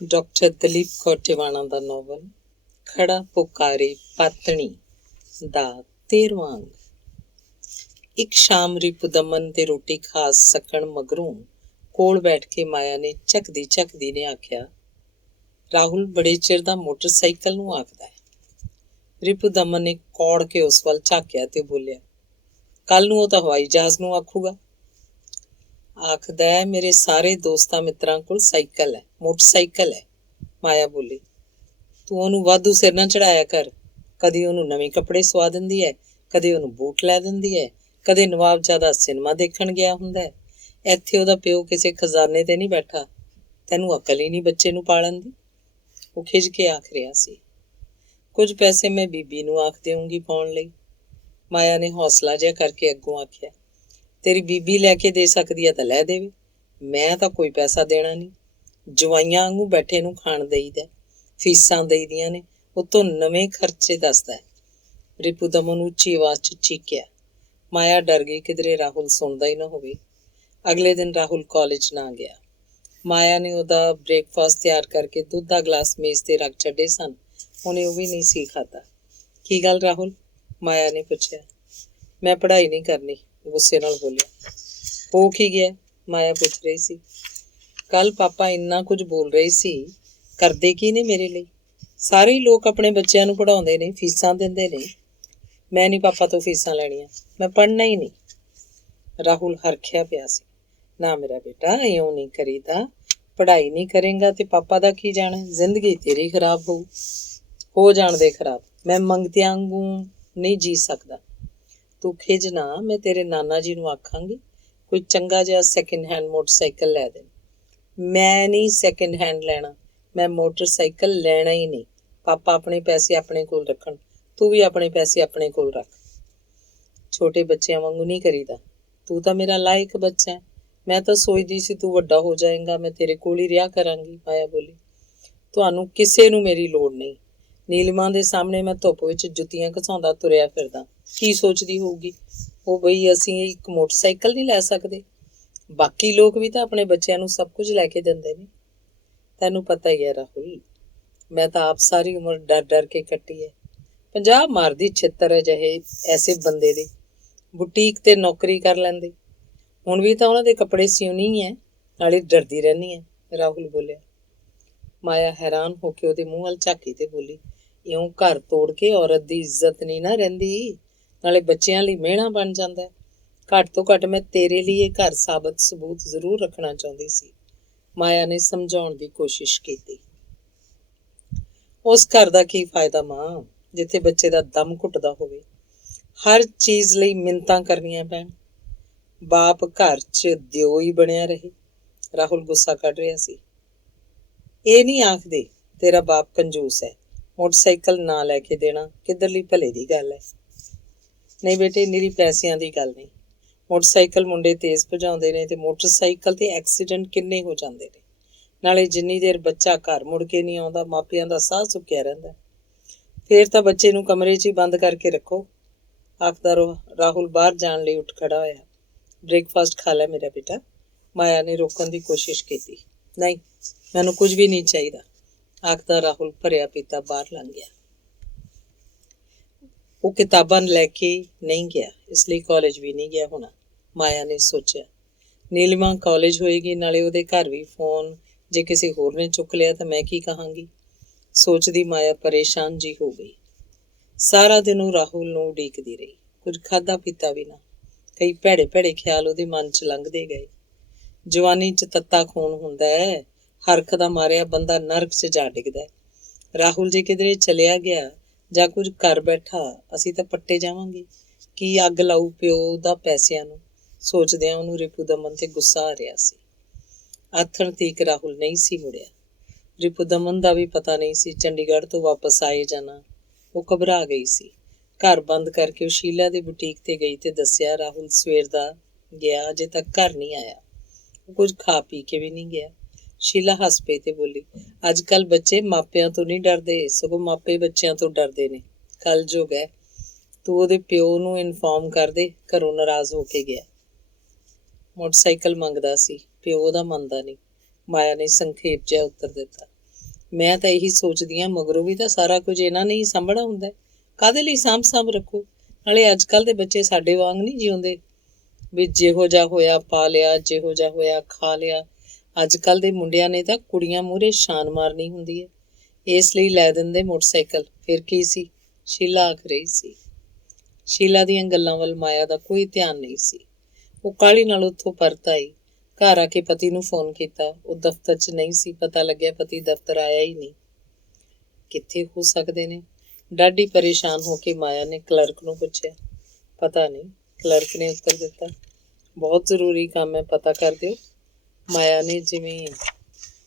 Doctor Dalip Kaur Tiwana ਦਾ novel ਖੜਾ ਪੁਕਾਰੇ ਪਾਤਣੀ ਦਾ 13ਵਾਂ ਅੰਗ। ਇੱਕ ਸ਼ਾਮ ਰਿਪੂ ਦਮਨ ਤੇ ਰੋਟੀ ਖਾ ਸਕਣ ਮਗਰੋਂ ਕੋਲ ਬੈਠ ਕੇ ਮਾਇਆ ਨੇ ਝਕਦੀ ਨੇ ਆਖਿਆ, ਰਾਹੁਲ ਬੜੇ ਚਿਰ ਦਾ ਮੋਟਰਸਾਈਕਲ ਨੂੰ ਆਖਦਾ ਹੈ। ਰਿਪੂ ਦਮਨ ਨੇ ਕੌੜ ਕੇ ਉਸ ਵੱਲ ਝਾਕਿਆ ਤੇ ਬੋਲਿਆ, ਕੱਲ ਨੂੰ ਉਹ ਤਾਂ ਹਵਾਈ ਜਹਾਜ਼ ਨੂੰ ਆਖੂਗਾ। ਆਖਦਾ ਹੈ ਮੇਰੇ ਸਾਰੇ ਦੋਸਤਾਂ ਮਿੱਤਰਾਂ ਕੋਲ ਸਾਈਕਲ ਹੈ, ਮੋਟਰਸਾਈਕਲ ਹੈ। ਮਾਇਆ ਬੋਲੀ, ਤੂੰ ਉਹਨੂੰ ਵਾਧੂ ਸਿਰ ਨਾ ਚੜਾਇਆ ਕਰ। ਕਦੇ ਉਹਨੂੰ ਨਵੇਂ ਕੱਪੜੇ ਸਵਾ ਦਿੰਦੀ ਹੈ, ਕਦੇ ਉਹਨੂੰ ਬੂਟ ਲੈ ਦਿੰਦੀ ਹੈ, ਕਦੇ ਨਵਾਬਜ਼ਾਦਾ ਸਿਨੇਮਾ ਦੇਖਣ ਗਿਆ ਹੁੰਦਾ ਹੈ। ਇੱਥੇ ਉਹਦਾ ਪਿਓ ਕਿਸੇ ਖਜ਼ਾਨੇ ਤੇ ਨਹੀਂ ਬੈਠਾ। ਤੈਨੂੰ ਅਕਲ ਹੀ ਨਹੀਂ ਬੱਚੇ ਨੂੰ ਪਾਲਣ ਦੀ। ਉਹ ਖਿਝ ਕੇ ਆਖ ਰਿਹਾ ਸੀ, ਕੁਝ ਪੈਸੇ ਮੈਂ ਬੀਬੀ ਨੂੰ ਆਖ ਦੇਊਂਗੀ ਪਾਉਣ ਲਈ। ਮਾਇਆ ਨੇ ਹੌਸਲਾ ਜਿਹਾ ਕਰਕੇ ਅੱਗੋਂ ਆਖਿਆ, ਤੇਰੀ ਬੀਬੀ ਲੈ ਕੇ ਦੇ ਸਕਦੀ ਹੈ ਤਾਂ ਲੈ ਦੇਵੇ, ਮੈਂ ਤਾਂ ਕੋਈ ਪੈਸਾ ਦੇਣਾ ਨਹੀਂ। ਜਵਾਈਆਂ ਵਾਂਗੂ ਬੈਠੇ ਨੂੰ ਖਾਣ ਦੇਈਦਾ, ਫੀਸਾਂ ਦੇਈਦੀਆਂ ਨੇ, ਉੱਤੋਂ ਨਵੇਂ ਖਰਚੇ ਦੱਸਦਾ ਹੈ। ਰਿਪੂ ਦਮਨ ਉੱਚੀ ਆਵਾਜ਼ 'ਚ ਚੀਕਿਆ। ਮਾਇਆ ਡਰ ਗਈ ਕਿਧਰੇ ਰਾਹੁਲ ਸੁਣਦਾ ਹੀ ਨਾ ਹੋਵੇ। ਅਗਲੇ ਦਿਨ ਰਾਹੁਲ ਕਾਲਜ ਨਾ ਗਿਆ। ਮਾਇਆ ਨੇ ਉਹਦਾ ਬ੍ਰੇਕਫਾਸਟ ਤਿਆਰ ਕਰਕੇ ਦੁੱਧ ਦਾ ਗਲਾਸ ਮੇਜ਼ ਤੇ ਰੱਖ ਛੱਡੇ ਸਨ। ਉਹਨੇ ਉਹ ਵੀ ਨਹੀਂ ਸੀ ਖਾਧਾ। ਕੀ ਗੱਲ ਰਾਹੁਲ? ਮਾਇਆ ਨੇ ਪੁੱਛਿਆ। ਮੈਂ ਪੜ੍ਹਾਈ ਨਹੀਂ ਕਰਨੀ, ਗੁੱਸੇ ਨਾਲ ਬੋਲਿਆ। ਹੋ ਕੀ ਗਿਆ? ਮਾਇਆ ਪੁੱਛ ਰਹੀ ਸੀ। ਕੱਲ ਪਾਪਾ ਇੰਨਾ ਕੁਝ ਬੋਲ ਰਹੇ ਸੀ, ਕਰਦੇ ਕੀ ਨੇ ਮੇਰੇ ਲਈ? ਸਾਰੇ ਹੀ ਲੋਕ ਆਪਣੇ ਬੱਚਿਆਂ ਨੂੰ ਪੜ੍ਹਾਉਂਦੇ ਨੇ, ਫੀਸਾਂ ਦਿੰਦੇ ਨੇ। ਮੈਂ ਨਹੀਂ ਪਾਪਾ ਤੋਂ ਫੀਸਾਂ ਲੈਣੀਆਂ, ਮੈਂ ਪੜ੍ਹਨਾ ਹੀ ਨਹੀਂ। ਰਾਹੁਲ ਹਰਖਿਆ ਪਿਆ ਸੀ। ਨਾ ਮੇਰਾ ਬੇਟਾ, ਇਉਂ ਨਹੀਂ ਕਰੀਦਾ। ਪੜ੍ਹਾਈ ਨਹੀਂ ਕਰੇਂਗਾ ਤੇ ਪਾਪਾ ਦਾ ਕੀ ਜਾਣਾ? ਜ਼ਿੰਦਗੀ ਤੇਰੀ ਖਰਾਬ ਹੋ ਜਾਣ ਦੇ ਖਰਾਬ। ਮੈਂ ਮੰਗਤਿਆਂ ਵਾਂਗੂ ਨਹੀਂ ਜੀ ਸਕਦਾ। ਤੂੰ ਖਿਝ ਨਾ, ਮੈਂ ਤੇਰੇ ਨਾਨਾ ਜੀ ਨੂੰ ਆਖਾਂਗੀ ਕੋਈ ਚੰਗਾ ਜਿਹਾ ਸੈਕਿੰਡ ਹੈਂਡ ਮੋਟਰਸਾਈਕਲ ਲੈ ਦੇਣ। ਮੈਂ ਨਹੀਂ ਸੈਕਿੰਡ ਹੈਂਡ ਲੈਣਾ, ਮੈਂ ਮੋਟਰਸਾਈਕਲ ਲੈਣਾ ਹੀ ਨਹੀਂ। ਪਾਪਾ ਆਪਣੇ ਪੈਸੇ ਆਪਣੇ ਕੋਲ ਰੱਖਣ, ਤੂੰ ਵੀ ਆਪਣੇ ਪੈਸੇ ਆਪਣੇ ਕੋਲ ਰੱਖ। ਛੋਟੇ ਬੱਚਿਆਂ ਵਾਂਗੂ ਨਹੀਂ ਕਰੀਦਾ। ਤੂੰ ਤਾਂ ਮੇਰਾ ਲਾਇਕ ਬੱਚਾ ਹੈ। ਮੈਂ ਤਾਂ ਸੋਚਦੀ ਸੀ ਤੂੰ ਵੱਡਾ ਹੋ ਜਾਏਗਾ, ਮੈਂ ਤੇਰੇ ਕੋਲ ਹੀ ਰਿਹਾ ਕਰਾਂਗੀ। ਮਾਇਆ ਬੋਲੀ, ਤੁਹਾਨੂੰ ਕਿਸੇ ਨੂੰ ਮੇਰੀ ਲੋੜ ਨਹੀਂ। ਨੀਲਿਮਾ ਦੇ ਸਾਹਮਣੇ ਮੈਂ ਧੁੱਪ ਵਿੱਚ ਜੁੱਤੀਆਂ ਘਸਾਉਂਦਾ ਤੁਰਿਆ ਫਿਰਦਾ। ਕੀ ਸੋਚਦੀ ਹੋਊਗੀ ਉਹ, ਬਈ ਅਸੀਂ ਇੱਕ ਮੋਟਰਸਾਈਕਲ ਨਹੀਂ ਲੈ ਸਕਦੇ? ਬਾਕੀ ਲੋਕ ਵੀ ਤਾਂ ਆਪਣੇ ਬੱਚਿਆਂ ਨੂੰ ਸਭ ਕੁਝ ਲੈ ਕੇ ਦਿੰਦੇ ਨੇ। ਤੈਨੂੰ ਪਤਾ ਹੀ ਹੈ ਰਾਹੁਲ, ਮੈਂ ਤਾਂ ਆਪ ਸਾਰੀ ਉਮਰ ਡਰ ਕੇ ਕੱਟੀ ਹੈ। 50 ਮਾਰਦੀ ਛਿੱਤਰ ਅਜਿਹੇ ਐਸੇ ਬੰਦੇ ਦੇ। ਬੁਟੀਕ ਤੇ ਨੌਕਰੀ ਕਰ ਲੈਂਦੇ। ਹੁਣ ਵੀ ਤਾਂ ਉਹਨਾਂ ਦੇ ਕੱਪੜੇ ਸਿਉਣੀ ਹੈ, ਨਾਲੇ ਡਰਦੀ ਰਹਿੰਦੀ ਹੈ। ਰਾਹੁਲ ਬੋਲਿਆ। ਮਾਇਆ ਹੈਰਾਨ ਹੋ ਕੇ ਉਹਦੇ ਮੂੰਹ ਵੱਲ ਝਾਕੀ ਤੇ ਬੋਲੀ, ਇਉਂ ਘਰ ਤੋੜ ਕੇ ਔਰਤ ਦੀ ਇੱਜ਼ਤ ਨਹੀਂ ਨਾ ਰਹਿੰਦੀ, ਨਾਲੇ ਬੱਚਿਆਂ ਲਈ ਮਿਹਣਾ ਬਣ ਜਾਂਦਾ। ਘੱਟ ਤੋਂ ਘੱਟ ਮੈਂ ਤੇਰੇ ਲਈ ਇਹ ਘਰ ਸਾਬਤ ਸਬੂਤ ਜ਼ਰੂਰ ਰੱਖਣਾ ਚਾਹੁੰਦੀ ਸੀ। ਮਾਇਆ ਨੇ ਸਮਝਾਉਣ ਦੀ ਕੋਸ਼ਿਸ਼ ਕੀਤੀ। ਉਸ ਘਰ ਦਾ ਕੀ ਫਾਇਦਾ ਮਾਂ, ਜਿੱਥੇ ਬੱਚੇ ਦਾ ਦਮ ਘੁੱਟਦਾ ਹੋਵੇ, ਹਰ ਚੀਜ਼ ਲਈ ਮਿੰਨਤਾਂ ਕਰਨੀਆਂ ਪੈਣ। ਬਾਪ ਘਰ 'ਚ ਦਿਓ ਹੀ ਬਣਿਆ ਰਹੇ। ਰਾਹੁਲ ਗੁੱਸਾ ਕੱਢ ਰਿਹਾ ਸੀ। ਇਹ ਨਹੀਂ ਆਖਦੇ ਤੇਰਾ ਬਾਪ ਕੰਜੂਸ ਹੈ, ਮੋਟਰਸਾਈਕਲ ਨਾ ਲੈ ਕੇ ਦੇਣਾ ਕਿੱਧਰਲੀ ਭਲੇ ਦੀ ਗੱਲ ਹੈ। ਨਹੀਂ ਬੇਟੇ, ਨਿਰੀ ਪੈਸਿਆਂ ਦੀ ਗੱਲ ਨਹੀਂ। ਮੋਟਰਸਾਈਕਲ ਮੁੰਡੇ ਤੇਜ਼ ਭਜਾਉਂਦੇ ਨੇ ਤੇ ਮੋਟਰਸਾਈਕਲ ਤੇ ਐਕਸੀਡੈਂਟ ਕਿੰਨੇ ਹੋ ਜਾਂਦੇ ਨੇ। ਨਾਲੇ ਜਿੰਨੀ ਦੇਰ ਬੱਚਾ ਘਰ ਮੁੜ ਕੇ ਨਹੀਂ ਆਉਂਦਾ, ਮਾਪਿਆਂ ਦਾ ਸਾਹ ਸੁੱਕਿਆ ਰਹਿੰਦਾ। ਫੇਰ ਤਾਂ ਬੱਚੇ ਨੂੰ ਕਮਰੇ 'ਚ ਹੀ ਬੰਦ ਕਰਕੇ ਰੱਖੋ। ਆਖਦਾ ਰਾਹੁਲ ਬਾਹਰ ਜਾਣ ਲਈ ਉੱਠ ਖੜਾ ਹੋਇਆ। ਬ੍ਰੇਕਫਾਸਟ ਖਾ ਲੈ ਮੇਰਾ ਬੇਟਾ। ਮਾਇਆ ਨੇ ਰੋਕਣ ਦੀ ਕੋਸ਼ਿਸ਼ ਕੀਤੀ। ਨਹੀਂ, ਮੈਨੂੰ ਕੁਝ ਵੀ ਨਹੀਂ ਚਾਹੀਦਾ, ਆਖਦਾ ਰਾਹੁਲ ਭਰਿਆ ਪੀਤਾ ਬਾਹਰ ਲੰਘ ਗਿਆ। ਉਹ ਕਿਤਾਬਾਂ ਲੈ ਕੇ ਨਹੀਂ ਗਿਆ, ਇਸ ਲਈ ਕਾਲਜ ਵੀ ਨਹੀਂ ਗਿਆ ਹੋਣਾ। ਮਾਇਆ ਨੇ ਸੋਚਿਆ। ਨੀਲਿਮਾ ਕਾਲਜ ਹੋਏਗੀ, ਨਾਲੇ ਉਹਦੇ ਘਰ ਵੀ ਫੋਨ ਜੇ ਕਿਸੇ ਹੋਰ ਨੇ ਚੁੱਕ ਲਿਆ ਤਾਂ ਮੈਂ ਕੀ ਕਹਾਂਗੀ। ਸੋਚਦੀ ਮਾਇਆ ਪਰੇਸ਼ਾਨ ਜੀ ਹੋ ਗਈ। ਸਾਰਾ ਦਿਨ ਉਹ ਰਾਹੁਲ ਨੂੰ ਉਡੀਕਦੀ ਰਹੀ, ਕੁਝ ਖਾਧਾ ਪੀਤਾ ਵੀ ਨਾ। ਕਈ ਭੈੜੇ ਖਿਆਲ ਉਹਦੇ ਮਨ 'ਚ ਲੰਘਦੇ ਗਏ। ਜਵਾਨੀ 'ਚ ਤੱਤਾ ਖੂਨ ਹੁੰਦਾ ਹੈ, ਹਰਖ ਦਾ ਮਾਰਿਆ ਬੰਦਾ ਨਰਕ 'ਚ ਜਾ ਡਿੱਗਦਾ। ਰਾਹੁਲ ਜੇ ਕਿਧਰੇ ਚਲਿਆ ਗਿਆ ਜਾਂ ਕੁਝ ਕਰ ਬੈਠਾ, ਅਸੀਂ ਤਾਂ ਪੱਟੇ ਜਾਵਾਂਗੇ। ਕੀ ਅੱਗ ਲਾਊ ਪਿਓ ਦਾ ਪੈਸਿਆਂ ਨੂੰ? ਸੋਚਦਿਆਂ ਉਹਨੂੰ ਰਿਪੂ ਦਮਨ ਤੇ ਗੁੱਸਾ ਆ ਰਿਹਾ ਸੀ। ਆਥਣ ਤੀਕ ਰਾਹੁਲ ਨਹੀਂ ਸੀ ਮੁੜਿਆ। ਰਿਪੂ ਦਮਨ ਦਾ ਵੀ ਪਤਾ ਨਹੀਂ ਸੀ ਚੰਡੀਗੜ੍ਹ ਤੋਂ ਵਾਪਸ ਆਏ ਜਾਣਾ। ਉਹ ਘਬਰਾ ਗਈ ਸੀ। ਘਰ ਬੰਦ ਕਰਕੇ ਉਹ ਸ਼ੀਲਾ ਦੀ ਬੁਟੀਕ ਤੇ ਗਈ ਤੇ ਦੱਸਿਆ ਰਾਹੁਲ ਸਵੇਰ ਦਾ ਗਿਆ, ਅਜੇ ਤੱਕ ਘਰ ਨਹੀਂ ਆਇਆ। ਉਹ ਕੁਝ ਖਾ ਪੀ ਕੇ ਵੀ ਨਹੀਂ ਗਿਆ। ਸ਼ੀਲਾ ਹੱਸ ਪਈ ਤੇ ਬੋਲੀ, ਅੱਜ ਕੱਲ੍ਹ ਬੱਚੇ ਮਾਪਿਆਂ ਤੋਂ ਨਹੀਂ ਡਰਦੇ, ਸਗੋਂ ਮਾਪੇ ਬੱਚਿਆਂ ਤੋਂ ਡਰਦੇ ਨੇ। ਕਲਯੁੱਗ ਹੈ। ਤੂੰ ਉਹਦੇ ਪਿਓ ਨੂੰ ਇਨਫੋਰਮ ਕਰ ਦੇ, ਘਰੋਂ ਨਾਰਾਜ਼ ਹੋ ਕੇ ਗਿਆ। ਮੋਟਰਸਾਈਕਲ ਮੰਗਦਾ ਸੀ, ਪਿਓ ਉਹਦਾ ਮੰਨਦਾ ਨਹੀਂ। ਮਾਇਆ ਨੇ ਸੰਖੇਪ ਜਿਹਾ ਉੱਤਰ ਦਿੱਤਾ। ਮੈਂ ਤਾਂ ਇਹੀ ਸੋਚਦੀ ਹਾਂ, ਮਗਰੋਂ ਵੀ ਤਾਂ ਸਾਰਾ ਕੁਝ ਇਹਨਾਂ ਨੇ ਹੀ ਸਾਂਭਣਾ ਹੁੰਦਾ। ਕਾਹਦੇ ਲਈ ਸਾਂਭ ਰੱਖੋ? ਨਾਲੇ ਅੱਜ ਕੱਲ੍ਹ ਦੇ ਬੱਚੇ ਸਾਡੇ ਵਾਂਗ ਨਹੀਂ ਜਿਉਂਦੇ ਵੀ ਜਿਹੋ ਜਿਹਾ ਹੋਇਆ ਪਾ ਲਿਆ, ਜਿਹੋ ਜਿਹਾ ਹੋਇਆ ਖਾ ਲਿਆ। ਅੱਜ ਕੱਲ੍ਹ ਦੇ ਮੁੰਡਿਆਂ ਨੇ ਤਾਂ ਕੁੜੀਆਂ ਮੂਹਰੇ ਸ਼ਾਨ ਮਾਰਨੀ ਹੁੰਦੀ ਹੈ, ਇਸ ਲਈ ਲੈ ਦਿੰਦੇ ਮੋਟਰਸਾਈਕਲ। ਫਿਰ ਕੀ ਸੀ? ਸ਼ੀਲਾ ਆਖ ਰਹੀ ਸੀ। ਸ਼ੀਲਾ ਦੀਆਂ ਗੱਲਾਂ ਵੱਲ ਮਾਇਆ ਦਾ ਕੋਈ ਧਿਆਨ ਨਹੀਂ ਸੀ। ਉਹ ਕਾਹਲੀ ਨਾਲ ਉੱਥੋਂ ਪਰਤ ਆਈ। ਘਰ ਆ ਕੇ ਪਤੀ ਨੂੰ ਫੋਨ ਕੀਤਾ। ਉਹ ਦਫ਼ਤਰ 'ਚ ਨਹੀਂ ਸੀ। ਪਤਾ ਲੱਗਿਆ ਪਤੀ ਦਫ਼ਤਰ ਆਇਆ ਹੀ ਨਹੀਂ। ਕਿੱਥੇ ਹੋ ਸਕਦੇ ਨੇ? ਡਾਢੀ ਪਰੇਸ਼ਾਨ ਹੋ ਕੇ ਮਾਇਆ ਨੇ ਕਲਰਕ ਨੂੰ ਪੁੱਛਿਆ। ਪਤਾ ਨਹੀਂ, ਕਲਰਕ ਨੇ ਉੱਤਰ ਦਿੱਤਾ। ਬਹੁਤ ਜ਼ਰੂਰੀ ਕੰਮ ਹੈ, ਪਤਾ ਕਰ ਦਿਓ। ਮਾਇਆ ਨੇ ਜਿਵੇਂ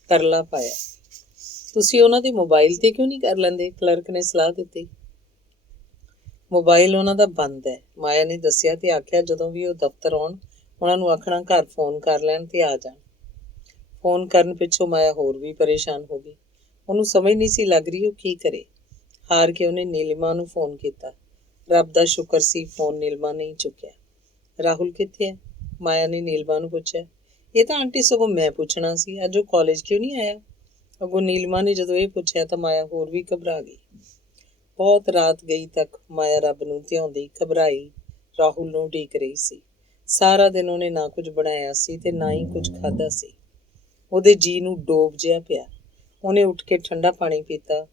ਤਰਲਾ ਪਾਇਆ। ਤੁਸੀਂ ਉਹਨਾਂ ਦੇ ਮੋਬਾਈਲ 'ਤੇ ਕਿਉਂ ਨਹੀਂ ਕਰ ਲੈਂਦੇ? ਕਲਰਕ ਨੇ ਸਲਾਹ ਦਿੱਤੀ। ਮੋਬਾਈਲ ਉਹਨਾਂ ਦਾ ਬੰਦ ਹੈ, ਮਾਇਆ ਨੇ ਦੱਸਿਆ ਤੇ ਆਖਿਆ ਜਦੋਂ ਵੀ ਉਹ ਦਫ਼ਤਰ ਆਉਣ ਉਹਨਾਂ ਨੂੰ ਆਖਣਾ ਘਰ ਫੋਨ ਕਰ ਲੈਣ ਤੇ ਆ ਜਾਣ। ਫੋਨ ਕਰਨ ਪਿੱਛੋਂ ਮਾਇਆ ਹੋਰ ਵੀ ਪਰੇਸ਼ਾਨ ਹੋ ਗਈ। ਉਹਨੂੰ ਸਮਝ ਨਹੀਂ ਸੀ ਲੱਗ ਰਹੀ ਉਹ ਕੀ ਕਰੇ। ਹਾਰ ਕੇ ਉਹਨੇ ਨੀਲਿਮਾ ਨੂੰ ਫੋਨ ਕੀਤਾ। ਰੱਬ ਦਾ ਸ਼ੁਕਰ ਸੀ ਫੋਨ ਨੀਲਿਮਾ ਨਹੀਂ ਚੁੱਕਿਆ। ਰਾਹੁਲ ਕਿੱਥੇ ਹੈ? ਮਾਇਆ ਨੇ ਨੀਲਿਮਾ ਨੂੰ ਪੁੱਛਿਆ। ਇਹ ਤਾਂ ਆਂਟੀ ਸਗੋਂ ਮੈਂ ਪੁੱਛਣਾ ਸੀ, ਅੱਜ ਉਹ ਕਾਲਜ ਕਿਉਂ ਨਹੀਂ ਆਇਆ? ਅੱਗੋਂ ਨੀਲਿਮਾ ਨੇ ਜਦੋਂ ਇਹ ਪੁੱਛਿਆ ਤਾਂ ਮਾਇਆ ਹੋਰ ਵੀ ਘਬਰਾ ਗਈ। ਬਹੁਤ ਰਾਤ ਗਈ ਤੱਕ ਮਾਇਆ ਰੱਬ ਨੂੰ ਧਿਆਉਂਦੀ ਘਬਰਾਈ ਰਾਹੁਲ ਨੂੰ ਉਡੀਕ ਰਹੀ ਸੀ। ਸਾਰਾ ਦਿਨ ਉਹਨੇ ਨਾ ਕੁਝ ਬਣਾਇਆ ਸੀ ਤੇ ਨਾ ਹੀ ਕੁਝ ਖਾਧਾ ਸੀ। ਉਹਦੇ ਜੀਅ ਨੂੰ ਡੋਬ ਜਿਹਾ ਪਿਆ। ਉਹਨੇ ਉੱਠ ਕੇ ਠੰਡਾ ਪਾਣੀ ਪੀਤਾ।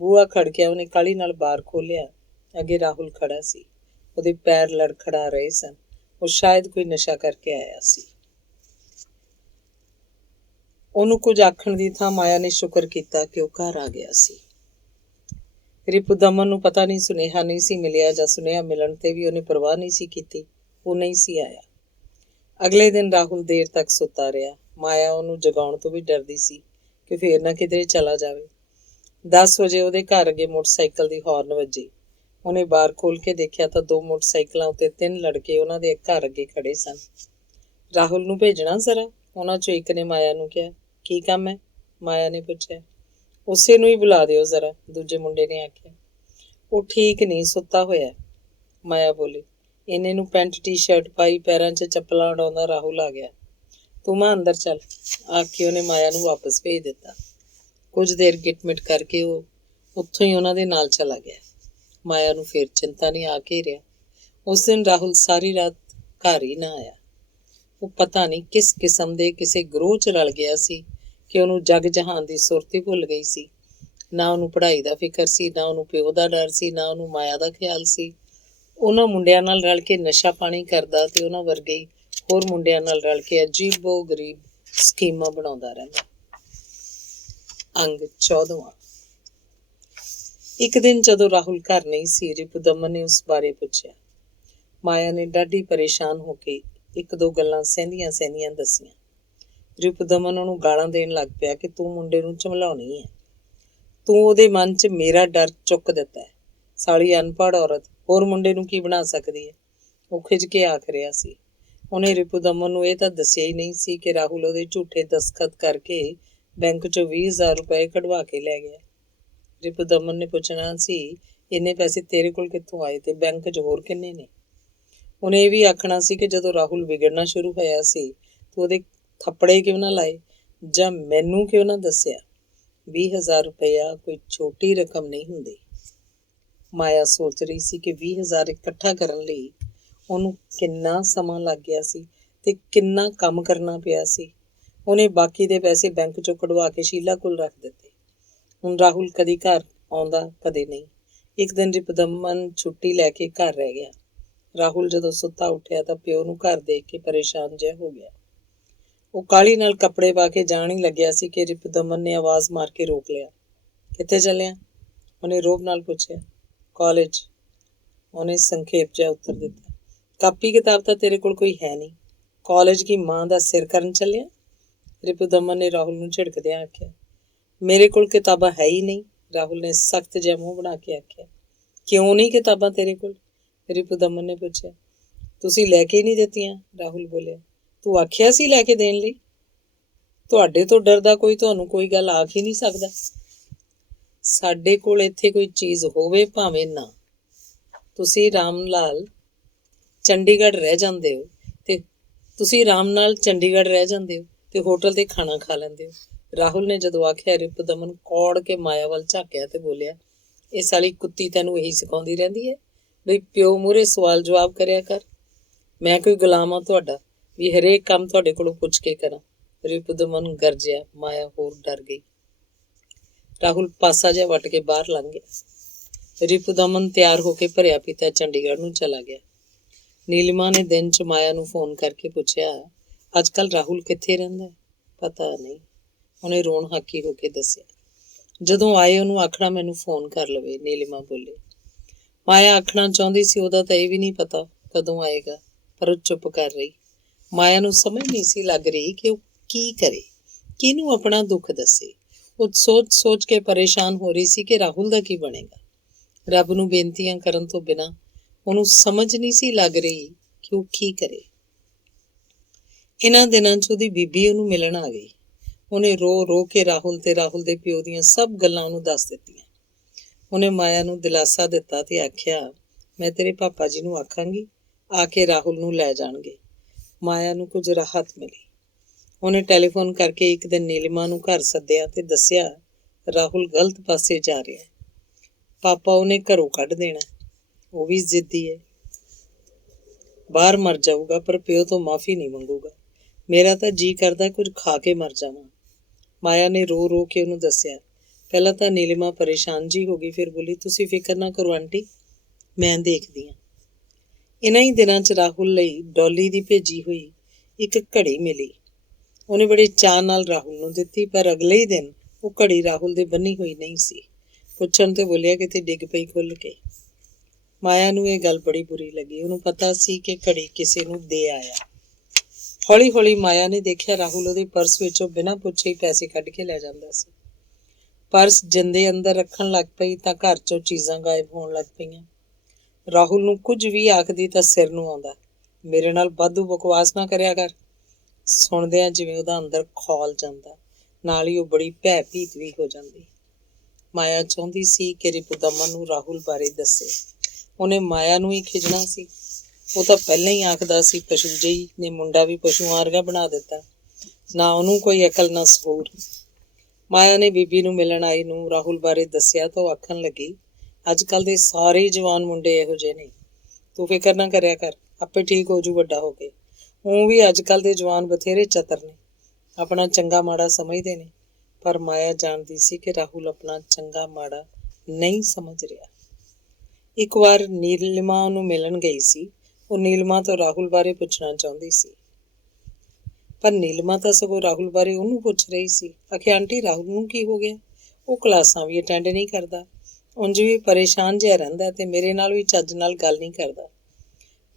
ਬੂਹਾ ਖੜਕਿਆ। ਉਹਨੇ ਕਾਹਲੀ ਨਾਲ ਬਾਰ ਖੋਲ੍ਹਿਆ। ਅੱਗੇ ਰਾਹੁਲ ਖੜਾ ਸੀ। ਉਹਦੇ ਪੈਰ ਲੜਖੜਾ ਰਹੇ ਸਨ। ਉਹ ਸ਼ਾਇਦ ਕੋਈ ਨਸ਼ਾ ਕਰਕੇ ਆਇਆ ਸੀ। ਉਹਨੂੰ ਕੁਝ ਆਖਣ ਦੀ ਥਾਂ ਮਾਇਆ ਨੇ ਸ਼ੁਕਰ ਕੀਤਾ ਕਿ ਉਹ ਘਰ ਆ ਗਿਆ ਸੀ। ਰਿਪੁਦਮਨ ਨੂੰ ਪਤਾ ਨਹੀਂ ਸੁਨੇਹਾ ਨਹੀਂ ਸੀ ਮਿਲਿਆ ਜਾਂ ਸੁਨੇਹਾ ਮਿਲਣ ਤੇ ਵੀ ਉਹਨੇ ਪਰਵਾਹ ਨਹੀਂ ਸੀ ਕੀਤੀ। ਉਹ ਨਹੀਂ ਸੀ ਆਇਆ। ਅਗਲੇ ਦਿਨ ਰਾਹੁਲ ਦੇਰ ਤੱਕ ਸੁੱਤਾ ਰਿਹਾ। ਮਾਇਆ ਉਹਨੂੰ ਜਗਾਉਣ ਤੋਂ ਵੀ ਡਰਦੀ ਸੀ ਕਿ ਫੇਰ ਨਾ ਕਿਧਰੇ ਚਲਾ ਜਾਵੇ। 10 ਵਜੇ ਉਹਦੇ ਘਰ ਅੱਗੇ ਮੋਟਰਸਾਈਕਲ ਦੀ ਹੌਰਨ ਵੱਜੀ। ਉਹਨੇ ਬਾਰ ਖੋਲ੍ਹ ਕੇ ਦੇਖਿਆ ਤਾਂ 2 ਮੋਟਰਸਾਈਕਲਾਂ ਉੱਤੇ 3 ਲੜਕੇ ਉਹਨਾਂ ਦੇ ਘਰ ਅੱਗੇ ਖੜੇ ਸਨ। ਰਾਹੁਲ ਨੂੰ ਭੇਜਣਾ ਜ਼ਰਾ, ਉਹਨਾਂ 'ਚੋਂ ਇੱਕ ਨੇ ਮਾਇਆ ਨੂੰ ਕਿਹਾ। ਕੀ ਕੰਮ ਹੈ? ਮਾਇਆ ਨੇ ਪੁੱਛਿਆ। ਉਸੇ ਨੂੰ ਹੀ ਬੁਲਾ ਦਿਓ ਜ਼ਰਾ, ਦੂਜੇ ਮੁੰਡੇ ਨੇ ਆਖਿਆ। ਉਹ ਠੀਕ ਨਹੀਂ, ਸੁੱਤਾ ਹੋਇਆ, ਮਾਇਆ ਬੋਲੀ। ਇੰਨੇ ਨੂੰ ਪੈਂਟ ਟੀ ਸ਼ਰਟ ਪਾਈ ਪੈਰਾਂ 'ਚ ਚੱਪਲਾਂ ਉਡਾਉਂਦਾ ਰਾਹੁਲ ਆ ਗਿਆ। ਤੂੰ ਮਾਂ ਅੰਦਰ ਚੱਲ, ਆਖ ਕੇ ਉਹਨੇ ਮਾਇਆ ਨੂੰ ਵਾਪਸ ਭੇਜ ਦਿੱਤਾ। ਕੁਝ ਦੇਰ ਗਿਟਮਿਟ ਕਰਕੇ ਉਹ ਉੱਥੋਂ ਹੀ ਉਹਨਾਂ ਦੇ ਨਾਲ ਚਲਾ ਗਿਆ। ਮਾਇਆ ਨੂੰ ਫਿਰ ਚਿੰਤਾ ਨਹੀਂ ਆ ਘੇਰਿਆ। ਉਸ ਦਿਨ ਰਾਹੁਲ ਸਾਰੀ ਰਾਤ ਘਰ ਹੀ ਨਾ ਆਇਆ। ਉਹ ਪਤਾ ਨਹੀਂ ਕਿਸ ਕਿਸਮ ਦੇ ਕਿਸੇ ਗਰੋਹ 'ਚ ਰਲ ਗਿਆ ਸੀ ਕਿ ਉਹਨੂੰ ਜਗ ਜਹਾਨ ਦੀ ਸੁਰਤ ਹੀ ਭੁੱਲ ਗਈ ਸੀ। ਨਾ ਉਹਨੂੰ ਪੜ੍ਹਾਈ ਦਾ ਫਿਕਰ ਸੀ, ਨਾ ਉਹਨੂੰ ਪਿਓ ਦਾ ਡਰ ਸੀ, ਨਾ ਉਹਨੂੰ ਮਾਇਆ ਦਾ ਖਿਆਲ ਸੀ। ਉਹਨਾਂ ਮੁੰਡਿਆਂ ਨਾਲ ਰਲ ਕੇ ਨਸ਼ਾ ਪਾਣੀ ਕਰਦਾ ਤੇ ਉਹਨਾਂ ਵਰਗੇ ਹੀ ਹੋਰ ਮੁੰਡਿਆਂ ਨਾਲ ਰਲ ਕੇ ਅਜੀਬੋ ਗਰੀਬ ਸਕੀਮਾਂ ਬਣਾਉਂਦਾ ਰਹਿੰਦਾ। ਅੰਗ 14। ਇੱਕ ਦਿਨ ਜਦੋਂ ਰਾਹੁਲ ਘਰ ਨਹੀਂ ਸੀ, ਰਿਪੁਦਮਨ ਨੇ ਉਸ ਬਾਰੇ ਪੁੱਛਿਆ। ਮਾਇਆ ਨੇ ਡਾਢੀ ਪਰੇਸ਼ਾਨ ਹੋ ਕੇ 1-2 ਗੱਲਾਂ ਸਹਿੰਦੀਆਂ ਦੱਸੀਆਂ। ਰਿਪੁਦਮਨ ਉਹਨੂੰ ਗਾਲਾਂ ਦੇਣ ਲੱਗ ਪਿਆ ਕਿ ਤੂੰ ਮੁੰਡੇ ਨੂੰ ਝਮਲਾਉਣੀ ਹੈ, ਤੂੰ ਉਹਦੇ ਮਨ 'ਚ ਮੇਰਾ ਡਰ ਚੁੱਕ ਦਿੱਤਾ ਹੈ। ਸਾਲੀ ਅਨਪੜ੍ਹ ਔਰਤ ਹੋਰ ਮੁੰਡੇ ਨੂੰ ਕੀ ਬਣਾ ਸਕਦੀ ਹੈ? ਉਹ ਖਿਝ ਕੇ ਆਖ ਰਿਹਾ ਸੀ। ਉਹਨੇ ਰਿਪੁਦਮਨ ਨੂੰ ਇਹ ਤਾਂ ਦੱਸਿਆ ਹੀ ਨਹੀਂ ਸੀ ਕਿ ਰਾਹੁਲ ਉਹਦੇ ਝੂਠੇ ਦਸਖਤ ਕਰਕੇ ਬੈਂਕ 'ਚੋਂ 20,000 ਰੁਪਏ ਕਢਵਾ ਕੇ ਲੈ ਗਿਆ। ਰਿਪੁਦਮਨ ਨੇ ਪੁੱਛਣਾ ਸੀ, ਇੰਨੇ ਪੈਸੇ ਤੇਰੇ ਕੋਲ ਕਿੱਥੋਂ ਆਏ ਤੇ ਬੈਂਕ 'ਚ ਹੋਰ ਕਿੰਨੇ ਨੇ? ਉਹਨੇ ਇਹ ਵੀ ਆਖਣਾ ਸੀ ਕਿ ਜਦੋਂ ਰਾਹੁਲ ਵਿਗੜਨਾ ਸ਼ੁਰੂ ਹੋਇਆ ਸੀ ਤੂੰ ਉਹਦੇ ਥੱਪੜੇ ਕਿਉਂ ਨਾ ਲਾਏ ਜਾਂ ਮੈਨੂੰ ਕਿਉਂ ਨਾ ਦੱਸਿਆ? 20,000 ਰੁਪਇਆ ਕੋਈ ਛੋਟੀ ਰਕਮ ਨਹੀਂ ਹੁੰਦੀ। ਮਾਇਆ ਸੋਚ ਰਹੀ ਸੀ ਕਿ 20,000 ਇਕੱਠਾ ਕਰਨ ਲਈ ਉਹਨੂੰ ਕਿੰਨਾ ਸਮਾਂ ਲੱਗ ਗਿਆ ਸੀ ਤੇ ਕਿੰਨਾ ਕੰਮ ਕਰਨਾ ਪਿਆ ਸੀ। ਉਹਨੇ ਬਾਕੀ ਦੇ ਪੈਸੇ ਬੈਂਕ 'ਚੋਂ ਕਢਵਾ ਕੇ ਸ਼ੀਲਾ ਕੋਲ ਰੱਖ ਦਿੱਤੇ। ਹੁਣ ਰਾਹੁਲ ਕਦੀ ਘਰ ਆਉਂਦਾ, ਕਦੇ ਨਹੀਂ। ਇੱਕ ਦਿਨ ਰਿਪੁਦਮਨ ਛੁੱਟੀ ਲੈ ਕੇ ਘਰ ਰਹਿ ਗਿਆ। ਰਾਹੁਲ ਜਦੋਂ ਸੁੱਤਾ ਉੱਠਿਆ ਤਾਂ ਪਿਓ ਨੂੰ ਘਰ ਦੇਖ ਕੇ ਪਰੇਸ਼ਾਨ ਜਿਹਾ ਹੋ ਗਿਆ। ਉਹ ਕਾਹਲੀ ਨਾਲ ਕੱਪੜੇ ਪਾ ਕੇ ਜਾਣ ਹੀ ਲੱਗਿਆ ਸੀ ਕਿ ਰਿਪੁਦਮਨ ਨੇ ਆਵਾਜ਼ ਮਾਰ ਕੇ ਰੋਕ ਲਿਆ। ਕਿੱਥੇ ਚੱਲਿਆ? ਉਹਨੇ ਰੋਹਬ ਨਾਲ ਪੁੱਛਿਆ। ਕਾਲਜ, ਉਹਨੇ ਸੰਖੇਪ ਜਿਹਾ ਉੱਤਰ ਦਿੱਤਾ। ਕਾਪੀ ਕਿਤਾਬ ਤਾਂ ਤੇਰੇ ਕੋਲ ਕੋਈ ਹੈ ਨਹੀਂ, ਕਾਲਜ ਕੀ ਮਾਂ ਦਾ ਸਿਰ ਕਰਨ ਚੱਲਿਆ? ਰਿਪੁਦਮਨ ਨੇ ਰਾਹੁਲ ਨੂੰ ਝਿੜਕਦਿਆਂ ਆਖਿਆ। ਮੇਰੇ ਕੋਲ ਕਿਤਾਬਾਂ ਹੈ ਹੀ ਨਹੀਂ, ਰਾਹੁਲ ਨੇ ਸਖਤ ਜਿਹਾ ਮੂੰਹ ਬਣਾ ਕੇ ਆਖਿਆ। ਕਿਉਂ ਨਹੀਂ ਕਿਤਾਬਾਂ ਤੇਰੇ ਕੋਲ? ਰਿਪੁਦਮਨ ਨੇ ਪੁੱਛਿਆ। ਤੁਸੀਂ ਲੈ ਕੇ ਹੀ ਨਹੀਂ ਦਿੱਤੀਆਂ, ਰਾਹੁਲ ਬੋਲਿਆ। ਤੂੰ ਆਖਿਆ ਸੀ ਲੈ ਕੇ ਦੇਣ ਲਈ। ਤੁਹਾਡੇ ਤੋਂ ਡਰਦਾ ਕੋਈ ਤੁਹਾਨੂੰ ਕੋਈ ਗੱਲ ਆਖ ਹੀ ਨਹੀਂ ਸਕਦਾ। ਸਾਡੇ ਕੋਲ ਇੱਥੇ ਕੋਈ ਚੀਜ਼ ਹੋਵੇ ਭਾਵੇਂ ਨਾ। ਤੁਸੀਂ ਰਾਮ ਨਾਲ ਚੰਡੀਗੜ੍ਹ ਰਹਿ ਜਾਂਦੇ ਹੋ ਤੇ ਹੋਟਲ 'ਤੇ ਖਾਣਾ ਖਾ ਲੈਂਦੇ ਹੋ। ਰਾਹੁਲ ਨੇ ਜਦੋਂ ਆਖਿਆ, ਰਿਪੁਦਮਨ ਕੌੜ ਕੇ ਮਾਇਆ ਵੱਲ ਝਾਕਿਆ ਤੇ ਬੋਲਿਆ, ਇਹ ਸਾਲੀ ਕੁੱਤੀ ਤੈਨੂੰ ਇਹੀ ਸਿਖਾਉਂਦੀ ਰਹਿੰਦੀ ਹੈ ਬਈ ਪਿਓ ਮੂਹਰੇ ਸਵਾਲ ਜਵਾਬ ਕਰਿਆ ਕਰ। ਮੈਂ ਕੋਈ ਗੁਲਾਮ ਆ ਤੁਹਾਡਾ ਵੀ ਹਰੇਕ ਕੰਮ ਤੁਹਾਡੇ ਕੋਲੋਂ ਪੁੱਛ ਕੇ ਕਰਾਂ? ਰਿਪੁਦਮਨ ਗਰਜਿਆ। ਮਾਇਆ ਹੋਰ ਡਰ ਗਈ। ਰਾਹੁਲ ਪਾਸਾ ਜਿਹਾ ਵੱਟ ਕੇ ਬਾਹਰ ਲੰਘ ਗਿਆ। ਰਿਪੁਦਮਨ ਤਿਆਰ ਹੋ ਕੇ ਭਰਿਆ ਪੀਤਾ ਚੰਡੀਗੜ੍ਹ ਨੂੰ ਚਲਾ ਗਿਆ। ਨੀਲਿਮਾ ਨੇ ਦਿਨ 'ਚ ਮਾਇਆ ਨੂੰ ਫੋਨ ਕਰਕੇ ਪੁੱਛਿਆ, ਅੱਜ ਕੱਲ੍ਹ ਰਾਹੁਲ ਕਿੱਥੇ ਰਹਿੰਦਾ? ਪਤਾ ਨਹੀਂ, ਉਹਨੇ ਰੋਣ ਹਾਕੀ ਹੋ ਕੇ ਦੱਸਿਆ। ਜਦੋਂ ਆਏ ਉਹਨੂੰ ਆਖਣਾ ਮੈਨੂੰ ਫੋਨ ਕਰ ਲਵੇ, ਨੀਲਿਮਾ ਬੋਲੀ। ਮਾਇਆ ਆਖਣਾ ਚਾਹੁੰਦੀ ਸੀ ਉਹਦਾ ਤਾਂ ਇਹ ਵੀ ਨਹੀਂ ਪਤਾ ਕਦੋਂ ਆਏਗਾ, ਪਰ ਉਹ ਚੁੱਪ ਕਰ ਰਹੀ। ਮਾਇਆ ਨੂੰ ਸਮਝ ਨਹੀਂ ਸੀ ਲੱਗ ਰਹੀ ਕਿ ਉਹ ਕੀ ਕਰੇ, ਕਿਹਨੂੰ ਆਪਣਾ ਦੁੱਖ ਦੱਸੇ। ਉਹ ਸੋਚ ਸੋਚ ਕੇ ਪਰੇਸ਼ਾਨ ਹੋ ਰਹੀ ਸੀ ਕਿ ਰਾਹੁਲ ਦਾ ਕੀ ਬਣੇਗਾ। ਰੱਬ ਨੂੰ ਬੇਨਤੀਆਂ ਕਰਨ ਤੋਂ ਬਿਨਾਂ ਉਹਨੂੰ ਸਮਝ ਨਹੀਂ ਸੀ ਲੱਗ ਰਹੀ ਕਿ ਉਹ ਕੀ ਕਰੇ। ਇਹਨਾਂ ਦਿਨਾਂ 'ਚ ਉਹਦੀ ਬੀਬੀ ਉਹਨੂੰ ਮਿਲਣ ਆ ਗਈ। ਉਹਨੇ ਰੋ ਰੋ ਕੇ ਰਾਹੁਲ ਤੇ ਰਾਹੁਲ ਦੇ ਪਿਓ ਦੀਆਂ ਸਭ ਗੱਲਾਂ ਉਹਨੂੰ ਦੱਸ ਦਿੱਤੀਆਂ। ਉਹਨੇ ਮਾਇਆ ਨੂੰ ਦਿਲਾਸਾ ਦਿੱਤਾ ਤੇ ਆਖਿਆ, ਮੈਂ ਤੇਰੇ ਪਾਪਾ ਜੀ ਨੂੰ ਆਖਾਂਗੀ, ਆ ਕੇ ਰਾਹੁਲ ਨੂੰ ਲੈ ਜਾਣਗੇ। ਮਾਇਆ ਨੂੰ ਕੁਝ ਰਾਹਤ ਮਿਲੀ। ਉਹਨੇ ਟੈਲੀਫੋਨ ਕਰਕੇ ਇੱਕ ਦਿਨ ਨੀਲਿਮਾ ਨੂੰ ਘਰ ਸੱਦਿਆ ਤੇ ਦੱਸਿਆ, ਰਾਹੁਲ ਗਲਤ ਪਾਸੇ ਜਾ ਰਿਹਾ। ਪਾਪਾ ਉਹਨੇ ਘਰੋਂ ਕੱਢ ਦੇਣਾ। ਉਹ ਵੀ ਜ਼ਿੱਦੀ ਹੈ, ਬਾਹਰ ਮਰ ਜਾਊਗਾ ਪਰ ਪਿਓ ਤੋਂ ਮਾਫੀ ਨਹੀਂ ਮੰਗੂਗਾ। ਮੇਰਾ ਤਾਂ ਜੀ ਕਰਦਾ ਕੁਝ ਖਾ ਕੇ ਮਰ ਜਾਵਾਂ। ਮਾਇਆ ਨੇ ਰੋ ਰੋ ਕੇ ਉਹਨੂੰ ਦੱਸਿਆ। ਪਹਿਲਾਂ ਤਾਂ ਨੀਲਿਮਾ ਪਰੇਸ਼ਾਨ ਜੀ ਹੋ ਗਈ, ਫਿਰ ਬੋਲੀ, ਤੁਸੀਂ ਫਿਕਰ ਨਾ ਕਰੋ ਆਂਟੀ, ਮੈਂ ਦੇਖਦੀ ਹਾਂ। ਇਹਨਾਂ ਹੀ ਦਿਨਾਂ 'ਚ ਰਾਹੁਲ ਲਈ ਡੋਲੀ ਦੀ ਭੇਜੀ ਹੋਈ ਇੱਕ ਘੜੀ ਮਿਲੀ। ਉਹਨੇ ਬੜੇ ਚਾਅ ਨਾਲ ਰਾਹੁਲ ਨੂੰ ਦਿੱਤੀ, ਪਰ ਅਗਲੇ ਹੀ ਦਿਨ ਉਹ ਘੜੀ ਰਾਹੁਲ ਦੇ ਬੰਨੀ ਹੋਈ ਨਹੀਂ ਸੀ। ਪੁੱਛਣ ਤੇ ਬੋਲਿਆ ਕਿਤੇ ਡਿੱਗ ਪਈ ਖੁੱਲ ਕੇ। ਮਾਇਆ ਨੂੰ ਇਹ ਗੱਲ ਬੜੀ ਬੁਰੀ ਲੱਗੀ। ਉਹਨੂੰ ਪਤਾ ਸੀ ਕਿ ਘੜੀ ਕਿਸੇ ਨੂੰ ਦੇ ਆਇਆ। ਹੌਲੀ ਹੌਲੀ ਮਾਇਆ ਨੇ ਦੇਖਿਆ ਰਾਹੁਲ ਉਹਦੇ ਪਰਸ ਵਿੱਚੋਂ ਬਿਨਾਂ ਪੁੱਛੇ ਹੀ ਪੈਸੇ ਕੱਢ ਕੇ ਲੈ ਜਾਂਦਾ ਸੀ। ਪਰਸ ਜਿੰਦੇ ਅੰਦਰ ਰੱਖਣ ਲੱਗ ਪਈ ਤਾਂ ਘਰ 'ਚੋਂ ਚੀਜ਼ਾਂ ਗਾਇਬ ਹੋਣ ਲੱਗ ਪਈਆਂ। ਰਾਹੁਲ ਨੂੰ ਕੁਝ ਵੀ ਆਖਦੀ ਤਾਂ ਸਿਰ ਨੂੰ ਆਉਂਦਾ, ਮੇਰੇ ਨਾਲ ਵਾਧੂ ਬਕਵਾਸ ਨਾ ਕਰਿਆ ਕਰ। ਸੁਣਦਿਆਂ ਜਿਵੇਂ ਉਹਦਾ ਅੰਦਰ ਖੌਲ ਜਾਂਦਾ, ਨਾਲ ਹੀ ਉਹ ਬੜੀ ਭੈ ਭੀਤ ਵੀ ਹੋ ਜਾਂਦੀ। ਮਾਇਆ ਚਾਹੁੰਦੀ ਸੀ ਕਿ ਰਿਪੁਦਮਨ ਨੂੰ ਰਾਹੁਲ ਬਾਰੇ ਦੱਸੇ। ਉਹਨੇ ਮਾਇਆ ਨੂੰ ਹੀ ਖਿਜਣਾ ਸੀ। ਉਹ ਤਾਂ ਪਹਿਲਾਂ ਹੀ ਆਖਦਾ ਸੀ, ਪਸ਼ੂ ਜਿਹੀ ਨੇ ਮੁੰਡਾ ਵੀ ਪਸ਼ੂਆਂ ਵਰਗਾ ਬਣਾ ਦਿੱਤਾ। ਨਾ ਉਹਨੂੰ ਕੋਈ ਅਕਲ ਨਾ ਸਬੂਰ। ਮਾਇਆ ਨੇ ਬੀਬੀ ਨੂੰ ਮਿਲਣ ਆਈ ਨੂੰ ਰਾਹੁਲ ਬਾਰੇ ਦੱਸਿਆ ਤਾਂ ਉਹ ਆਖਣ ਲੱਗੀ, ਅੱਜ ਕੱਲ੍ਹ ਦੇ ਸਾਰੇ ਜਵਾਨ ਮੁੰਡੇ ਇਹੋ ਜਿਹੇ ਨੇ, ਤੂੰ ਫਿਕਰ ਨਾ ਕਰਿਆ ਕਰ, ਆਪੇ ਠੀਕ ਹੋ ਜੂ ਵੱਡਾ ਹੋ ਕੇ। ਉਹ ਵੀ ਅੱਜ ਕੱਲ੍ਹ ਦੇ ਜਵਾਨ ਬਥੇਰੇ ਚਤਰ ਨੇ, ਆਪਣਾ ਚੰਗਾ ਮਾੜਾ ਸਮਝਦੇ ਨੇ। ਪਰ ਮਾਇਆ ਜਾਣਦੀ ਸੀ ਕਿ ਰਾਹੁਲ ਆਪਣਾ ਚੰਗਾ ਮਾੜਾ ਨਹੀਂ ਸਮਝ ਰਿਹਾ। ਇੱਕ ਵਾਰ ਨੀਲਿਮਾ ਉਹਨੂੰ ਮਿਲਣ ਗਈ ਸੀ। ਉਹ ਨੀਲਿਮਾ ਤੋਂ ਰਾਹੁਲ ਬਾਰੇ ਪੁੱਛਣਾ ਚਾਹੁੰਦੀ ਸੀ, ਪਰ ਨੀਲਿਮਾ ਤਾਂ ਸਗੋਂ ਰਾਹੁਲ ਬਾਰੇ ਉਹਨੂੰ ਪੁੱਛ ਰਹੀ ਸੀ। ਆਖਿਆ, ਆਂਟੀ ਰਾਹੁਲ ਨੂੰ ਕੀ ਹੋ ਗਿਆ? ਉਹ ਕਲਾਸਾਂ ਵੀ ਅਟੈਂਡ ਨਹੀਂ ਕਰਦਾ, ਉਂਝ ਵੀ ਪਰੇਸ਼ਾਨ ਜਿਹਾ ਰਹਿੰਦਾ ਤੇ ਮੇਰੇ ਨਾਲ ਵੀ ਚੱਜ ਨਾਲ ਗੱਲ ਨਹੀਂ ਕਰਦਾ।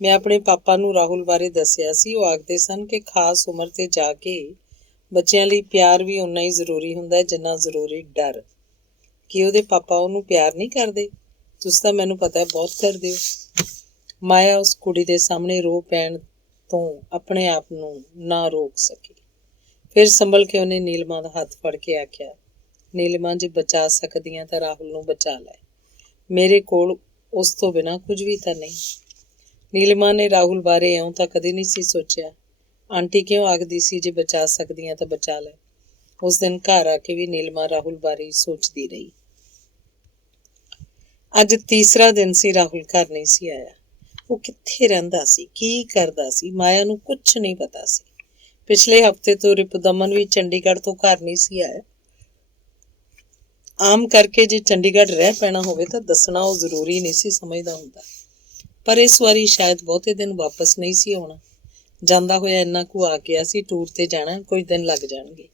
ਮੈਂ ਆਪਣੇ ਪਾਪਾ ਨੂੰ ਰਾਹੁਲ ਬਾਰੇ ਦੱਸਿਆ ਸੀ। ਉਹ ਆਖਦੇ ਸਨ ਕਿ ਖਾਸ ਉਮਰ 'ਤੇ ਜਾ ਕੇ ਬੱਚਿਆਂ ਲਈ ਪਿਆਰ ਵੀ ਓਨਾ ਹੀ ਜ਼ਰੂਰੀ ਹੁੰਦਾ ਜਿੰਨਾ ਜ਼ਰੂਰੀ ਡਰ। ਕਿ ਉਹਦੇ ਪਾਪਾ ਉਹਨੂੰ ਪਿਆਰ ਨਹੀਂ ਕਰਦੇ? ਤੁਸੀਂ ਤਾਂ ਮੈਨੂੰ ਪਤਾ ਬਹੁਤ ਕਰਦੇ ਹੋ। ਮਾਇਆ ਉਸ ਕੁੜੀ ਦੇ ਸਾਹਮਣੇ ਰੋ ਪੈਣ ਤੋਂ ਆਪਣੇ ਆਪ ਨੂੰ ਨਾ ਰੋਕ ਸਕੀ। ਫਿਰ ਸੰਭਲ ਕੇ ਉਹਨੇ ਨੀਲਿਮਾ ਦਾ ਹੱਥ ਫੜ ਕੇ ਆਖਿਆ, ਨੀਲਿਮਾ, ਜੇ ਬਚਾ ਸਕਦੀਆਂ ਤਾਂ ਰਾਹੁਲ ਨੂੰ ਬਚਾ ਲੈ। ਮੇਰੇ ਕੋਲ ਉਸ ਤੋਂ ਬਿਨਾਂ ਕੁਝ ਵੀ ਤਾਂ ਨਹੀਂ। ਨੀਲਿਮਾ ਨੇ ਰਾਹੁਲ ਬਾਰੇ ਇਉਂ ਤਾਂ ਕਦੇ ਨਹੀਂ ਸੀ ਸੋਚਿਆ। ਆਂਟੀ ਕਿਉਂ ਆਖਦੀ ਸੀ, ਜੇ ਬਚਾ ਸਕਦੀਆਂ ਤਾਂ ਬਚਾ ਲੈ। ਉਸ ਦਿਨ ਘਰ ਆ ਕੇ ਵੀ ਨੀਲਿਮਾ ਰਾਹੁਲ ਬਾਰੇ ਸੋਚਦੀ ਰਹੀ। ਅੱਜ ਤੀਸਰਾ ਦਿਨ ਸੀ, ਰਾਹੁਲ ਘਰ ਨਹੀਂ ਸੀ ਆਇਆ। ਉਹ ਕਿੱਥੇ ਰਹਿੰਦਾ ਸੀ, ਕੀ ਕਰਦਾ ਸੀ, ਮਾਇਆ ਨੂੰ ਕੁਛ ਨਹੀਂ ਪਤਾ ਸੀ। ਪਿਛਲੇ ਹਫ਼ਤੇ ਤੋਂ ਰਿਪੁਦਮਨ ਵੀ ਚੰਡੀਗੜ੍ਹ ਤੋਂ ਘਰ ਨਹੀਂ ਸੀ ਆਇਆ। ਆਮ ਕਰਕੇ ਜੇ ਚੰਡੀਗੜ੍ਹ ਰਹਿ ਪੈਣਾ ਹੋਵੇ ਤਾਂ ਦੱਸਣਾ ਉਹ ਜ਼ਰੂਰੀ ਨਹੀਂ ਸੀ ਸਮਝਦਾ ਹੁੰਦਾ, ਪਰ ਇਸ ਵਾਰੀ ਸ਼ਾਇਦ ਬਹੁਤੇ ਦਿਨ ਵਾਪਸ ਨਹੀਂ ਸੀ ਆਉਣਾ। ਜਾਂਦਾ ਹੋਇਆ ਇੰਨਾ ਕੁ ਆ ਗਿਆ ਸੀ, ਟੂਰ 'ਤੇ ਜਾਣਾ, ਕੁਝ ਦਿਨ ਲੱਗ ਜਾਣਗੇ।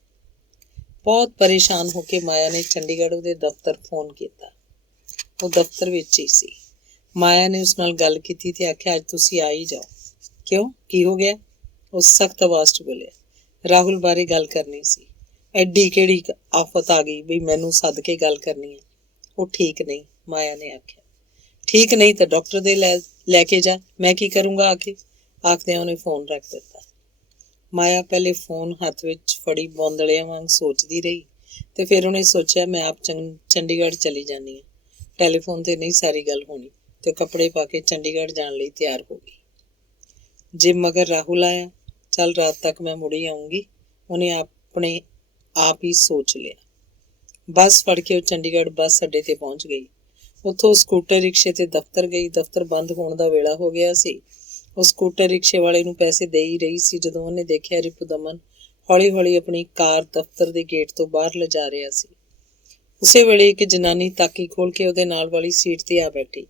ਬਹੁਤ ਪਰੇਸ਼ਾਨ ਹੋ ਕੇ ਮਾਇਆ ਨੇ ਚੰਡੀਗੜ੍ਹ ਉਹਦੇ ਦਫ਼ਤਰ ਫੋਨ ਕੀਤਾ। ਉਹ ਦਫ਼ਤਰ ਵਿੱਚ ਹੀ ਸੀ। ਮਾਇਆ ਨੇ ਉਸ ਨਾਲ ਗੱਲ ਕੀਤੀ ਤੇ ਆਖਿਆ, ਅੱਜ ਤੁਸੀਂ ਆ ਹੀ ਜਾਓ। ਕਿਉਂ, ਕੀ ਹੋ ਗਿਆ? ਉਹ ਸਖਤ ਆਵਾਜ਼ 'ਚ ਬੋਲਿਆ। ਰਾਹੁਲ ਬਾਰੇ ਗੱਲ ਕਰਨੀ ਸੀ। ਐਡੀ ਕਿਹੜੀ ਆਫਤ ਆ ਗਈ ਵੀ ਮੈਨੂੰ ਸੱਦ ਕੇ ਗੱਲ ਕਰਨੀ ਹੈ? ਉਹ ਠੀਕ ਨਹੀਂ, ਮਾਇਆ ਨੇ ਆਖਿਆ। ਠੀਕ ਨਹੀਂ ਤਾਂ ਡਾਕਟਰ ਦੇ ਲੈ ਕੇ ਜਾ, ਮੈਂ ਕੀ ਕਰੂੰਗਾ ਆ ਕੇ? ਆਖਦਿਆਂ ਉਹਨੇ ਫੋਨ ਰੱਖ ਦਿੱਤਾ। ਮਾਇਆ ਪਹਿਲੇ ਫੋਨ ਹੱਥ ਵਿੱਚ ਫੜੀ ਬੌਂਦਲਿਆਂ ਵਾਂਗ ਸੋਚਦੀ ਰਹੀ ਤੇ ਫਿਰ ਉਹਨੇ ਸੋਚਿਆ, ਮੈਂ ਆਪ ਚੰਡੀਗੜ੍ਹ ਚਲੀ ਜਾਂਦੀ ਹਾਂ। ਟੈਲੀਫੋਨ 'ਤੇ ਨਹੀਂ ਸਾਰੀ ਗੱਲ ਹੋਣੀ ਤੇ ਕੱਪੜੇ ਪਾ ਕੇ ਚੰਡੀਗੜ੍ਹ ਜਾਣ ਲਈ ਤਿਆਰ ਹੋ ਗਈ। ਜੇ ਮਗਰ ਰਾਹੁਲ ਆਇਆ, ਚੱਲ ਰਾਤ ਤੱਕ ਮੈਂ ਮੁੜੀ ਆਊਂਗੀ। ਉਹਨੇ ਆਪਣੇ ਆਪ ਹੀ ਸੋਚ ਲਿਆ। ਬੱਸ ਫੜ ਕੇ ਉਹ ਚੰਡੀਗੜ੍ਹ ਬੱਸ ਅੱਡੇ ਤੇ ਪਹੁੰਚ ਗਈ। ਉੱਥੋਂ ਸਕੂਟਰ ਰਿਕਸ਼ੇ ਤੇ ਦਫ਼ਤਰ ਗਈ। ਦਫ਼ਤਰ ਬੰਦ ਹੋਣ ਦਾ ਵੇਲਾ ਹੋ ਗਿਆ ਸੀ। ਉਹ ਸਕੂਟਰ ਰਿਕਸ਼ੇ ਵਾਲੇ ਨੂੰ ਪੈਸੇ ਦੇ ਹੀ ਰਹੀ ਸੀ ਜਦੋਂ ਉਹਨੇ ਦੇਖਿਆ ਰਿਪੁਦਮਨ ਹੌਲੀ ਹੌਲੀ ਆਪਣੀ ਕਾਰ ਦਫ਼ਤਰ ਦੇ ਗੇਟ ਤੋਂ ਬਾਹਰ ਲਿਜਾ ਰਿਹਾ ਸੀ। ਉਸੇ ਵੇਲੇ ਇੱਕ ਜਨਾਨੀ ਤਾਕੀ ਖੋਲ ਕੇ ਉਹਦੇ ਨਾਲ ਵਾਲੀ ਸੀਟ ਤੇ ਆ ਬੈਠੀ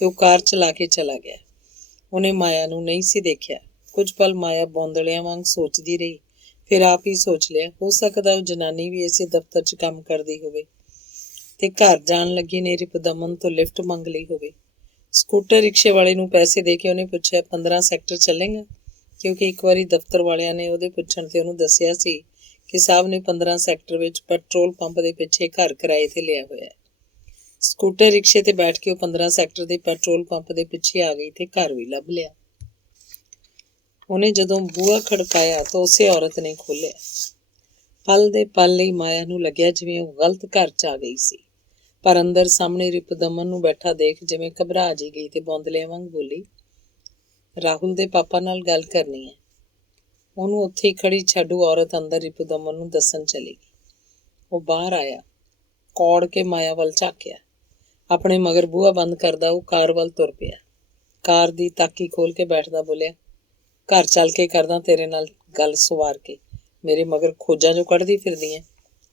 ਤੇ ਉਹ ਕਾਰ ਚਲਾ ਕੇ ਚਲਾ ਗਿਆ। ਉਹਨੇ ਮਾਇਆ ਨੂੰ ਨਹੀਂ ਸੀ ਦੇਖਿਆ। ਕੁਝ ਪਲ ਮਾਇਆ ਬੌਂਦਲਿਆਂ ਵਾਂਗ ਸੋਚਦੀ ਰਹੀ। ਫਿਰ ਆਪ ਹੀ ਸੋਚ ਲਿਆ, ਹੋ ਸਕਦਾ ਉਹ ਜਨਾਨੀ ਵੀ ਇਸੇ ਦਫ਼ਤਰ 'ਚ ਕੰਮ ਕਰਦੀ ਹੋਵੇ ਤੇ ਘਰ ਜਾਣ ਲੱਗੀ ਨੇ ਰਿਪੁਦਮਨ ਤੋਂ ਲਿਫਟ ਮੰਗ ਲਈ ਹੋਵੇ। ਸਕੂਟਰ ਰਿਕਸ਼ੇ ਵਾਲੇ ਨੂੰ ਪੈਸੇ ਦੇ ਕੇ ਉਹਨੇ ਪੁੱਛਿਆ, 15 ਸੈਕਟਰ ਚੱਲੇਗਾ? ਕਿਉਂਕਿ ਇੱਕ ਵਾਰੀ ਦਫ਼ਤਰ ਵਾਲਿਆਂ ਨੇ ਉਹਦੇ ਪੁੱਛਣ ਤੇ ਉਹਨੂੰ ਦੱਸਿਆ ਸੀ ਕਿ ਸਾਹਿਬ ਨੇ 15 ਸੈਕਟਰ ਵਿੱਚ ਪੈਟਰੋਲ ਪੰਪ ਦੇ ਪਿੱਛੇ ਘਰ ਕਿਰਾਏ ਤੇ ਲਿਆ ਹੋਇਆ। ਸਕੂਟਰ ਰਿਕਸ਼ੇ ਤੇ ਬੈਠ ਕੇ ਉਹ 15 ਸੈਕਟਰ ਦੇ ਪੈਟਰੋਲ ਪੰਪ ਦੇ ਪਿੱਛੇ ਆ ਗਈ ਤੇ ਘਰ ਵੀ ਲੱਭ ਲਿਆ। ਉਹਨੇ ਜਦੋਂ ਬੂਹਾ ਖੜਕਾਇਆ ਤਾਂ ਉਸੇ ਔਰਤ ਨੇ ਖੋਲ੍ਹਿਆ। ਪਲ ਦੇ ਪਲ ਲਈ ਮਾਇਆ ਨੂੰ ਲੱਗਿਆ ਜਿਵੇਂ ਉਹ ਗਲਤ ਘਰ 'ਚ ਆ ਗਈ ਸੀ, ਪਰ ਅੰਦਰ ਸਾਹਮਣੇ ਰਿਪੁਦਮਨ ਨੂੰ ਬੈਠਾ ਦੇਖ ਜਿਵੇਂ ਘਬਰਾ ਜਿਹੀ ਗਈ ਤੇ ਬੌਂਦਲਿਆਂ ਵਾਂਗ ਬੋਲੀ, ਰਾਹੁਲ ਦੇ ਪਾਪਾ ਨਾਲ ਗੱਲ ਕਰਨੀ ਹੈ। ਉਹਨੂੰ ਉੱਥੇ ਹੀ ਖੜੀ ਛੱਡੂ ਔਰਤ ਅੰਦਰ ਰਿਪੁਦਮਨ ਨੂੰ ਦੱਸਣ ਚਲੀ ਗਈ। ਉਹ ਬਾਹਰ ਆਇਆ, ਕੌੜ ਕੇ ਮਾਇਆ ਵੱਲ ਝਾਕਿਆ। ਆਪਣੇ ਮਗਰ ਬੂਹਾ ਬੰਦ ਕਰਦਾ ਉਹ ਕਾਰ ਵੱਲ ਤੁਰ ਪਿਆ। ਕਾਰ ਦੀ ਤਾਕੀ ਖੋਲ ਕੇ ਬੈਠਦਾ ਬੋਲਿਆ, ਘਰ ਚੱਲ ਕੇ ਕਰਦਾ ਤੇਰੇ ਨਾਲ ਗੱਲ ਸਵਾਰ ਕੇ। ਮੇਰੇ ਮਗਰ ਖੋਜਾਂ ਜੋ ਕੱਢਦੀ ਫਿਰਦੀ ਐ,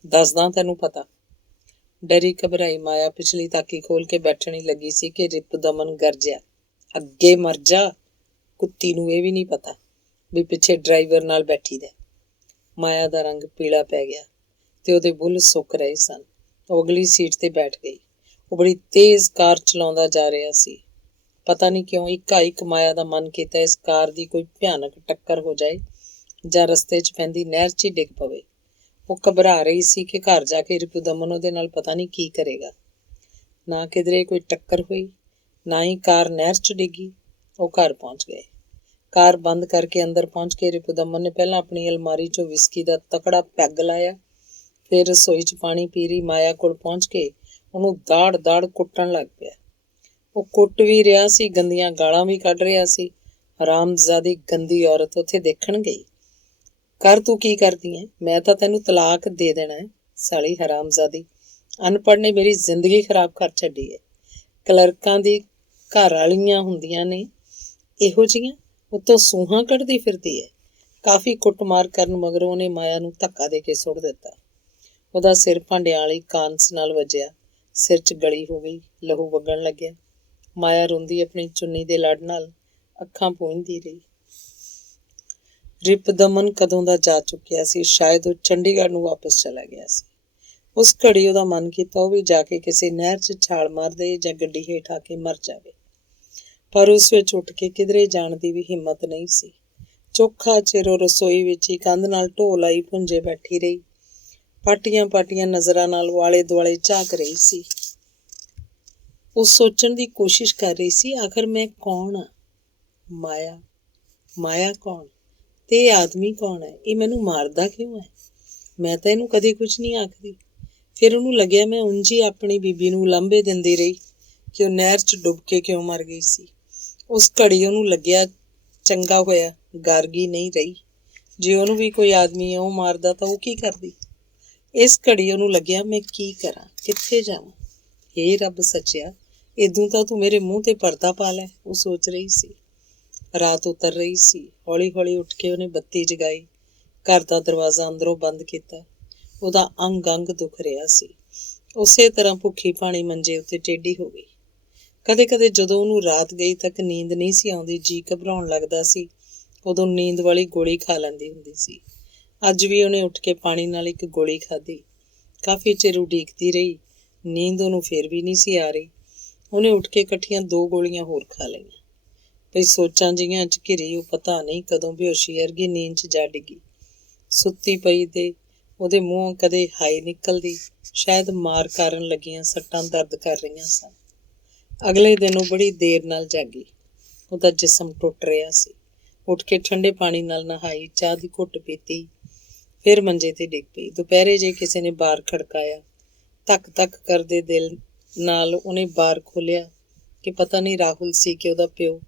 ਦੱਸਦਾ ਤੈਨੂੰ ਪਤਾ। ਡਰੀ ਘਬਰਾਈ ਮਾਇਆ ਪਿਛਲੀ ਤਾਕੀ ਖੋਲ ਕੇ ਬੈਠਣ ਹੀ ਲੱਗੀ ਸੀ ਕਿ ਰਿਪੁਦਮਨ ਗਰਜਿਆ, ਅੱਗੇ ਮਰ ਜਾ, ਕੁੱਤੀ ਨੂੰ ਇਹ ਵੀ ਨਹੀਂ ਪਤਾ ਵੀ ਪਿੱਛੇ ਡਰਾਈਵਰ ਨਾਲ ਬੈਠੀ ਦਾ। ਮਾਇਆ ਦਾ ਰੰਗ ਪੀਲਾ ਪੈ ਗਿਆ ਤੇ ਉਹਦੇ ਬੁੱਲ੍ਹ ਸੁੱਕ ਰਹੇ ਸਨ। ਉਹ ਅਗਲੀ ਸੀਟ ਤੇ ਬੈਠ ਗਈ। ਉਹ ਬੜੀ ਤੇਜ਼ ਕਾਰ ਚਲਾਉਂਦਾ ਜਾ ਰਿਹਾ ਸੀ। ਪਤਾ ਨਹੀਂ ਕਿਉਂ ਇੱਕ ਮਾਇਆ ਦਾ ਮਨ ਕੀਤਾ ਇਸ ਕਾਰ ਦੀ ਕੋਈ ਭਿਆਨਕ ਟੱਕਰ ਹੋ ਜਾਏ ਜਾਂ ਰਸਤੇ 'ਚ ਪੈਂਦੀ ਨਹਿਰ 'ਚ ਹੀ ਡਿੱਗ ਪਵੇ। ਉਹ ਘਬਰਾ ਰਹੀ ਸੀ ਕਿ ਘਰ ਜਾ ਕੇ ਰਿਪੁਦਮਨ ਉਹਦੇ ਨਾਲ ਪਤਾ ਨਹੀਂ ਕੀ ਕਰੇਗਾ। ਨਾ ਕਿਧਰੇ ਕੋਈ ਟੱਕਰ ਹੋਈ, ਨਾ ਹੀ ਕਾਰ ਨਹਿਰ 'ਚ ਡਿੱਗੀ। ਉਹ ਘਰ ਪਹੁੰਚ ਗਏ। ਕਾਰ ਬੰਦ ਕਰਕੇ ਅੰਦਰ ਪਹੁੰਚ ਕੇ ਰਿਪੁਦਮਨ ਨੇ ਪਹਿਲਾਂ ਆਪਣੀ ਅਲਮਾਰੀ 'ਚੋਂ ਵਿਸਕੀ ਦਾ ਤਕੜਾ ਪੈਗ ਲਾਇਆ, ਫਿਰ ਰਸੋਈ 'ਚ ਪਾਣੀ ਪੀ ਰਹੀ ਮਾਇਆ ਕੋਲ ਪਹੁੰਚ ਕੇ ਉਹਨੂੰ ਦਾੜ ਕੁੱਟਣ ਲੱਗ ਪਿਆ। ਉਹ ਕੁੱਟ ਵੀ ਰਿਹਾ ਸੀ, ਗੰਦੀਆਂ ਗਾਲਾਂ ਵੀ ਕੱਢ ਰਿਹਾ ਸੀ। ਹਰਾਮਜ਼ਾਦੀ ਗੰਦੀ ਔਰਤ ਉੱਥੇ ਦੇਖਣ ਗਈ। ਕਰ ਤੂੰ ਕੀ ਕਰਦੀ ਐ? ਮੈਂ ਤਾਂ ਤੈਨੂੰ ਤਲਾਕ ਦੇ ਦੇਣਾ ਹੈ। ਸਾਲੀ ਹਰਾਮਜ਼ਾਦੀ, ਅਨਪੜ੍ਹ ਨੇ ਮੇਰੀ ਜ਼ਿੰਦਗੀ ਖਰਾਬ ਕਰ ਛੱਡੀ ਹੈ। ਕਲਰਕਾਂ ਦੀ ਘਰ ਵਾਲੀਆਂ ਹੁੰਦੀਆਂ ਨੇ ਇਹੋ ਜਿਹੀਆਂ, ਉੱਤੋਂ ਸੂਹਾਂ ਕੱਢਦੀ ਫਿਰਦੀ ਹੈ। ਕਾਫੀ ਕੁੱਟਮਾਰ ਕਰਨ ਮਗਰੋਂ ਉਹਨੇ ਮਾਇਆ ਨੂੰ ਧੱਕਾ ਦੇ ਕੇ ਸੁੱਟ ਦਿੱਤਾ। ਉਹਦਾ ਸਿਰ ਭਾਂਡਿਆਂ ਵਾਲੀ ਕਾਂਸ ਨਾਲ ਵੱਜਿਆ, ਸਿਰ 'ਚ ਗਲੀ ਹੋ ਗਈ, ਲਹੂ ਵਗਣ ਲੱਗਿਆ। ਮਾਇਆ ਰੋਂਦੀ ਆਪਣੀ ਚੁੰਨੀ ਦੇ ਲੜ ਨਾਲ ਅੱਖਾਂ ਪੂੰਝਦੀ ਰਹੀ। ਰਿਪੁਦਮਨ ਕਦੋਂ ਦਾ ਜਾ ਚੁੱਕਿਆ ਸੀ। ਸ਼ਾਇਦ ਉਹ ਚੰਡੀਗੜ੍ਹ ਨੂੰ ਵਾਪਸ ਚਲਾ ਗਿਆ ਸੀ। ਉਸ ਘੜੀ ਉਹਦਾ ਮਨ ਕੀਤਾ ਉਹ ਵੀ ਜਾ ਕੇ ਕਿਸੇ ਨਹਿਰ 'ਚ ਛਾਲ ਮਾਰ ਦੇ ਜਾਂ ਗੱਡੀ ਹੇਠ ਆ ਕੇ ਮਰ ਜਾਵੇ, ਪਰ ਉਸ ਵਿੱਚ ਉੱਠ ਕੇ ਕਿਧਰੇ ਜਾਣ ਦੀ ਵੀ ਹਿੰਮਤ ਨਹੀਂ ਸੀ। ਚੋਖਾ ਚਿਰ ਉਹ ਰਸੋਈ ਵਿੱਚ ਹੀ ਕੰਧ ਨਾਲ ਢੋ ਲਾਈ ਭੁੰਜੇ ਬੈਠੀ ਰਹੀ। ਪਾਟੀਆਂ ਨਜ਼ਰਾਂ ਨਾਲ ਉਹ ਆਲੇ ਦੁਆਲੇ ਝਾਕ ਰਹੀ ਸੀ। ਉਹ ਸੋਚਣ ਦੀ ਕੋਸ਼ਿਸ਼ ਕਰ ਰਹੀ ਸੀ, ਆਖਰ ਮੈਂ ਕੌਣ ਆ? ਮਾਇਆ ਕੌਣ ਤੇ ਇਹ ਆਦਮੀ ਕੌਣ ਹੈ? ਇਹ ਮੈਨੂੰ ਮਾਰਦਾ ਕਿਉਂ ਹੈ? ਮੈਂ ਤਾਂ ਇਹਨੂੰ ਕਦੇ ਕੁਝ ਨਹੀਂ ਆਖਦੀ। ਫਿਰ ਉਹਨੂੰ ਲੱਗਿਆ ਮੈਂ ਉਂਝ ਹੀ ਆਪਣੀ ਬੀਬੀ ਨੂੰ ਉਲਾਂਭੇ ਦਿੰਦੀ ਰਹੀ ਕਿ ਉਹ ਨਹਿਰ 'ਚ ਡੁੱਬ ਕੇ ਕਿਉਂ ਮਰ ਗਈ ਸੀ। ਉਸ ਘੜੀ ਉਹਨੂੰ ਲੱਗਿਆ ਚੰਗਾ ਹੋਇਆ ਗਾਰਗੀ ਨਹੀਂ ਰਹੀ। ਜੇ ਉਹਨੂੰ ਵੀ ਕੋਈ ਆਦਮੀ ਇਉਂ ਮਾਰਦਾ ਤਾਂ ਉਹ ਕੀ ਕਰਦੀ? ਇਸ ਘੜੀ ਉਹਨੂੰ ਲੱਗਿਆ ਮੈਂ ਕੀ ਕਰਾਂ, ਕਿੱਥੇ ਜਾਵਾਂ? ਹੇ ਰੱਬ ਸੱਚਿਆ, ਇਦੋਂ ਤਾਂ ਤੂੰ ਮੇਰੇ ਮੂੰਹ ਤੇ ਪਰਦਾ ਪਾ ਲੈ। ਉਹ ਸੋਚ ਰਹੀ ਸੀ। ਰਾਤ ਉਤਰ ਰਹੀ ਸੀ। ਹੌਲੀ ਹੌਲੀ ਉੱਠ ਕੇ ਉਹਨੇ ਬੱਤੀ ਜਗਾਈ, ਘਰ ਦਾ ਦਰਵਾਜ਼ਾ ਅੰਦਰੋਂ ਬੰਦ ਕੀਤਾ। ਉਹਦਾ ਅੰਗ ਦੁਖ ਰਿਹਾ ਸੀ। ਉਸੇ ਤਰ੍ਹਾਂ ਭੁੱਖੀ ਭਾਣੀ ਮੰਜੇ ਉੱਤੇ ਟੇਢੀ ਹੋ ਗਈ। ਕਦੇ ਕਦੇ ਜਦੋਂ ਉਹਨੂੰ ਰਾਤ ਗਈ ਤੱਕ ਨੀਂਦ ਨਹੀਂ ਸੀ ਆਉਂਦੀ, ਜੀਅ ਘਬਰਾਉਣ ਲੱਗਦਾ ਸੀ, ਉਦੋਂ ਨੀਂਦ ਵਾਲੀ ਗੋਲੀ ਖਾ ਲੈਂਦੀ ਹੁੰਦੀ ਸੀ। ਅੱਜ ਵੀ ਉਹਨੇ ਉੱਠ ਕੇ ਪਾਣੀ ਨਾਲ ਇੱਕ ਗੋਲੀ ਖਾਧੀ। ਕਾਫੀ ਚਿਰ ਉਡੀਕਦੀ ਰਹੀ, ਨੀਂਦ ਉਹਨੂੰ ਫਿਰ ਵੀ ਨਹੀਂ ਸੀ ਆ ਰਹੀ। ਉਹਨੇ ਉੱਠ ਕੇ ਇਕੱਠੀਆਂ 2 ਗੋਲੀਆਂ ਹੋਰ ਖਾ ਲਈਆਂ। ਭਈ ਸੋਚਾਂ ਜਿਹੀਆਂ 'ਚ ਘਿਰੀ ਉਹ ਪਤਾ ਨਹੀਂ ਕਦੋਂ ਬੇਹੋਸ਼ੀ ਵਰਗੀ ਨੀਂਦ 'ਚ ਜਾ ਡਿੱਗੀ। ਸੁੱਤੀ ਪਈ ਤੇ ਉਹਦੇ ਮੂੰਹੋਂ ਕਦੇ ਹਾਈ ਨਿਕਲਦੀ, ਸ਼ਾਇਦ ਮਾਰ ਕਾਰਨ ਲੱਗੀਆਂ ਸੱਟਾਂ ਦਰਦ ਕਰ ਰਹੀਆਂ ਸਨ। ਅਗਲੇ ਦਿਨ ਉਹ ਬੜੀ ਦੇਰ ਨਾਲ ਜਾਗੀ। ਉਹਦਾ ਜਿਸਮ ਟੁੱਟ ਰਿਹਾ ਸੀ। ਉੱਠ ਕੇ ਠੰਡੇ ਪਾਣੀ ਨਾਲ ਨਹਾਈ, ਚਾਹ ਦੀ ਘੁੱਟ ਪੀਤੀ, ਫਿਰ ਮੰਜੇ ਤੇ ਡਿੱਗ ਪਈ। ਦੁਪਹਿਰੇ ਜੇ ਕਿਸੇ ਨੇ ਬਾਰ ਖੜਕਾਇਆ, ਧੱਕ ਕਰਦੇ ਦਿਲ ਨਾਲ ਉਹਨੇ ਬਾਰ ਖੋਲ੍ਹਿਆ ਕਿ ਪਤਾ ਨਹੀਂ ਰਾਹੁਲ ਸੀ ਕਿ ਉਹਦਾ ਪਿਓ,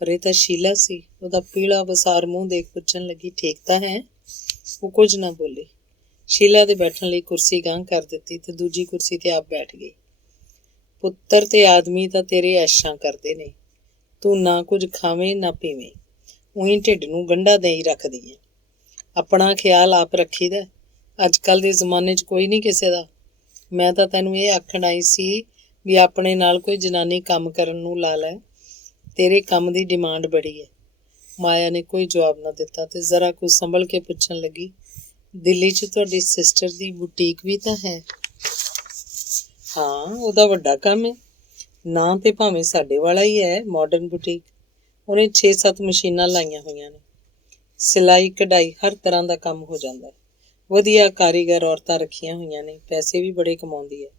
ਪਰ ਇਹ ਤਾਂ ਸ਼ੀਲਾ ਸੀ। ਉਹਦਾ ਪੀਲਾ ਵਸਾਰ ਮੂੰਹ ਦੇਖ ਪੁੱਛਣ ਲੱਗੀ, ਠੀਕ ਤਾਂ ਹੈ? ਉਹ ਕੁਝ ਨਾ ਬੋਲੀ। ਸ਼ੀਲਾ ਦੇ ਬੈਠਣ ਲਈ ਕੁਰਸੀ ਗਾਂਹ ਕਰ ਦਿੱਤੀ ਤੇ ਦੂਜੀ ਕੁਰਸੀ ਤੇ ਆਪ ਬੈਠ ਗਈ। ਪੁੱਤਰ ਤੇ ਆਦਮੀ ਤਾਂ ਤੇਰੇ ਐਸ਼ਾਂ ਕਰਦੇ ਨੇ, ਤੂੰ ਨਾ ਕੁਝ ਖਾਵੇਂ ਨਾ ਪੀਵੇਂ, ਊਈਂ ਢਿੱਡ ਨੂੰ ਗੰਢਾ ਦੇਈ ਰੱਖਦੀ ਹੈ। ਆਪਣਾ ਖਿਆਲ ਆਪ ਰੱਖੀਦਾ। ਅੱਜ ਕੱਲ੍ਹ ਦੇ ਜ਼ਮਾਨੇ 'ਚ ਕੋਈ ਨਹੀਂ ਕਿਸੇ ਦਾ। ਮੈਂ ਤਾਂ ਤੈਨੂੰ ਇਹ ਆਖਣ ਆਈ ਸੀ ਵੀ ਆਪਣੇ ਨਾਲ ਕੋਈ ਜਨਾਨੀ ਕੰਮ ਕਰਨ ਨੂੰ ਲਾ ਲੈ, ਤੇਰੇ ਕੰਮ ਦੀ ਡਿਮਾਂਡ ਬੜੀ ਹੈ। ਮਾਇਆ ਨੇ ਕੋਈ ਜਵਾਬ ਨਾ ਦਿੱਤਾ ਤੇ ਜ਼ਰਾ ਕੁ ਸੰਭਲ ਕੇ ਪੁੱਛਣ ਲੱਗੀ, ਦਿੱਲੀ 'ਚ ਤੁਹਾਡੀ ਸਿਸਟਰ ਦੀ ਬੁਟੀਕ ਵੀ ਤਾਂ ਹੈ? ਹਾਂ, ਉਹਦਾ ਵੱਡਾ ਕੰਮ ਹੈ। ਨਾਂ ਤੇ ਭਾਵੇਂ ਸਾਡੇ ਵਾਲਾ ਹੀ ਹੈ, ਮਾਡਰਨ ਬੁਟੀਕ। ਉਹਨੇ 6-7 ਮਸ਼ੀਨਾਂ ਲਾਈਆਂ ਹੋਈਆਂ ਨੇ। ਸਿਲਾਈ ਕਢਾਈ ਹਰ ਤਰ੍ਹਾਂ ਦਾ ਕੰਮ ਹੋ ਜਾਂਦਾ ਹੈ। ਵਧੀਆ ਕਾਰੀਗਰ ਔਰਤਾਂ ਰੱਖੀਆਂ ਹੋਈਆਂ ਨੇ, ਪੈਸੇ ਵੀ ਬੜੇ ਕਮਾਉਂਦੀ ਹੈ।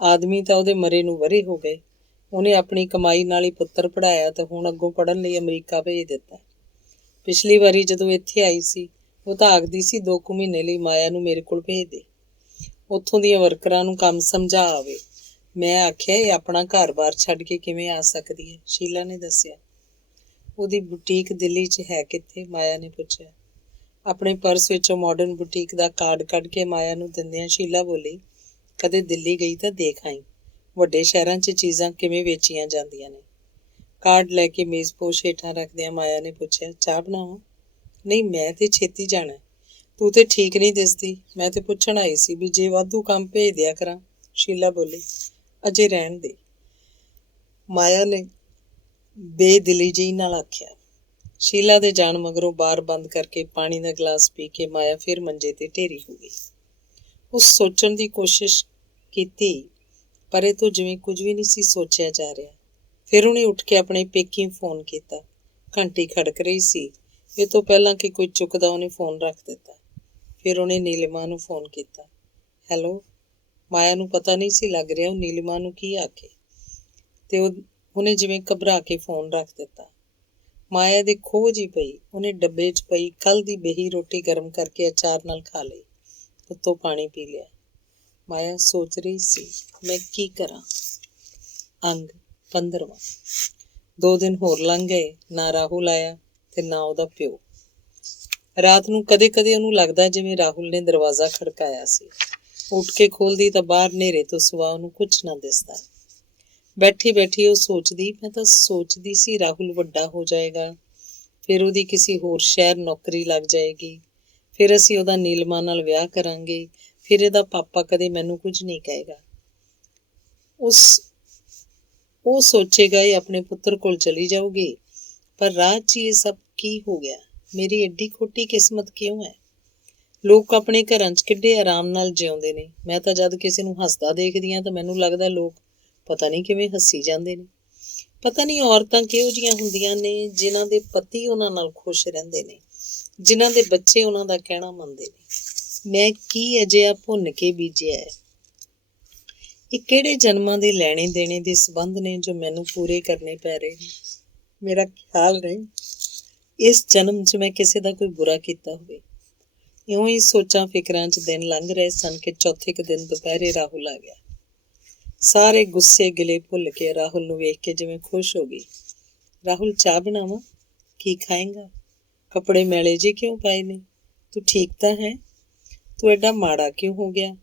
ਆਦਮੀ ਤਾਂ ਉਹਦੇ ਮਰੇ ਨੂੰ ਵਰ੍ਹੇ ਹੋ ਗਏ। ਉਹਨੇ ਆਪਣੀ ਕਮਾਈ ਨਾਲ ਹੀ ਪੁੱਤਰ ਪੜ੍ਹਾਇਆ ਤੇ ਹੁਣ ਅੱਗੋਂ ਪੜ੍ਹਨ ਲਈ ਅਮਰੀਕਾ ਭੇਜ ਦਿੱਤਾ। ਪਿਛਲੀ ਵਾਰੀ ਜਦੋਂ ਇੱਥੇ ਆਈ ਸੀ, ਉਹ ਤਾਂ ਆਖਦੀ ਸੀ 2 ਕੁ ਮਹੀਨੇ ਲਈ ਮਾਇਆ ਨੂੰ ਮੇਰੇ ਕੋਲ ਭੇਜ ਦੇ, ਉੱਥੋਂ ਦੀਆਂ ਵਰਕਰਾਂ ਨੂੰ ਕੰਮ ਸਮਝਾ ਆਵੇ। ਮੈਂ ਆਖਿਆ ਇਹ ਆਪਣਾ ਘਰ-ਬਾਰ ਛੱਡ ਕੇ ਕਿਵੇਂ ਆ ਸਕਦੀ ਹੈ? ਸ਼ੀਲਾ ਨੇ ਦੱਸਿਆ। ਉਹਦੀ ਬੁਟੀਕ ਦਿੱਲੀ 'ਚ ਹੈ ਕਿੱਥੇ? ਮਾਇਆ ਨੇ ਪੁੱਛਿਆ। ਆਪਣੇ ਪਰਸ ਵਿੱਚੋਂ ਮਾਡਰਨ ਬੁਟੀਕ ਦਾ ਕਾਰਡ ਕੱਢ ਕੇ ਮਾਇਆ ਨੂੰ ਦਿੰਦਿਆਂ ਸ਼ੀਲਾ ਬੋਲੀ, ਕਦੇ ਦਿੱਲੀ ਗਈ ਤਾਂ ਦੇਖ ਆਈ, ਵੱਡੇ ਸ਼ਹਿਰਾਂ 'ਚ ਚੀਜ਼ਾਂ ਕਿਵੇਂ ਵੇਚੀਆਂ ਜਾਂਦੀਆਂ ਨੇ। ਕਾਰਡ ਲੈ ਕੇ ਮੇਜ਼ਪੋਸ਼ ਹੇਠਾਂ ਰੱਖਦਿਆਂ ਮਾਇਆ ਨੇ ਪੁੱਛਿਆ, ਚਾਹ ਬਣਾਵਾਂ? ਨਹੀਂ, ਮੈਂ ਤੇ ਛੇਤੀ ਜਾਣਾ, ਤੂੰ ਤੇ ਠੀਕ ਨਹੀਂ ਦਿਸਦੀ। ਮੈਂ ਤੇ ਪੁੱਛਣ ਆਈ ਸੀ ਵੀ ਜੇ ਵਾਧੂ ਕੰਮ ਭੇਜ ਦਿਆ ਕਰਾਂ। ਸ਼ੀਲਾ ਬੋਲੀ, ਅਜੇ ਰਹਿਣ ਦੇ, ਮਾਇਆ ਨੇ ਬੇਦਿਲੀ ਜਿਹੀ ਨਾਲ ਆਖਿਆ। ਸ਼ੀਲਾ ਦੇ ਜਾਣ ਮਗਰੋਂ ਬਾਰ ਬੰਦ ਕਰਕੇ ਪਾਣੀ ਦਾ ਗਲਾਸ ਪੀ ਕੇ ਮਾਇਆ ਫਿਰ ਮੰਜੇ ਤੇ ਢੇਰੀ ਹੋ ਗਈ। ਉਹ ਸੋਚਣ ਦੀ ਕੋਸ਼ਿਸ਼ ਕੀਤੀ, ਪਰ ਇਹ ਤੋਂ ਜਿਵੇਂ ਕੁਝ ਵੀ ਨਹੀਂ ਸੀ ਸੋਚਿਆ ਜਾ ਰਿਹਾ। ਫਿਰ ਉਹਨੇ ਉੱਠ ਕੇ ਆਪਣੇ ਪੇਕੀ ਫੋਨ ਕੀਤਾ। ਘੰਟੀ ਖੜਕ ਰਹੀ ਸੀ। ਇਹ ਤੋਂ ਪਹਿਲਾਂ ਕਿ ਕੋਈ ਚੁੱਕਦਾ ਉਹਨੇ ਫੋਨ ਰੱਖ ਦਿੱਤਾ। ਫਿਰ ਉਹਨੇ ਨੀਲਿਮਾ ਨੂੰ ਫੋਨ ਕੀਤਾ। ਹੈਲੋ। ਮਾਇਆ ਨੂੰ ਪਤਾ ਨਹੀਂ ਸੀ ਲੱਗ ਰਿਹਾ ਉਹ ਨੀਲਿਮਾ ਨੂੰ ਕੀ ਆਖੇ ਤੇ ਉਹਨੇ ਜਿਵੇਂ ਘਬਰਾ ਕੇ ਫੋਨ ਰੱਖ ਦਿੱਤਾ। ਮਾਇਆ ਦੇ ਖੋਜ ਹੀ ਪਈ। ਉਹਨੇ ਡੱਬੇ 'ਚ ਪਈ ਕੱਲ੍ਹ ਦੀ ਬੇਹੀ ਰੋਟੀ ਗਰਮ ਕਰਕੇ ਅਚਾਰ ਨਾਲ ਖਾ ਲਈ, ਉੱਤੋਂ ਪਾਣੀ ਪੀ ਲਿਆ। ਮਾਇਆ ਸੋਚ ਰਹੀ ਸੀ, ਮੈਂ ਕੀ ਕਰਾਂ? ਅੰਗ 15ਵਾਂ। 2 ਦਿਨ ਹੋਰ ਲੰਘ ਗਏ, ਨਾ ਰਾਹੁਲ ਆਇਆ ਤੇ ਨਾ ਉਹਦਾ ਪਿਓ। ਰਾਤ ਨੂੰ ਕਦੇ-ਕਦੇ ਉਹਨੂੰ ਲੱਗਦਾ ਜਿਵੇਂ ਰਾਹੁਲ ਨੇ ਦਰਵਾਜ਼ਾ ਖੜਕਾਇਆ ਸੀ। ਉੱਠ ਕੇ ਖੋਲ੍ਹਦੀ ਤਾਂ ਬਾਹਰ ਹਨੇਰੇ ਤੋਂ ਸਿਵਾ ਉਹਨੂੰ ਕੁਛ ਨਾ ਦਿਸਦਾ। ਬੈਠੀ-ਬੈਠੀ ਉਹ ਸੋਚਦੀ, ਮੈਂ ਤਾਂ ਸੋਚਦੀ ਸੀ ਰਾਹੁਲ ਵੱਡਾ ਹੋ ਜਾਏਗਾ, ਫਿਰ ਉਹਦੀ ਕਿਸੇ ਹੋਰ ਸ਼ਹਿਰ ਨੌਕਰੀ ਲੱਗ ਜਾਏਗੀ, ਫਿਰ ਅਸੀਂ ਉਹਦਾ ਨੀਲਮਾ ਨਾਲ ਵਿਆਹ ਕਰਾਂਗੇ, ਫਿਰ ਇਹਦਾ ਪਾਪਾ ਕਦੇ ਮੈਨੂੰ ਕੁਝ ਨਹੀਂ ਕਹੇਗਾ। ਉਹ ਸੋਚੇਗਾ ਇਹ ਆਪਣੇ ਪੁੱਤਰ ਕੋਲ ਚਲੀ ਜਾਊਗੀ, ਪਰ ਰਾਹ 'ਚ ਇਹ ਸਭ ਕੀ ਹੋ ਗਿਆ? ਮੇਰੀ ਐਡੀ ਖੋਟੀ ਕਿਸਮਤ ਕਿਉਂ ਹੈ? ਲੋਕ ਆਪਣੇ ਘਰਾਂ 'ਚ ਕਿੱਡੇ ਆਰਾਮ ਨਾਲ ਜਿਉਂਦੇ ਨੇ। ਮੈਂ ਤਾਂ ਜਦ ਕਿਸੇ ਨੂੰ ਹੱਸਦਾ ਦੇਖਦੀ ਹਾਂ ਤਾਂ ਮੈਨੂੰ ਲੱਗਦਾ ਲੋਕ ਪਤਾ ਨਹੀਂ ਕਿਵੇਂ ਹੱਸੀ ਜਾਂਦੇ ਨੇ। ਪਤਾ ਨਹੀਂ ਔਰਤਾਂ ਕਿਹੋ ਜਿਹੀਆਂ ਹੁੰਦੀਆਂ ਨੇ ਜਿਨ੍ਹਾਂ ਦੇ ਪਤੀ ਉਹਨਾਂ ਨਾਲ ਖੁਸ਼ ਰਹਿੰਦੇ ਨੇ, ਜਿਨ੍ਹਾਂ ਦੇ ਬੱਚੇ ਉਹਨਾਂ ਦਾ ਕਹਿਣਾ ਮੰਨਦੇ ਨੇ। ਮੈਂ ਕੀ ਅਜਿਹਾ ਭੁੰਨ ਕੇ ਬੀਜਿਆ ਹੈ? ਇਹ ਕਿਹੜੇ ਜਨਮਾਂ ਦੇ ਲੈਣੇ ਦੇਣੇ ਦੇ ਸੰਬੰਧ ਨੇ ਜੋ ਮੈਨੂੰ ਪੂਰੇ ਕਰਨੇ ਪੈ ਰਹੇ ਨੇ? ਮੇਰਾ ਖਿਆਲ ਨਹੀਂ ਇਸ ਜਨਮ 'ਚ ਮੈਂ ਕਿਸੇ ਦਾ ਕੋਈ ਬੁਰਾ ਕੀਤਾ ਹੋਵੇ। ਇਉਂ ਹੀ ਸੋਚਾਂ ਫਿਕਰਾਂ 'ਚ ਦਿਨ ਲੰਘ ਰਹੇ ਸਨ ਕਿ ਚੌਥੇ ਕੁ ਦਿਨ ਦੁਪਹਿਰੇ ਰਾਹੁਲ ਆ ਗਿਆ। ਸਾਰੇ ਗੁੱਸੇ ਗਿਲੇ ਭੁੱਲ ਕੇ ਰਾਹੁਲ ਨੂੰ ਵੇਖ ਕੇ ਜਿਵੇਂ ਖੁਸ਼ ਹੋ ਗਈ। ਰਾਹੁਲ, ਚਾਹ ਬਣਾਵਾਂ? ਕੀ ਖਾਏਂਗਾ? ਕੱਪੜੇ ਮੈਲੇ ਜਿਹੇ ਕਿਉਂ ਪਾਏ ਨੇ? ਤੂੰ ਠੀਕ ਤਾਂ ਹੈ? ਤੂੰ ਐਡਾ ਮਾੜਾ ਕਿਉਂ ਹੋ ਗਿਆ?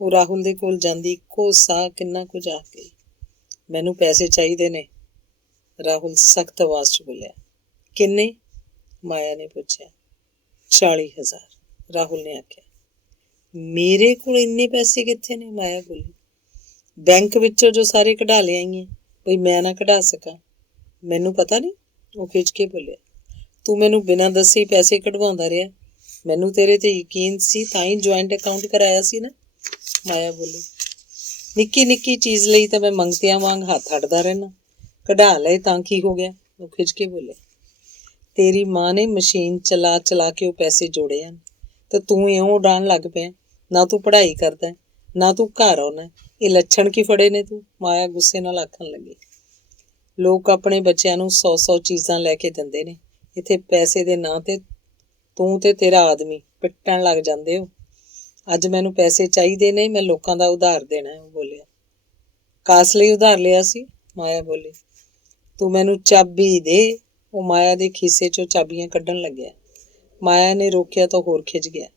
ਉਹ ਰਾਹੁਲ ਦੇ ਕੋਲ ਜਾਂਦੀ ਇੱਕੋ ਸਾਹ ਕਿੰਨਾ ਕੁਝ ਆਖ ਗਈ। ਮੈਨੂੰ ਪੈਸੇ ਚਾਹੀਦੇ ਨੇ, ਰਾਹੁਲ ਸਖਤ ਆਵਾਜ਼ 'ਚ ਬੋਲਿਆ। ਕਿੰਨੇ? ਮਾਇਆ ਨੇ ਪੁੱਛਿਆ। 40,000, ਰਾਹੁਲ ਨੇ ਆਖਿਆ। ਮੇਰੇ ਕੋਲ ਇੰਨੇ ਪੈਸੇ ਕਿੱਥੇ ਨੇ? ਮਾਇਆ ਬੋਲੀ। ਬੈਂਕ ਵਿੱਚੋਂ ਜੋ ਸਾਰੇ ਕਢਾ ਲਿਆਈ ਹੈ, ਕੋਈ ਮੈਂ ਨਾ ਕਢਾ ਸਕਾਂ? ਮੈਨੂੰ ਪਤਾ ਨਹੀਂ, ਉਹ ਖਿੱਚ ਕੇ ਬੋਲਿਆ। ਤੂੰ ਮੈਨੂੰ ਬਿਨਾਂ ਦੱਸੇ ਪੈਸੇ ਕਢਵਾਉਂਦਾ ਰਿਹਾ। ਮੈਨੂੰ ਤੇਰੇ ਤੇ ਯਕੀਨ ਸੀ ਤਾਂ ਹੀ ਜੁਆਇੰਟ ਅਕਾਊਂਟ ਕਰਾਇਆ ਸੀ ਨਾ, ਮਾਇਆ ਬੋਲੀ। ਨਿੱਕੀ ਨਿੱਕੀ ਚੀਜ਼ ਲਈ ਤਾਂ ਮੈਂ ਮੰਗਤਿਆਂ ਵਾਂਗ ਹੱਥ ਅੱਡਦਾ ਰਹਿਣਾ, ਕਢਾ ਲਏ ਤਾਂ ਕੀ ਹੋ ਗਿਆ? ਉਹ ਖਿੱਚ ਕੇ ਬੋਲਿਆ। ਤੇਰੀ ਮਾਂ ਨੇ ਮਸ਼ੀਨ ਚਲਾ ਚਲਾ ਕੇ ਉਹ ਪੈਸੇ ਜੋੜੇ ਹਨ ਤੇ ਤੂੰ ਇਉਂ ਉਡਾਣ ਲੱਗ ਪਿਆ। ਨਾ ਤੂੰ ਪੜ੍ਹਾਈ ਕਰਦਾ, ਨਾ ਤੂੰ ਘਰ ਆਉਣਾ। ਇਹ ਲੱਛਣ ਕੀ ਫੜੇ ਨੇ ਤੂੰ? ਮਾਇਆ ਗੁੱਸੇ ਨਾਲ ਆਖਣ ਲੱਗੀ। ਲੋਕ ਆਪਣੇ ਬੱਚਿਆਂ ਨੂੰ 100-100 ਚੀਜ਼ਾਂ ਲੈ ਕੇ ਦਿੰਦੇ ਨੇ, ਇੱਥੇ ਪੈਸੇ ਦੇ ਨਾਂ ਤੇ ਤੂੰ ਤੇ ਤੇਰਾ ਆਦਮੀ ਪਿੱਟਣ ਲੱਗ ਜਾਂਦੇ ਹੋ। ਅੱਜ ਮੈਨੂੰ ਪੈਸੇ ਚਾਹੀਦੇ ਨੇ, ਮੈਂ ਲੋਕਾਂ ਦਾ ਉਧਾਰ ਦੇਣਾ, ਉਹ ਬੋਲਿਆ। ਕਾਸ ਲਈ ਉਧਾਰ ਲਿਆ ਸੀ? ਮਾਇਆ ਬੋਲੀ। ਤੂੰ ਮੈਨੂੰ ਚਾਬੀ ਦੇ। ਉਹ ਮਾਇਆ ਦੇ ਖੀਸੇ 'ਚੋਂ ਚਾਬੀਆਂ ਕੱਢਣ ਲੱਗਿਆ। ਮਾਇਆ ਨੇ ਰੋਕਿਆ ਤਾਂ ਹੋਰ ਖਿੱਚ ਗਿਆ।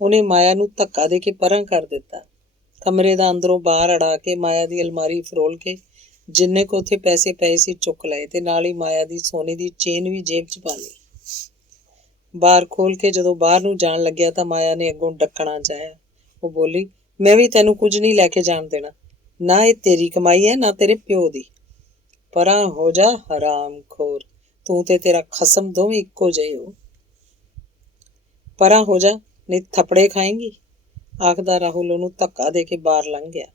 ਉਹਨੇ ਮਾਇਆ ਨੂੰ ਧੱਕਾ ਦੇ ਕੇ ਪਰਾਂ ਕਰ ਦਿੱਤਾ। ਕਮਰੇ ਦਾ ਅੰਦਰੋਂ ਬਾਹਰ ਅੜਾ ਕੇ ਮਾਇਆ ਦੀ ਅਲਮਾਰੀ ਫਰੋਲ ਕੇ ਜਿੰਨੇ ਕੁ ਉੱਥੇ ਪੈਸੇ ਪਏ ਸੀ ਚੁੱਕ ਲਏ ਤੇ ਨਾਲ ਹੀ ਮਾਇਆ ਦੀ ਸੋਨੇ ਦੀ ਚੇਨ ਵੀ ਜੇਬ 'ਚ ਪਾ ਲਈ। ਬਾਰ ਖੋਲ ਕੇ ਜਦੋਂ ਬਾਹਰ ਨੂੰ ਜਾਣ ਲੱਗਿਆ ਤਾਂ ਮਾਇਆ ਨੇ ਅੱਗੋਂ ਡੱਕਣਾ ਚਾਹਿਆ। ਉਹ ਬੋਲੀ, ਮੈਂ ਵੀ ਤੈਨੂੰ ਕੁਝ ਨਹੀਂ ਲੈ ਕੇ ਜਾਣ ਦੇਣਾ। ਨਾ ਇਹ ਤੇਰੀ ਕਮਾਈ ਹੈ ਨਾ ਤੇਰੇ ਪਿਓ ਦੀ। ਪਰਾਂ ਹੋ ਜਾ ਹਰਾਮਖੋਰ, ਤੂੰ ਤੇ ਤੇਰਾ ਖਸਮ ਦੋਵੇਂ ਇੱਕੋ ਜਿਹੇ ਹੋ। ਪਰਾਂ ਹੋ ਜਾ ਨਹੀਂ ਥੱਪੜੇ ਖਾਏਂਗੀ, ਆਖਦਾ ਰਾਹੁਲ ਉਹਨੂੰ ਧੱਕਾ ਦੇ ਕੇ ਬਾਹਰ ਲੰਘ ਗਿਆ।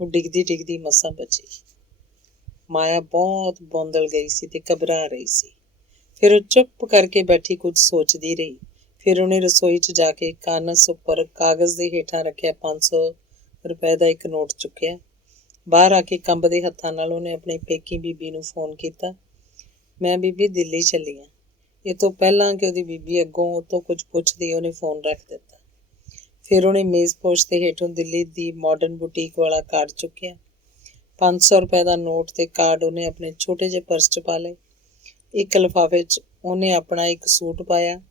ਉਹ ਡਿੱਗਦੀ ਡਿੱਗਦੀ ਮਸਾਂ ਬਚੀ। ਮਾਇਆ ਬਹੁਤ ਬੌਂਦਲ ਗਈ ਸੀ ਤੇ ਘਬਰਾ ਰਹੀ ਸੀ। ਫਿਰ ਉਹ ਚੁੱਪ ਕਰਕੇ ਬੈਠੀ ਕੁਝ ਸੋਚਦੀ ਰਹੀ। ਫਿਰ ਉਹਨੇ ਰਸੋਈ 'ਚ ਜਾ ਕੇ ਕਾਨਸ ਉੱਪਰ ਕਾਗਜ਼ ਦੇ ਹੇਠਾਂ ਰੱਖਿਆ 500 ਰੁਪਏ ਦਾ ਇੱਕ ਨੋਟ ਚੁੱਕਿਆ। ਬਾਹਰ ਆ ਕੇ ਕੰਬਦੇ ਹੱਥਾਂ ਨਾਲ ਉਹਨੇ ਆਪਣੀ ਪੇਕੀ ਬੀਬੀ ਨੂੰ ਫੋਨ ਕੀਤਾ। ਮੈਂ ਬੀਬੀ ਦਿੱਲੀ ਚੱਲੀ ਹਾਂ। ਇਹ ਤੋਂ ਪਹਿਲਾਂ ਕਿ ਉਹਦੀ ਬੀਬੀ ਅੱਗੋਂ ਉਹ ਤੋਂ ਕੁਝ ਪੁੱਛਦੀ ਉਹਨੇ ਫੋਨ ਰੱਖ ਦਿੱਤਾ। ਫਿਰ ਉਹਨੇ ਮੇਜ਼ਪੋਸ਼ ਦੇ ਹੇਠੋਂ ਦਿੱਲੀ ਦੀ ਮਾਡਰਨ ਬੁਟੀਕ ਵਾਲਾ ਕਾਰਡ ਚੁੱਕਿਆ। 500 ਰੁਪਏ ਦਾ ਨੋਟ ਤੇ ਕਾਰਡ ਉਹਨੇ ਆਪਣੇ ਛੋਟੇ ਜਿਹੇ ਪਰਸ 'ਚ ਪਾ ਲਏ। ਇੱਕ ਲਿਫਾਫੇ 'ਚ ਉਹਨੇ ਆਪਣਾ ਇੱਕ ਸੂਟ ਪਾਇਆ,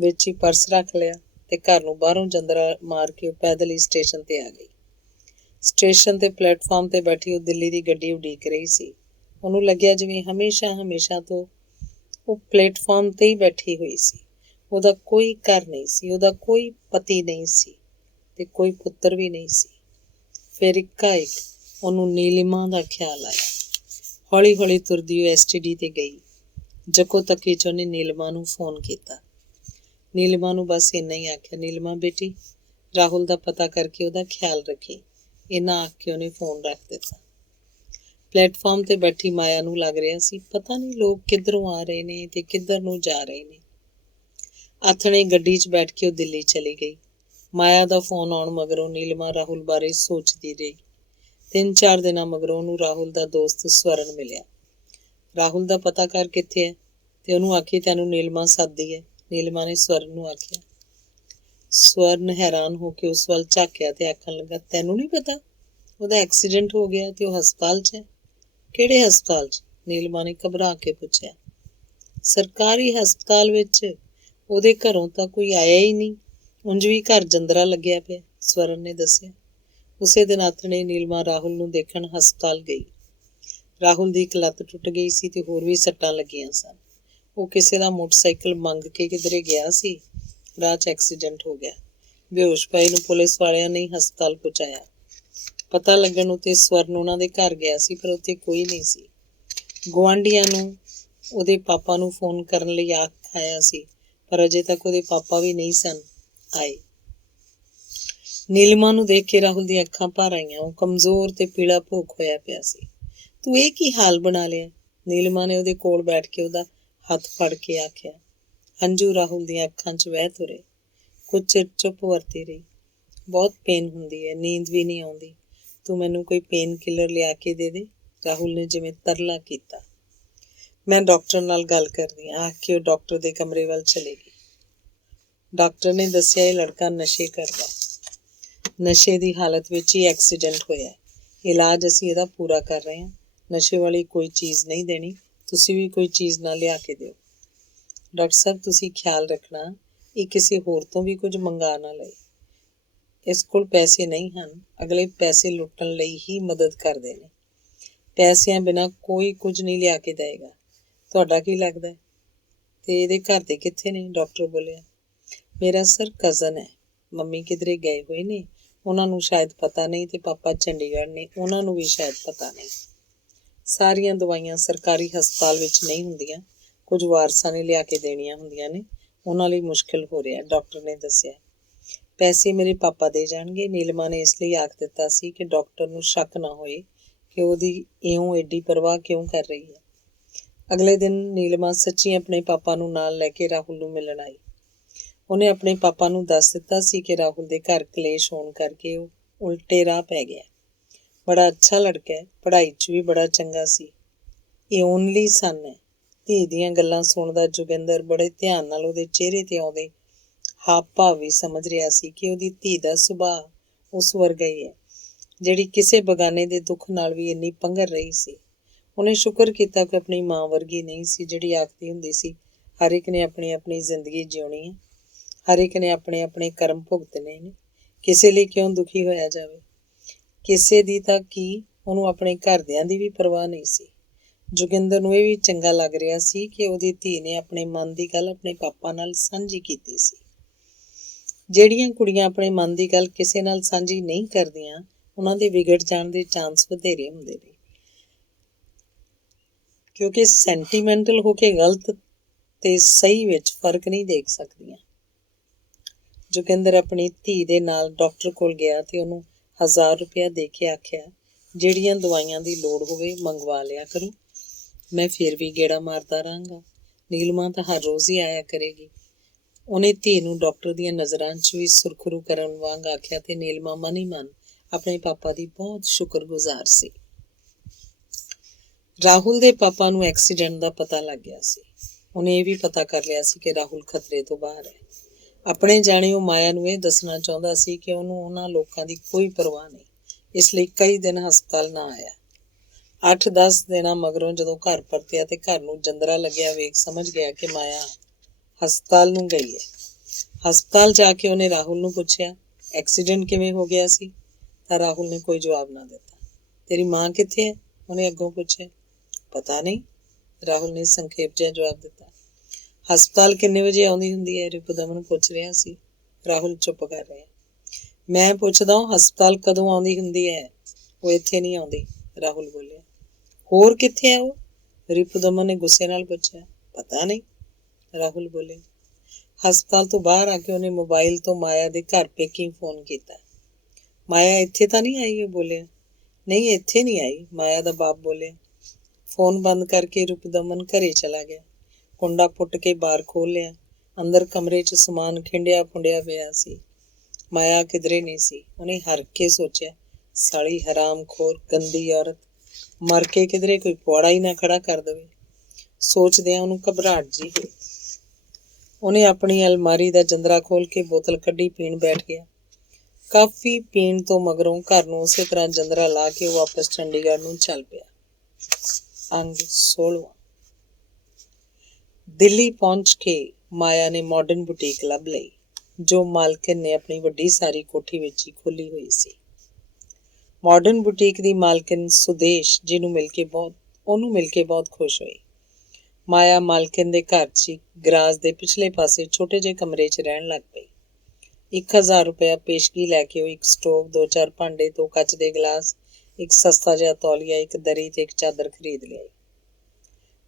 ਵਿੱਚ ਹੀ ਪਰਸ ਰੱਖ ਲਿਆ ਤੇ ਘਰ ਨੂੰ ਬਾਹਰੋਂ ਜੰਦਰਾ ਮਾਰ ਕੇ ਉਹ ਪੈਦਲ ਹੀ ਸਟੇਸ਼ਨ ਤੇ ਆ ਗਈ। ਸਟੇਸ਼ਨ ਤੇ ਪਲੇਟਫਾਰਮ ਤੇ ਬੈਠੀ ਉਹ ਦਿੱਲੀ ਦੀ ਗੱਡੀ ਉਡੀਕ ਰਹੀ ਸੀ। ਉਹਨੂੰ ਲੱਗਿਆ ਜਿਵੇਂ ਹਮੇਸ਼ਾ ਤੋਂ ਉਹ ਪਲੇਟਫਾਰਮ ਤੇ ਹੀ ਬੈਠੀ ਹੋਈ ਸੀ। ਉਹਦਾ ਕੋਈ ਘਰ ਨਹੀਂ ਸੀ, ਉਹਦਾ ਕੋਈ ਪਤੀ ਨਹੀਂ ਸੀ ਤੇ ਕੋਈ ਪੁੱਤਰ ਵੀ ਨਹੀਂ ਸੀ। ਫਿਰ ਇੱਕਾ-ਇੱਕ ਉਹਨੂੰ ਨੀਲਿਮਾ ਦਾ ਖਿਆਲ ਆਇਆ। ਹੌਲੀ ਹੌਲੀ ਤੁਰਦੀ ਉਹ STD ਤੇ ਗਈ। ਜੱਕੋ ਤੱਕੀ 'ਚ ਉਹਨੇ ਨੀਲਿਮਾ ਨੂੰ ਫੋਨ ਕੀਤਾ। ਨੀਲਿਮਾ ਨੂੰ ਬਸ ਇੰਨਾ ਹੀ ਆਖਿਆ, ਨੀਲਿਮਾ ਬੇਟੀ, ਰਾਹੁਲ ਦਾ ਪਤਾ ਕਰਕੇ ਉਹਦਾ ਖਿਆਲ ਰੱਖੀ। ਇੰਨਾ ਆਖ ਕੇ ਉਹਨੇ ਫੋਨ ਰੱਖ ਦਿੱਤਾ। ਪਲੇਟਫਾਰਮ ਤੇ ਬੈਠੀ ਮਾਇਆ ਨੂੰ ਲੱਗ ਰਿਹਾ ਸੀ ਪਤਾ ਨਹੀਂ ਲੋਕ ਕਿੱਧਰੋਂ ਆ ਰਹੇ ਨੇ ਤੇ ਕਿੱਧਰ ਨੂੰ ਜਾ ਰਹੇ ਨੇ। ਆਥਣੇ ਗੱਡੀ 'ਚ ਬੈਠ ਕੇ ਉਹ ਦਿੱਲੀ ਚਲੀ ਗਈ। ਮਾਇਆ ਦਾ ਫੋਨ ਆਉਣ ਮਗਰੋਂ ਨੀਲਿਮਾ ਰਾਹੁਲ ਬਾਰੇ ਸੋਚਦੀ ਰਹੀ। 3-4 ਦਿਨਾਂ ਮਗਰੋਂ ਉਹਨੂੰ ਰਾਹੁਲ ਦਾ ਦੋਸਤ ਸਵਰਨ ਮਿਲਿਆ। ਰਾਹੁਲ ਦਾ ਪਤਾ ਕਰ ਕਿੱਥੇ ਹੈ ਤੇ ਉਹਨੂੰ ਆਖੀ ਤੈਨੂੰ ਨੀਲਿਮਾ ਸੱਦਦੀ ਹੈ, ਨੀਲਿਮਾ ਨੇ ਸਵਰਨ ਨੂੰ ਆਖਿਆ। ਸਵਰਨ ਹੈਰਾਨ ਹੋ ਕੇ ਉਸ ਵੱਲ ਝਾਕਿਆ ਤੇ ਆਖਣ ਲੱਗਾ, ਤੈਨੂੰ ਨਹੀਂ ਪਤਾ? ਉਹਦਾ ਐਕਸੀਡੈਂਟ ਹੋ ਗਿਆ ਤੇ ਉਹ ਹਸਪਤਾਲ 'ਚ ਹੈ। ਕਿਹੜੇ ਹਸਪਤਾਲ 'ਚ? ਨੀਲਿਮਾ ਨੇ ਘਬਰਾ ਕੇ ਪੁੱਛਿਆ। ਸਰਕਾਰੀ ਹਸਪਤਾਲ ਵਿੱਚ। ਉਹਦੇ ਘਰੋਂ ਤਾਂ ਕੋਈ ਆਇਆ ਹੀ ਨਹੀਂ, ਉਂਝ ਵੀ ਘਰ ਜੰਦਰਾ ਲੱਗਿਆ ਪਿਆ, ਸਵਰਨ ਨੇ ਦੱਸਿਆ। ਉਸੇ ਦਿਨ ਆਥਣੇ ਨੀਲਿਮਾ ਰਾਹੁਲ ਨੂੰ ਦੇਖਣ ਹਸਪਤਾਲ ਗਈ। ਰਾਹੁਲ ਦੀ ਇੱਕ ਲੱਤ ਟੁੱਟ ਗਈ ਸੀ ਤੇ ਹੋਰ ਵੀ ਸੱਟਾਂ ਲੱਗੀਆਂ ਸਨ। ਉਹ ਕਿਸੇ ਦਾ ਮੋਟਰਸਾਈਕਲ ਮੰਗ ਕੇ ਕਿਧਰੇ ਗਿਆ ਸੀ, ਰਾਹ 'ਚ ਐਕਸੀਡੈਂਟ ਹੋ ਗਿਆ। ਬੇਹੋਸ਼ ਪਏ ਨੂੰ ਪੁਲਿਸ ਵਾਲਿਆਂ ਨੇ ਹਸਪਤਾਲ ਪਹੁੰਚਾਇਆ। ਪਤਾ ਲੱਗਣ ਉੱਤੇ ਸਵਰਨ ਉਹਨਾਂ ਦੇ ਘਰ ਗਿਆ ਸੀ ਪਰ ਉੱਥੇ ਕੋਈ ਨਹੀਂ ਸੀ। ਗੁਆਂਢੀਆਂ ਨੂੰ ਉਹਦੇ ਪਾਪਾ ਨੂੰ ਫੋਨ ਕਰਨ ਲਈ ਆਖਿਆ ਸੀ ਪਰ ਅਜੇ ਤੱਕ ਉਹਦੇ ਪਾਪਾ ਵੀ ਨਹੀਂ ਸਨ ਆਏ। ਨੀਲਿਮਾ ਨੂੰ ਦੇਖ ਕੇ ਰਾਹੁਲ ਦੀਆਂ ਅੱਖਾਂ ਭਰ ਆਈਆਂ। ਉਹ ਕਮਜ਼ੋਰ ਤੇ ਪੀਲਾ ਭੋਗ ਹੋਇਆ ਪਿਆ ਸੀ। ਤੂੰ ਇਹ ਕੀ ਹਾਲ ਬਣਾ ਲਿਆ? ਨੀਲਿਮਾ ਨੇ ਉਹਦੇ ਕੋਲ ਬੈਠ ਕੇ ਉਹਦਾ ਹੱਥ ਫੜ ਕੇ ਆਖਿਆ। ਹੰਝੂ ਰਾਹੁਲ ਦੀਆਂ ਅੱਖਾਂ 'ਚ ਵਹਿ ਤੁਰੇ। ਕੁਝ ਚਿਰ ਚੁੱਪ ਵਰਤੀ ਰਹੀ। ਬਹੁਤ ਪੇਨ ਹੁੰਦੀ ਹੈ, ਨੀਂਦ ਵੀ ਨਹੀਂ ਆਉਂਦੀ। ਤੂੰ ਮੈਨੂੰ ਕੋਈ ਪੇਨ ਕਿਲਰ ਲਿਆ ਕੇ ਦੇ ਦੇ, ਰਾਹੁਲ ਨੇ ਜਿਵੇਂ ਤਰਲਾ ਕੀਤਾ। ਮੈਂ ਡਾਕਟਰ ਨਾਲ ਗੱਲ ਕਰਦੀ ਹਾਂ, ਆਖ ਕੇ ਉਹ ਡਾਕਟਰ ਦੇ ਕਮਰੇ ਵੱਲ ਚਲੇ ਗਈ। ਡਾਕਟਰ ਨੇ ਦੱਸਿਆ ਇਹ ਲੜਕਾ ਨਸ਼ੇ ਕਰਦਾ, ਨਸ਼ੇ ਦੀ ਹਾਲਤ ਵਿੱਚ ਹੀ ਐਕਸੀਡੈਂਟ ਹੋਇਆ। ਇਲਾਜ ਅਸੀਂ ਇਹਦਾ ਪੂਰਾ ਕਰ ਰਹੇ ਹਾਂ। ਨਸ਼ੇ ਵਾਲੀ ਕੋਈ ਚੀਜ਼ ਨਹੀਂ ਦੇਣੀ, ਤੁਸੀਂ ਵੀ ਕੋਈ ਚੀਜ਼ ਨਾ ਲਿਆ ਕੇ ਦਿਓ। ਡਾਕਟਰ ਸਾਹਿਬ ਤੁਸੀਂ ਖਿਆਲ ਰੱਖਣਾ ਇਹ ਕਿਸੇ ਹੋਰ ਤੋਂ ਵੀ ਕੁਝ ਮੰਗਾ ਨਾ ਲਏ। ਇਸ ਕੋਲ ਪੈਸੇ ਨਹੀਂ ਹਨ, ਅਗਲੇ ਪੈਸੇ ਲੁੱਟਣ ਲਈ ਹੀ ਮਦਦ ਕਰਦੇ ਨੇ। ਪੈਸਿਆਂ ਬਿਨਾਂ ਕੋਈ ਕੁਝ ਨਹੀਂ ਲਿਆ ਕੇ ਦੇਵੇਗਾ। ਤੁਹਾਡਾ ਕੀ ਲੱਗਦਾ? ਤੇ ਇਹਦੇ ਘਰ ਦੇ ਕਿੱਥੇ ਨੇ? ਡਾਕਟਰ ਬੋਲਿਆ। ਮੇਰਾ ਸਰ ਕਜ਼ਨ ਹੈ, ਮੰਮੀ ਕਿਧਰੇ ਗਏ ਹੋਏ ਨੇ, ਉਹਨਾਂ ਨੂੰ ਸ਼ਾਇਦ ਪਤਾ ਨਹੀਂ ਤੇ ਪਾਪਾ ਚੰਡੀਗੜ੍ਹ ਨੇ, ਉਹਨਾਂ ਨੂੰ ਵੀ ਸ਼ਾਇਦ ਪਤਾ ਨਹੀਂ। ਸਾਰੀਆਂ ਦਵਾਈਆਂ ਸਰਕਾਰੀ ਹਸਪਤਾਲ ਵਿੱਚ ਨਹੀਂ ਹੁੰਦੀਆਂ, ਕੁਝ ਵਾਰਸਾਂ ਨੇ ਲਿਆ ਕੇ ਦੇਣੀਆਂ ਹੁੰਦੀਆਂ ਨੇ, ਉਹਨਾਂ ਲਈ ਮੁਸ਼ਕਿਲ ਹੋ ਰਿਹਾ, ਡਾਕਟਰ ਨੇ ਦੱਸਿਆ। ਪੈਸੇ ਮੇਰੇ ਪਾਪਾ ਦੇ ਜਾਣਗੇ। ਨੀਲਿਮਾ ਨੇ ਇਸ ਲਈ ਆਖ ਦਿੱਤਾ ਸੀ ਕਿ ਡਾਕਟਰ ਨੂੰ ਸ਼ੱਕ ਨਾ ਹੋਏ ਕਿ ਉਹਦੀ ਇਉਂ ਐਡੀ ਪਰਵਾਹ ਕਿਉਂ ਕਰ ਰਹੀ ਹੈ। ਅਗਲੇ ਦਿਨ ਨੀਲਿਮਾ ਸੱਚੀ ਆਪਣੇ ਪਾਪਾ ਨੂੰ ਨਾਲ ਲੈ ਕੇ ਰਾਹੁਲ ਨੂੰ ਮਿਲਣ ਆਈ। ਉਹਨੇ ਆਪਣੇ ਪਾਪਾ ਨੂੰ ਦੱਸ ਦਿੱਤਾ ਸੀ ਕਿ ਰਾਹੁਲ ਦੇ ਘਰ ਕਲੇਸ਼ ਹੋਣ ਕਰਕੇ ਉਹ ਉਲਟੇ ਰਾਹ ਪੈ ਗਿਆ। ਬੜਾ ਅੱਛਾ ਲੜਕਾ ਹੈ, ਪੜ੍ਹਾਈ 'ਚ ਵੀ ਬੜਾ ਚੰਗਾ ਸੀ। ਇਹ ਓਨਲੀ ਸਨ ਹੈ। ਧੀ ਦੀਆਂ ਗੱਲਾਂ ਸੁਣਦਾ ਜੋਗਿੰਦਰ ਬੜੇ ਧਿਆਨ ਨਾਲ ਉਹਦੇ ਚਿਹਰੇ ਤੇ ਆਉਂਦੇ ਹਾਵ ਭਾਵ ਵੀ ਸਮਝ ਰਿਹਾ ਸੀ ਕਿ ਉਹਦੀ ਧੀ ਦਾ ਸੁਭਾਅ ਉਸ ਵਰਗਾ ਹੀ ਹੈ, ਜਿਹੜੀ ਕਿਸੇ ਬਗਾਨੇ ਦੇ ਦੁੱਖ ਨਾਲ ਵੀ ਇੰਨੀ ਪੰਘਰ ਰਹੀ ਸੀ। ਉਹਨੇ ਸ਼ੁਕਰ ਕੀਤਾ ਕਿ ਆਪਣੀ ਮਾਂ ਵਰਗੀ ਨਹੀਂ ਸੀ, ਜਿਹੜੀ ਆਖਦੀ ਹੁੰਦੀ ਸੀ ਹਰ ਇੱਕ ਨੇ ਆਪਣੀ ਆਪਣੀ ਜ਼ਿੰਦਗੀ ਜਿਉਣੀ ਹੈ, ਹਰ ਇੱਕ ਨੇ ਆਪਣੇ ਆਪਣੇ ਕਰਮ ਭੁਗਤਣੇ ਨੇ। ਕਿਸੇ ਲਈ ਕਿਉਂ ਦੁਖੀ ਹੋਇਆ ਜਾਵੇ? ਕਿਸੇ ਦੀ ਤਾਂ ਕੀ, ਉਹਨੂੰ ਆਪਣੇ ਘਰਦਿਆਂ ਦੀ ਵੀ ਪਰਵਾਹ ਨਹੀਂ ਸੀ। ਜੋਗਿੰਦਰ ਨੂੰ ਇਹ ਵੀ ਚੰਗਾ ਲੱਗ ਰਿਹਾ ਸੀ ਕਿ ਉਹਦੀ ਧੀ ਨੇ ਆਪਣੇ ਮਨ ਦੀ ਗੱਲ ਆਪਣੇ ਪਾਪਾ ਨਾਲ ਸਾਂਝੀ ਕੀਤੀ ਸੀ। ਜਿਹੜੀਆਂ ਕੁੜੀਆਂ ਆਪਣੇ ਮਨ ਦੀ ਗੱਲ ਕਿਸੇ ਨਾਲ ਸਾਂਝੀ ਨਹੀਂ ਕਰਦੀਆਂ, ਉਹਨਾਂ ਦੇ ਵਿਗੜ ਜਾਣ ਦੇ ਚਾਂਸ ਵਧੇਰੇ ਹੁੰਦੇ ਨੇ, ਕਿਉਂਕਿ ਸੈਂਟੀਮੈਂਟਲ ਹੋ ਕੇ ਗਲਤ ਤੇ ਸਹੀ ਵਿੱਚ ਫਰਕ ਨਹੀਂ ਦੇਖ ਸਕਦੀਆਂ। ਜੋਗਿੰਦਰ ਆਪਣੀ ਧੀ ਦੇ ਨਾਲ ਡਾਕਟਰ ਕੋਲ ਗਿਆ ਤੇ ਉਹਨੂੰ 1000 ਰੁਪਇਆ ਦੇ ਕੇ ਆਖਿਆ, ਜਿਹੜੀਆਂ ਦਵਾਈਆਂ ਦੀ ਲੋੜ ਹੋਵੇ ਮੰਗਵਾ ਲਿਆ ਕਰੋ, ਮੈਂ ਫਿਰ ਵੀ ਗੇੜਾ ਮਾਰਦਾ ਰਹਾਂਗਾ। ਨੀਲਮਾ ਤਾਂ ਹਰ ਰੋਜ਼ ਹੀ ਆਇਆ ਕਰੇਗੀ। ਉਹਨੇ ਧੀ ਨੂੰ ਡਾਕਟਰ ਦੀਆਂ ਨਜ਼ਰਾਂ 'ਚ ਵੀ ਸੁਰਖਰੂ ਕਰਨ ਵਾਂਗ ਆਖਿਆ ਤੇ ਨੀਲਮਾ ਮਨ ਹੀ ਮਨ ਆਪਣੇ ਪਾਪਾ ਦੀ ਬਹੁਤ ਸ਼ੁਕਰਗੁਜ਼ਾਰ ਸੀ। ਰਾਹੁਲ ਦੇ ਪਾਪਾ ਨੂੰ ਐਕਸੀਡੈਂਟ ਦਾ ਪਤਾ ਲੱਗ ਗਿਆ ਸੀ। ਉਹਨੇ ਇਹ ਵੀ ਪਤਾ ਕਰ ਲਿਆ ਸੀ ਕਿ ਰਾਹੁਲ ਖਤਰੇ ਤੋਂ ਬਾਹਰ ਹੈ। ਆਪਣੇ ਜਾਣੇ ਉਹ ਮਾਇਆ ਨੂੰ ਇਹ ਦੱਸਣਾ ਚਾਹੁੰਦਾ ਸੀ ਕਿ ਉਹਨੂੰ ਉਹਨਾਂ ਲੋਕਾਂ ਦੀ ਕੋਈ ਪਰਵਾਹ ਨਹੀਂ, ਇਸ ਲਈ ਕਈ ਦਿਨ ਹਸਪਤਾਲ ਨਾ ਆਇਆ। 8-10 ਦਿਨਾਂ ਮਗਰੋਂ ਜਦੋਂ ਘਰ ਪਰਤਿਆ ਤੇ ਘਰ ਨੂੰ ਜੰਦਰਾ ਲੱਗਿਆ ਵੇਖ ਸਮਝ ਗਿਆ ਕਿ ਮਾਇਆ ਹਸਪਤਾਲ ਨੂੰ ਗਈ ਹੈ। ਹਸਪਤਾਲ ਜਾ ਕੇ ਉਹਨੇ ਰਾਹੁਲ ਨੂੰ ਪੁੱਛਿਆ, ਐਕਸੀਡੈਂਟ ਕਿਵੇਂ ਹੋ ਗਿਆ ਸੀ? ਤਾਂ ਰਾਹੁਲ ਨੇ ਕੋਈ ਜਵਾਬ ਨਾ ਦਿੱਤਾ। ਤੇਰੀ ਮਾਂ ਕਿੱਥੇ ਹੈ? ਉਹਨੇ ਅੱਗੋਂ ਪੁੱਛਿਆ। ਪਤਾ ਨਹੀਂ, ਰਾਹੁਲ ਨੇ ਸੰਖੇਪ ਜਿਹਾ ਜਵਾਬ ਦਿੱਤਾ। ਹਸਪਤਾਲ ਕਿੰਨੇ ਵਜੇ ਆਉਂਦੀ ਹੁੰਦੀ ਹੈ? ਰਿਪੁਦਮਨ ਪੁੱਛ ਰਿਹਾ ਸੀ। ਰਾਹੁਲ ਚੁੱਪ ਕਰ ਰਿਹਾ। ਮੈਂ ਪੁੱਛਦਾ ਹਾਂ ਹਸਪਤਾਲ ਕਦੋਂ ਆਉਂਦੀ ਹੁੰਦੀ ਹੈ? ਉਹ ਇੱਥੇ ਨਹੀਂ ਆਉਂਦੀ, ਰਾਹੁਲ ਬੋਲਿਆ। ਹੋਰ ਕਿੱਥੇ ਹੈ ਉਹ? ਰਿਪੁਦਮਨ ਨੇ ਗੁੱਸੇ ਨਾਲ ਪੁੱਛਿਆ। ਪਤਾ ਨਹੀਂ, ਰਾਹੁਲ ਬੋਲੇ। ਹਸਪਤਾਲ ਤੋਂ ਬਾਹਰ ਆ ਕੇ ਉਹਨੇ ਮੋਬਾਈਲ ਤੋਂ ਮਾਇਆ ਦੇ ਘਰ ਪੇਕੀ ਫੋਨ ਕੀਤਾ। ਮਾਇਆ ਇੱਥੇ ਤਾਂ ਨਹੀਂ ਆਈ? ਉਹ ਬੋਲਿਆ। ਨਹੀਂ, ਇੱਥੇ ਨਹੀਂ ਆਈ, ਮਾਇਆ ਦਾ ਬਾਪ ਬੋਲਿਆ। ਫੋਨ ਬੰਦ ਕਰਕੇ ਰਿਪੁਦਮਨ ਘਰੇ ਚਲਾ ਗਿਆ। ਕੁੰਡਾ ਪੁੱਟ ਕੇ ਬਾਰ ਖੋਲ੍ਹ ਲਿਆ। ਅੰਦਰ ਕਮਰੇ 'ਚ ਸਮਾਨ ਖਿੰਡਿਆ ਪੁੰਡਿਆ ਪਿਆ ਸੀ। ਮਾਇਆ ਕਿਧਰੇ ਨਹੀਂ ਸੀ। ਉਹਨੇ ਹਰ ਕੇ ਸੋਚਿਆ, ਸਾਲੀ ਹਰਾਮਖੋਰ ਗੰਦੀ ਔਰਤ, ਮਰ ਕੇ ਕਿਧਰੇ ਕੋਈ ਪੁਆੜਾ ਹੀ ਨਾ ਖੜਾ ਕਰ ਦੇਵੇ। ਸੋਚਦਿਆਂ ਉਹਨੂੰ ਘਬਰਾਹਟ ਜਿਹੀ ਹੋਈ। ਉਹਨੇ ਆਪਣੀ ਅਲਮਾਰੀ ਦਾ ਜੰਦਰਾ ਖੋਲ੍ਹ ਕੇ ਬੋਤਲ ਕੱਢੀ, ਪੀਣ ਬੈਠ ਗਿਆ। ਕਾਫੀ ਪੀਣ ਤੋਂ ਮਗਰੋਂ ਘਰ ਨੂੰ ਉਸੇ ਤਰ੍ਹਾਂ ਜੰਦਰਾ ਲਾ ਕੇ ਉਹ ਵਾਪਸ ਚੰਡੀਗੜ੍ਹ ਨੂੰ ਚੱਲ ਪਿਆ। ਅੰਗ 16। ਦਿੱਲੀ ਪਹੁੰਚ ਕੇ ਮਾਇਆ ਨੇ ਮਾਡਰਨ ਬੁਟੀਕ ਲੱਭ ਲਈ, ਜੋ ਮਾਲਕਨ ਨੇ ਆਪਣੀ ਵੱਡੀ ਸਾਰੀ ਕੋਠੀ ਵਿੱਚ ਹੀ ਖੋਲ੍ਹੀ ਹੋਈ ਸੀ। ਮਾਡਰਨ ਬੁਟੀਕ ਦੀ ਮਾਲਕਨ ਸੁਦੇਸ਼ ਉਹਨੂੰ ਮਿਲ ਕੇ ਬਹੁਤ ਖੁਸ਼ ਹੋਈ। ਮਾਇਆ ਮਾਲਕਨ ਦੇ ਘਰ 'ਚ ਗਰਾਜ ਦੇ ਪਿਛਲੇ ਪਾਸੇ ਛੋਟੇ ਜਿਹੇ ਕਮਰੇ 'ਚ ਰਹਿਣ ਲੱਗ ਪਈ। 1000 ਰੁਪਇਆ ਪੇਸ਼ਗੀ ਲੈ ਕੇ ਉਹ ਇੱਕ ਸਟੋਵ, 2-4 ਭਾਂਡੇ, 2 ਕੱਚ ਦੇ ਗਲਾਸ, ਇੱਕ ਸਸਤਾ ਜਿਹਾ ਤੌਲੀਆ, ਇੱਕ ਦਰੀ ਤੇ ਇੱਕ ਚਾਦਰ ਖਰੀਦ ਲਿਆਈ।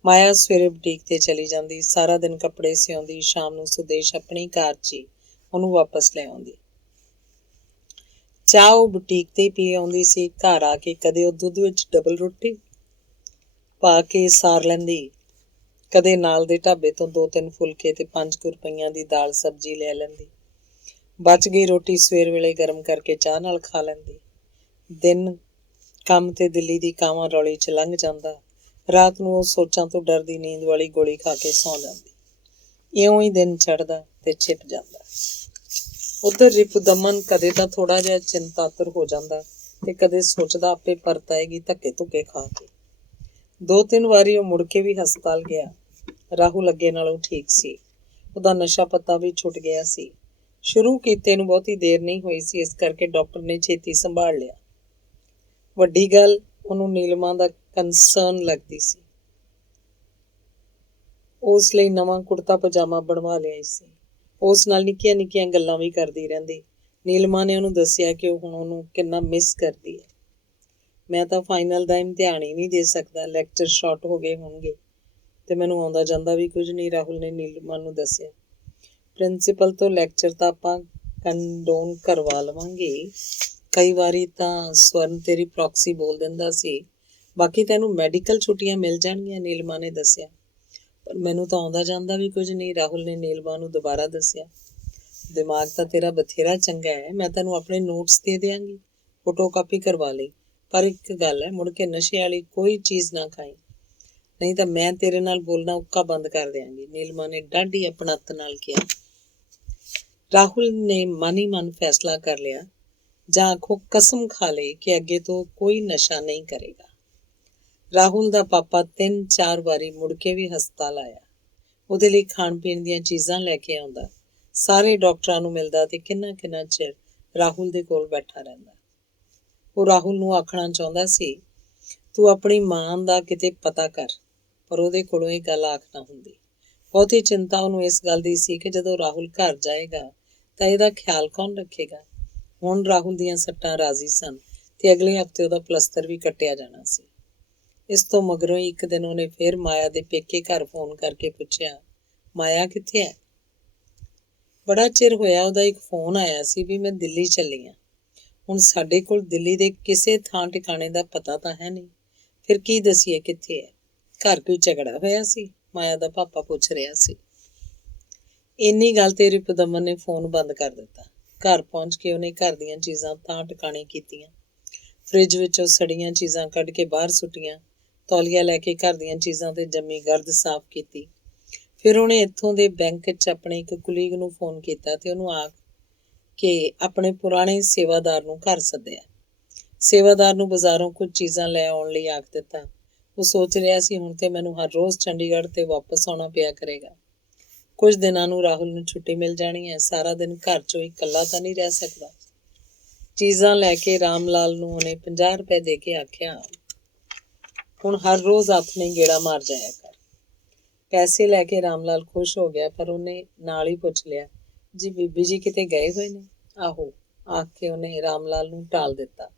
ਮਾਇਆ ਸਵੇਰੇ ਬੁਟੀਕ ਤੇ ਚਲੀ ਜਾਂਦੀ, ਸਾਰਾ ਦਿਨ ਕੱਪੜੇ ਸਿਉਂਦੀ, ਸ਼ਾਮ ਨੂੰ ਸੁਦੇਸ਼ ਆਪਣੀ ਕਾਰ 'ਚ ਹੀ ਉਹਨੂੰ ਵਾਪਸ ਲੈ ਆਉਂਦੀ। ਚਾਹ ਉਹ ਬੁਟੀਕ ਤੇ ਹੀ ਪੀ ਆਉਂਦੀ ਸੀ। ਘਰ ਆ ਕੇ ਕਦੇ ਉਹ ਦੁੱਧ ਵਿੱਚ ਡਬਲ ਰੋਟੀ ਪਾ ਕੇ ਸਾਰ ਲੈਂਦੀ, ਕਦੇ ਨਾਲ ਦੇ ਢਾਬੇ ਤੋਂ 2-3 ਫੁਲਕੇ ਤੇ 5 ਰੁਪਈਆਂ ਦੀ ਦਾਲ ਸਬਜ਼ੀ ਲੈ ਲੈਂਦੀ। ਬਚ ਗਈ ਰੋਟੀ ਸਵੇਰ ਵੇਲੇ ਗਰਮ ਕਰਕੇ ਚਾਹ ਨਾਲ ਖਾ ਲੈਂਦੀ। ਦਿਨ ਕੰਮ ਤੇ ਦਿੱਲੀ ਦੀ ਕਾਵਾਂ ਰੌਲੀ 'ਚ ਲੰਘ ਜਾਂਦਾ। ਰਾਤ ਨੂੰ ਉਹ ਸੋਚਾਂ ਤੋਂ ਡਰਦੀ ਨੀਂਦ ਵਾਲੀ ਗੋਲੀ ਖਾ ਕੇ ਸੌਂ ਜਾਂਦੀ। ਇਉਂ ਹੀ ਦਿਨ ਚੜ੍ਹਦਾ ਤੇ ਛਿਪ ਜਾਂਦਾ। ਉੱਧਰ ਰਿਪੁਦਮਨ ਕਦੇ ਤਾਂ ਥੋੜ੍ਹਾ ਜਿਹਾ ਚਿੰਤਾਤੁਰ ਹੋ ਜਾਂਦਾ ਤੇ ਕਦੇ ਸੋਚਦਾ ਆਪੇ ਪਰਤ ਆਏਗੀ ਧੱਕੇ ਧੁੱਕੇ ਖਾ ਕੇ। 2-3 ਵਾਰੀ ਉਹ ਮੁੜ ਕੇ ਵੀ ਹਸਪਤਾਲ ਗਿਆ। ਰਾਹੁਲ ਅੱਗੇ ਨਾਲੋਂ ਠੀਕ ਸੀ। ਉਹਦਾ ਨਸ਼ਾ ਪੱਤਾ ਵੀ ਛੁੱਟ ਗਿਆ ਸੀ। ਸ਼ੁਰੂ ਕੀਤੇ ਨੂੰ ਬਹੁਤੀ ਦੇਰ ਨਹੀਂ ਹੋਈ ਸੀ, ਇਸ ਕਰਕੇ ਡਾਕਟਰ ਨੇ ਛੇਤੀ ਸੰਭਾਲ ਲਿਆ। ਵੱਡੀ ਗੱਲ ਉਹਨੂੰ ਨੀਲਮਾ ਦਾ ਕੰਸਰਨ ਲੱਗਦੀ ਸੀ। ਉਸ ਲਈ ਨਵਾਂ ਕੁੜਤਾ ਪਜਾਮਾ ਬਣਵਾ ਲਿਆ ਸੀ। ਉਸ ਨਾਲ ਨਿੱਕੀਆਂ ਨਿੱਕੀਆਂ ਗੱਲਾਂ ਵੀ ਕਰਦੀ ਰਹਿੰਦੀ। ਨੀਲਮਾ ਨੇ ਉਹਨੂੰ ਦੱਸਿਆ ਕਿ ਉਹ ਹੁਣ ਉਹਨੂੰ ਕਿੰਨਾ ਮਿਸ ਕਰਦੀ ਹੈ। ਮੈਂ ਤਾਂ ਫਾਈਨਲ ਦਾ ਇਮਤਿਹਾਨ ਹੀ ਨਹੀਂ ਦੇ ਸਕਦਾ, ਲੈਕਚਰ ਸ਼ਾਰਟ ਹੋ ਗਏ ਹੋਣਗੇ ਤੇ ਮੈਨੂੰ ਆਉਂਦਾ ਜਾਂਦਾ ਵੀ ਕੁਝ ਨਹੀਂ, ਰਾਹੁਲ ਨੇ ਨੀਲਮਾ ਨੂੰ ਦੱਸਿਆ। ਪ੍ਰਿੰਸੀਪਲ ਤੋਂ ਲੈਕਚਰ ਤਾਂ ਆਪਾਂ ਕੰਡੋਨ ਕਰਵਾ ਲਵਾਂਗੇ। ਕਈ ਵਾਰੀ ਤਾਂ ਸਵਰਨ ਤੇਰੀ ਪ੍ਰੋਕਸੀ ਬੋਲ ਦਿੰਦਾ ਸੀ। ਬਾਕੀ ਤੈਨੂੰ ਮੈਡੀਕਲ ਛੁੱਟੀਆਂ ਮਿਲ ਜਾਣਗੀਆਂ, ਨੀਲਮਾ ਨੇ ਦੱਸਿਆ। ਪਰ ਮੈਨੂੰ ਤਾਂ ਆਉਂਦਾ ਜਾਂਦਾ ਵੀ ਕੁਝ ਨਹੀਂ, ਰਾਹੁਲ ਨੇ ਨੀਲਮਾ ਨੂੰ ਦੁਬਾਰਾ ਦੱਸਿਆ। ਦਿਮਾਗ ਤਾਂ ਤੇਰਾ ਬਥੇਰਾ ਚੰਗਾ ਹੈ, ਮੈਂ ਤੈਨੂੰ ਆਪਣੇ ਨੋਟਸ ਦੇ ਦਿਆਂਗੀ, ਫੋਟੋ ਕਾਪੀ ਕਰਵਾ ਲਈ। ਪਰ ਇੱਕ ਗੱਲ ਹੈ, ਮੁੜ ਕੇ ਨਸ਼ੇ ਵਾਲੀ ਕੋਈ ਚੀਜ਼ ਨਾ ਖਾਈ, ਨਹੀਂ ਤਾਂ ਮੈਂ ਤੇਰੇ ਨਾਲ ਬੋਲਣਾ ਉੱਕਾ ਬੰਦ ਕਰ ਦਿਆਂਗੀ, ਨੀਲਮਾ ਨੇ ਡਾਢੀ ਆਪਣੱਤ ਨਾਲ ਕਿਹਾ। ਰਾਹੁਲ ਨੇ ਮਨ ਹੀ ਮਨ ਫੈਸਲਾ ਕਰ ਲਿਆ, ਜਾਂ ਆਖੋ ਕਸਮ ਖਾ ਲਈ ਕਿ ਅੱਗੇ ਤੋਂ ਕੋਈ ਨਸ਼ਾ ਨਹੀਂ ਕਰੇਗਾ। ਰਾਹੁਲ ਦਾ ਪਾਪਾ 3-4 ਵਾਰੀ ਮੁੜ ਕੇ ਵੀ ਹਸਪਤਾਲ ਆਇਆ। ਉਹਦੇ ਲਈ ਖਾਣ ਪੀਣ ਦੀਆਂ ਚੀਜ਼ਾਂ ਲੈ ਕੇ ਆਉਂਦਾ। ਸਾਰੇ ਡਾਕਟਰਾਂ ਨੂੰ ਮਿਲਦਾ ਤੇ ਕਿੰਨਾ ਚਿਰ ਰਾਹੁਲ ਦੇ ਕੋਲ ਬੈਠਾ ਰਹਿੰਦਾ। ਉਹ ਰਾਹੁਲ ਨੂੰ ਆਖਣਾ ਚਾਹੁੰਦਾ ਸੀ, ਤੂੰ ਆਪਣੀ ਮਾਂ ਦਾ ਕਿਤੇ ਪਤਾ ਕਰ, ਪਰ ਉਹਦੇ ਕੋਲੋਂ ਇਹ ਗੱਲ ਆਖ ਨਾ ਹੁੰਦੀ। ਬਹੁਤੀ ਚਿੰਤਾ ਉਹਨੂੰ ਇਸ ਗੱਲ ਦੀ ਸੀ ਕਿ ਜਦੋਂ ਰਾਹੁਲ ਘਰ ਜਾਏਗਾ ਤਾਂ ਇਹਦਾ ਖਿਆਲ ਕੌਣ ਰੱਖੇਗਾ। ਹੁਣ ਰਾਹੁਲ ਦੀਆਂ ਸੱਟਾਂ ਰਾਜ਼ੀ ਸਨ ਤੇ ਅਗਲੇ ਹਫ਼ਤੇ ਉਹਦਾ ਪਲਸਤਰ ਵੀ ਕੱਟਿਆ ਜਾਣਾ ਸੀ। ਇਸ ਤੋਂ ਮਗਰੋਂ ਹੀ ਇੱਕ ਦਿਨ ਉਹਨੇ ਫਿਰ ਮਾਇਆ ਦੇ ਪੇਕੇ ਘਰ ਫੋਨ ਕਰਕੇ ਪੁੱਛਿਆ, ਮਾਇਆ ਕਿੱਥੇ ਹੈ? ਬੜਾ ਚਿਰ ਹੋਇਆ ਉਹਦਾ ਇੱਕ ਫੋਨ ਆਇਆ ਸੀ ਵੀ ਮੈਂ ਦਿੱਲੀ ਚੱਲੀ ਹਾਂ। ਹੁਣ ਸਾਡੇ ਕੋਲ ਦਿੱਲੀ ਦੇ ਕਿਸੇ ਥਾਂ ਟਿਕਾਣੇ ਦਾ ਪਤਾ ਤਾਂ ਹੈ ਨਹੀਂ, ਫਿਰ ਕੀ ਦਸੀਏ ਕਿੱਥੇ ਹੈ। ਘਰ ਕੋਈ ਝਗੜਾ ਹੋਇਆ ਸੀ? ਮਾਇਆ ਦਾ ਪਾਪਾ ਪੁੱਛ ਰਿਹਾ ਸੀ। ਇੰਨੀ ਗੱਲ ਤੇ ਰਿਪੁਦਮਨ ਨੇ ਫੋਨ ਬੰਦ ਕਰ ਦਿੱਤਾ। ਘਰ ਪਹੁੰਚ ਕੇ ਉਹਨੇ ਘਰ ਦੀਆਂ ਚੀਜ਼ਾਂ ਥਾਂ ਟਿਕਾਣੇ ਕੀਤੀਆਂ। ਫਰਿੱਜ ਵਿੱਚੋਂ ਸੜੀਆਂ ਚੀਜ਼ਾਂ ਕੱਢ ਕੇ ਬਾਹਰ ਸੁੱਟੀਆਂ। ਤੌਲੀਆ ਲੈ ਕੇ ਘਰ ਦੀਆਂ ਚੀਜ਼ਾਂ ਤੇ ਜੰਮੀ ਗਰਦ ਸਾਫ਼ ਕੀਤੀ। ਫਿਰ ਉਹਨੇ ਇੱਥੋਂ ਦੇ ਬੈਂਕ 'ਚ ਆਪਣੇ ਇੱਕ ਕੁਲੀਗ ਨੂੰ ਫੋਨ ਕੀਤਾ ਤੇ ਉਹਨੂੰ ਆਖ ਕੇ ਆਪਣੇ ਪੁਰਾਣੇ ਸੇਵਾਦਾਰ ਨੂੰ ਘਰ ਸੱਦਿਆ। ਸੇਵਾਦਾਰ ਨੂੰ ਬਾਜ਼ਾਰੋਂ ਕੁਝ ਚੀਜ਼ਾਂ ਲੈ ਆਉਣ ਲਈ ਆਖ ਦਿੱਤਾ। ਉਹ ਸੋਚ ਰਿਹਾ ਸੀ, ਹੁਣ ਤੇ ਮੈਨੂੰ ਹਰ ਰੋਜ਼ ਚੰਡੀਗੜ੍ਹ ਤੇ ਵਾਪਸ ਆਉਣਾ ਪਿਆ ਕਰੇਗਾ। ਕੁਝ ਦਿਨਾਂ ਨੂੰ ਰਾਹੁਲ ਨੂੰ ਛੁੱਟੀ ਮਿਲ ਜਾਣੀ ਹੈ। ਸਾਰਾ ਦਿਨ ਘਰ 'ਚੋਂ ਇਕੱਲਾ ਤਾਂ ਨਹੀਂ ਰਹਿ ਸਕਦਾ। ਚੀਜ਼ਾਂ ਲੈ ਕੇ ਰਾਮ ਲਾਲ ਨੂੰ ਉਹਨੇ 50 ਰੁਪਏ ਦੇ ਕੇ ਆਖਿਆ, ਹੁਣ ਹਰ ਰੋਜ਼ ਆਥਣੇ ਗੇੜਾ ਮਾਰ ਜਾਇਆ ਕਰ। ਪੈਸੇ ਲੈ ਕੇ ਰਾਮ ਲਾਲ ਖੁਸ਼ ਹੋ ਗਿਆ, ਪਰ ਉਹਨੇ ਨਾਲ ਹੀ ਪੁੱਛ ਲਿਆ, ਜੀ ਬੀਬੀ ਜੀ ਕਿਤੇ ਗਏ ਹੋਏ ਨੇ? ਆਹੋ, ਆਖ ਕੇ ਉਹਨੇ ਰਾਮ ਲਾਲ ਨੂੰ ਟਾਲ ਦਿੱਤਾ।